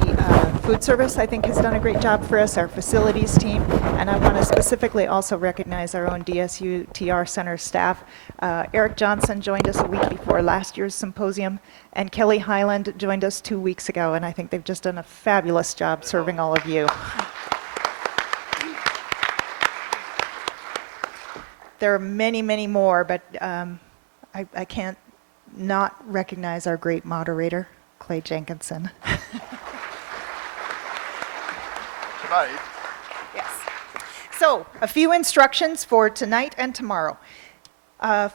food service, I think, has done a great job for us, our facilities team, and I want to specifically also recognize our own DSU TR Center staff. Eric Johnson joined us a week before last year's symposium, and Kelly Highland joined us 2 weeks ago, and I think they've just done a fabulous job serving all of you. There are many, many more, but I can't not recognize our great moderator, Clay Jenkinson. Tonight. Yes. So, a few instructions for tonight and tomorrow.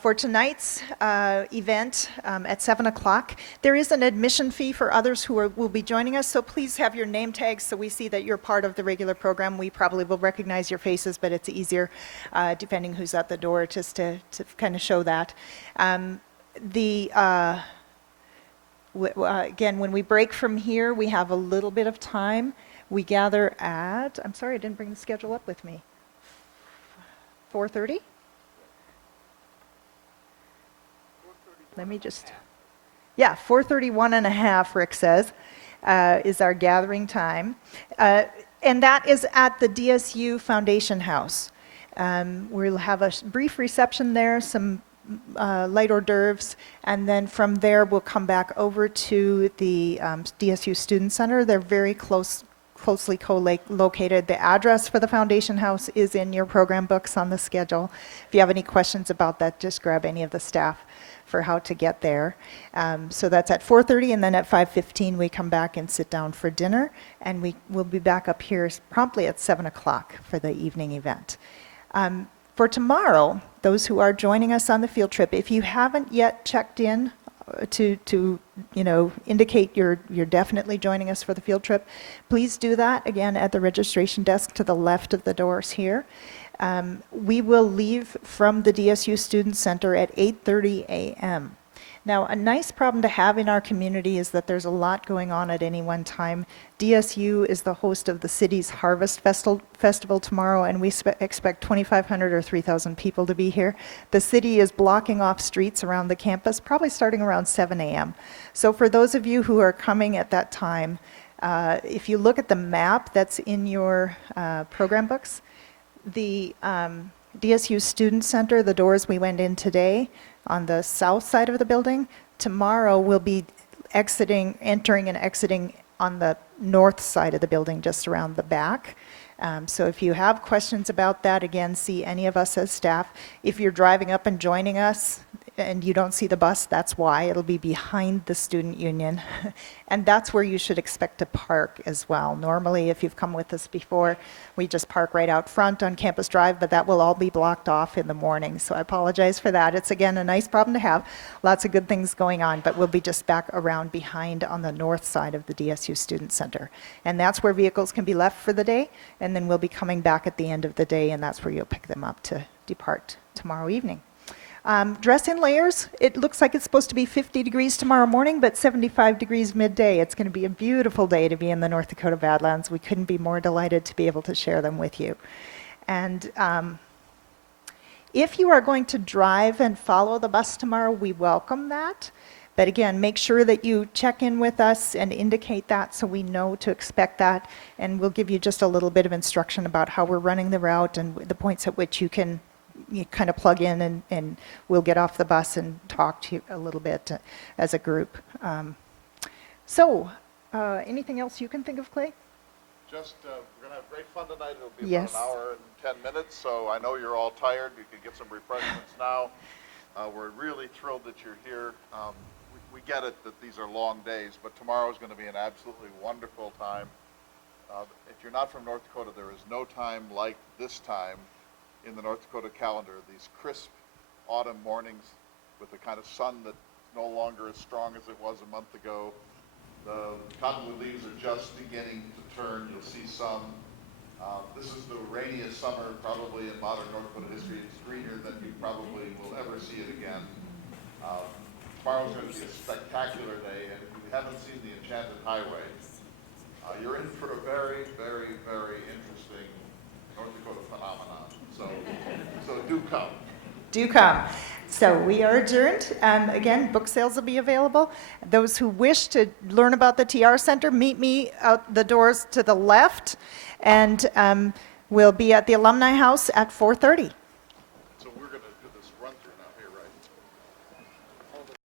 For tonight's event at 7 o'clock, there is an admission fee for others who will be joining us, so please have your name tags so we see that you're part of the regular program. We probably will recognize your faces, but it's easier, depending who's at the door, just to kind of show that. Again, when we break from here, we have a little bit of time. We gather at, I'm sorry, I didn't bring the schedule up with me. 4:30? Let me just, yeah, 4:31 and a half, Rick says, is our gathering time. And that is at the DSU Foundation House. We'll have a brief reception there, some light hors d'oeuvres, and then from there we'll come back over to the DSU Student Center. They're very closely co-located. The address for the Foundation House is in your program books on the schedule. If you have any questions about that, just grab any of the staff for how to get there. So that's at 4:30, and then at 5:15 we come back and sit down for dinner, and we will be back up here promptly at 7 o'clock for the evening event. For tomorrow, those who are joining us on the field trip, if you haven't yet checked in to indicate you're definitely joining us for the field trip, please do that again at the registration desk to the left of the doors here. We will leave from the DSU Student Center at 8:30 a.m. Now, a nice problem to have in our community is that there's a lot going on at any one time. DSU is the host of the city's Harvest Festival tomorrow, and we expect 2,500 or 3,000 people to be here. The city is blocking off streets around the campus, probably starting around 7 a.m. So for those of you who are coming at that time, if you look at the map that's in your program books, the DSU Student Center, the doors we went in today, on the south side of the building. Tomorrow we'll be entering and exiting on the north side of the building, just around the back. So if you have questions about that, again, see any of us as staff. If you're driving up and joining us and you don't see the bus, that's why. It'll be behind the student union. And that's where you should expect to park as well. Normally, if you've come with us before, we just park right out front on Campus Drive, but that will all be blocked off in the morning. So I apologize for that. It's, again, a nice problem to have. Lots of good things going on, but we'll be just back around behind on the north side of the DSU Student Center. And that's where vehicles can be left for the day, and then we'll be coming back at the end of the day, and that's where you'll pick them up to depart tomorrow evening. Dress in layers. It looks like it's supposed to be 50 degrees tomorrow morning, but 75 degrees midday. It's going to be a beautiful day to be in the North Dakota Badlands. We couldn't be more delighted to be able to share them with you. And if you are going to drive and follow the bus tomorrow, we welcome that. But again, make sure that you check in with us and indicate that so we know to expect that. And we'll give you just a little bit of instruction about how we're running the route and the points at which you can kind of plug in, and we'll get off the bus and talk to you a little bit as a group. Anything else you can think of, Clay? Just, we're going to have great fun tonight. It'll be Yes. about an hour and 10 minutes, so I know you're all tired. You can get some refreshments now. We're really thrilled that you're here. We get it that these are long days, but tomorrow is going to be an absolutely wonderful time. If you're not from North Dakota, there is no time like this time in the North Dakota calendar. These crisp autumn mornings with the kind of sun that no longer as strong as it was a month ago. The cottonwood leaves are just beginning to turn. You'll see some. This is the rainiest summer probably in modern North Dakota history. It's greener than you probably will ever see it again. Tomorrow's going to be a spectacular day, and if you haven't seen the Enchanted Highway, you're in for a very, very, very interesting North Dakota phenomenon. So do come. Do come. So we are adjourned. Again, book sales will be available. Those who wish to learn about the TR Center, meet me out the doors to the left, and we'll be at the Alumni House at 4:30.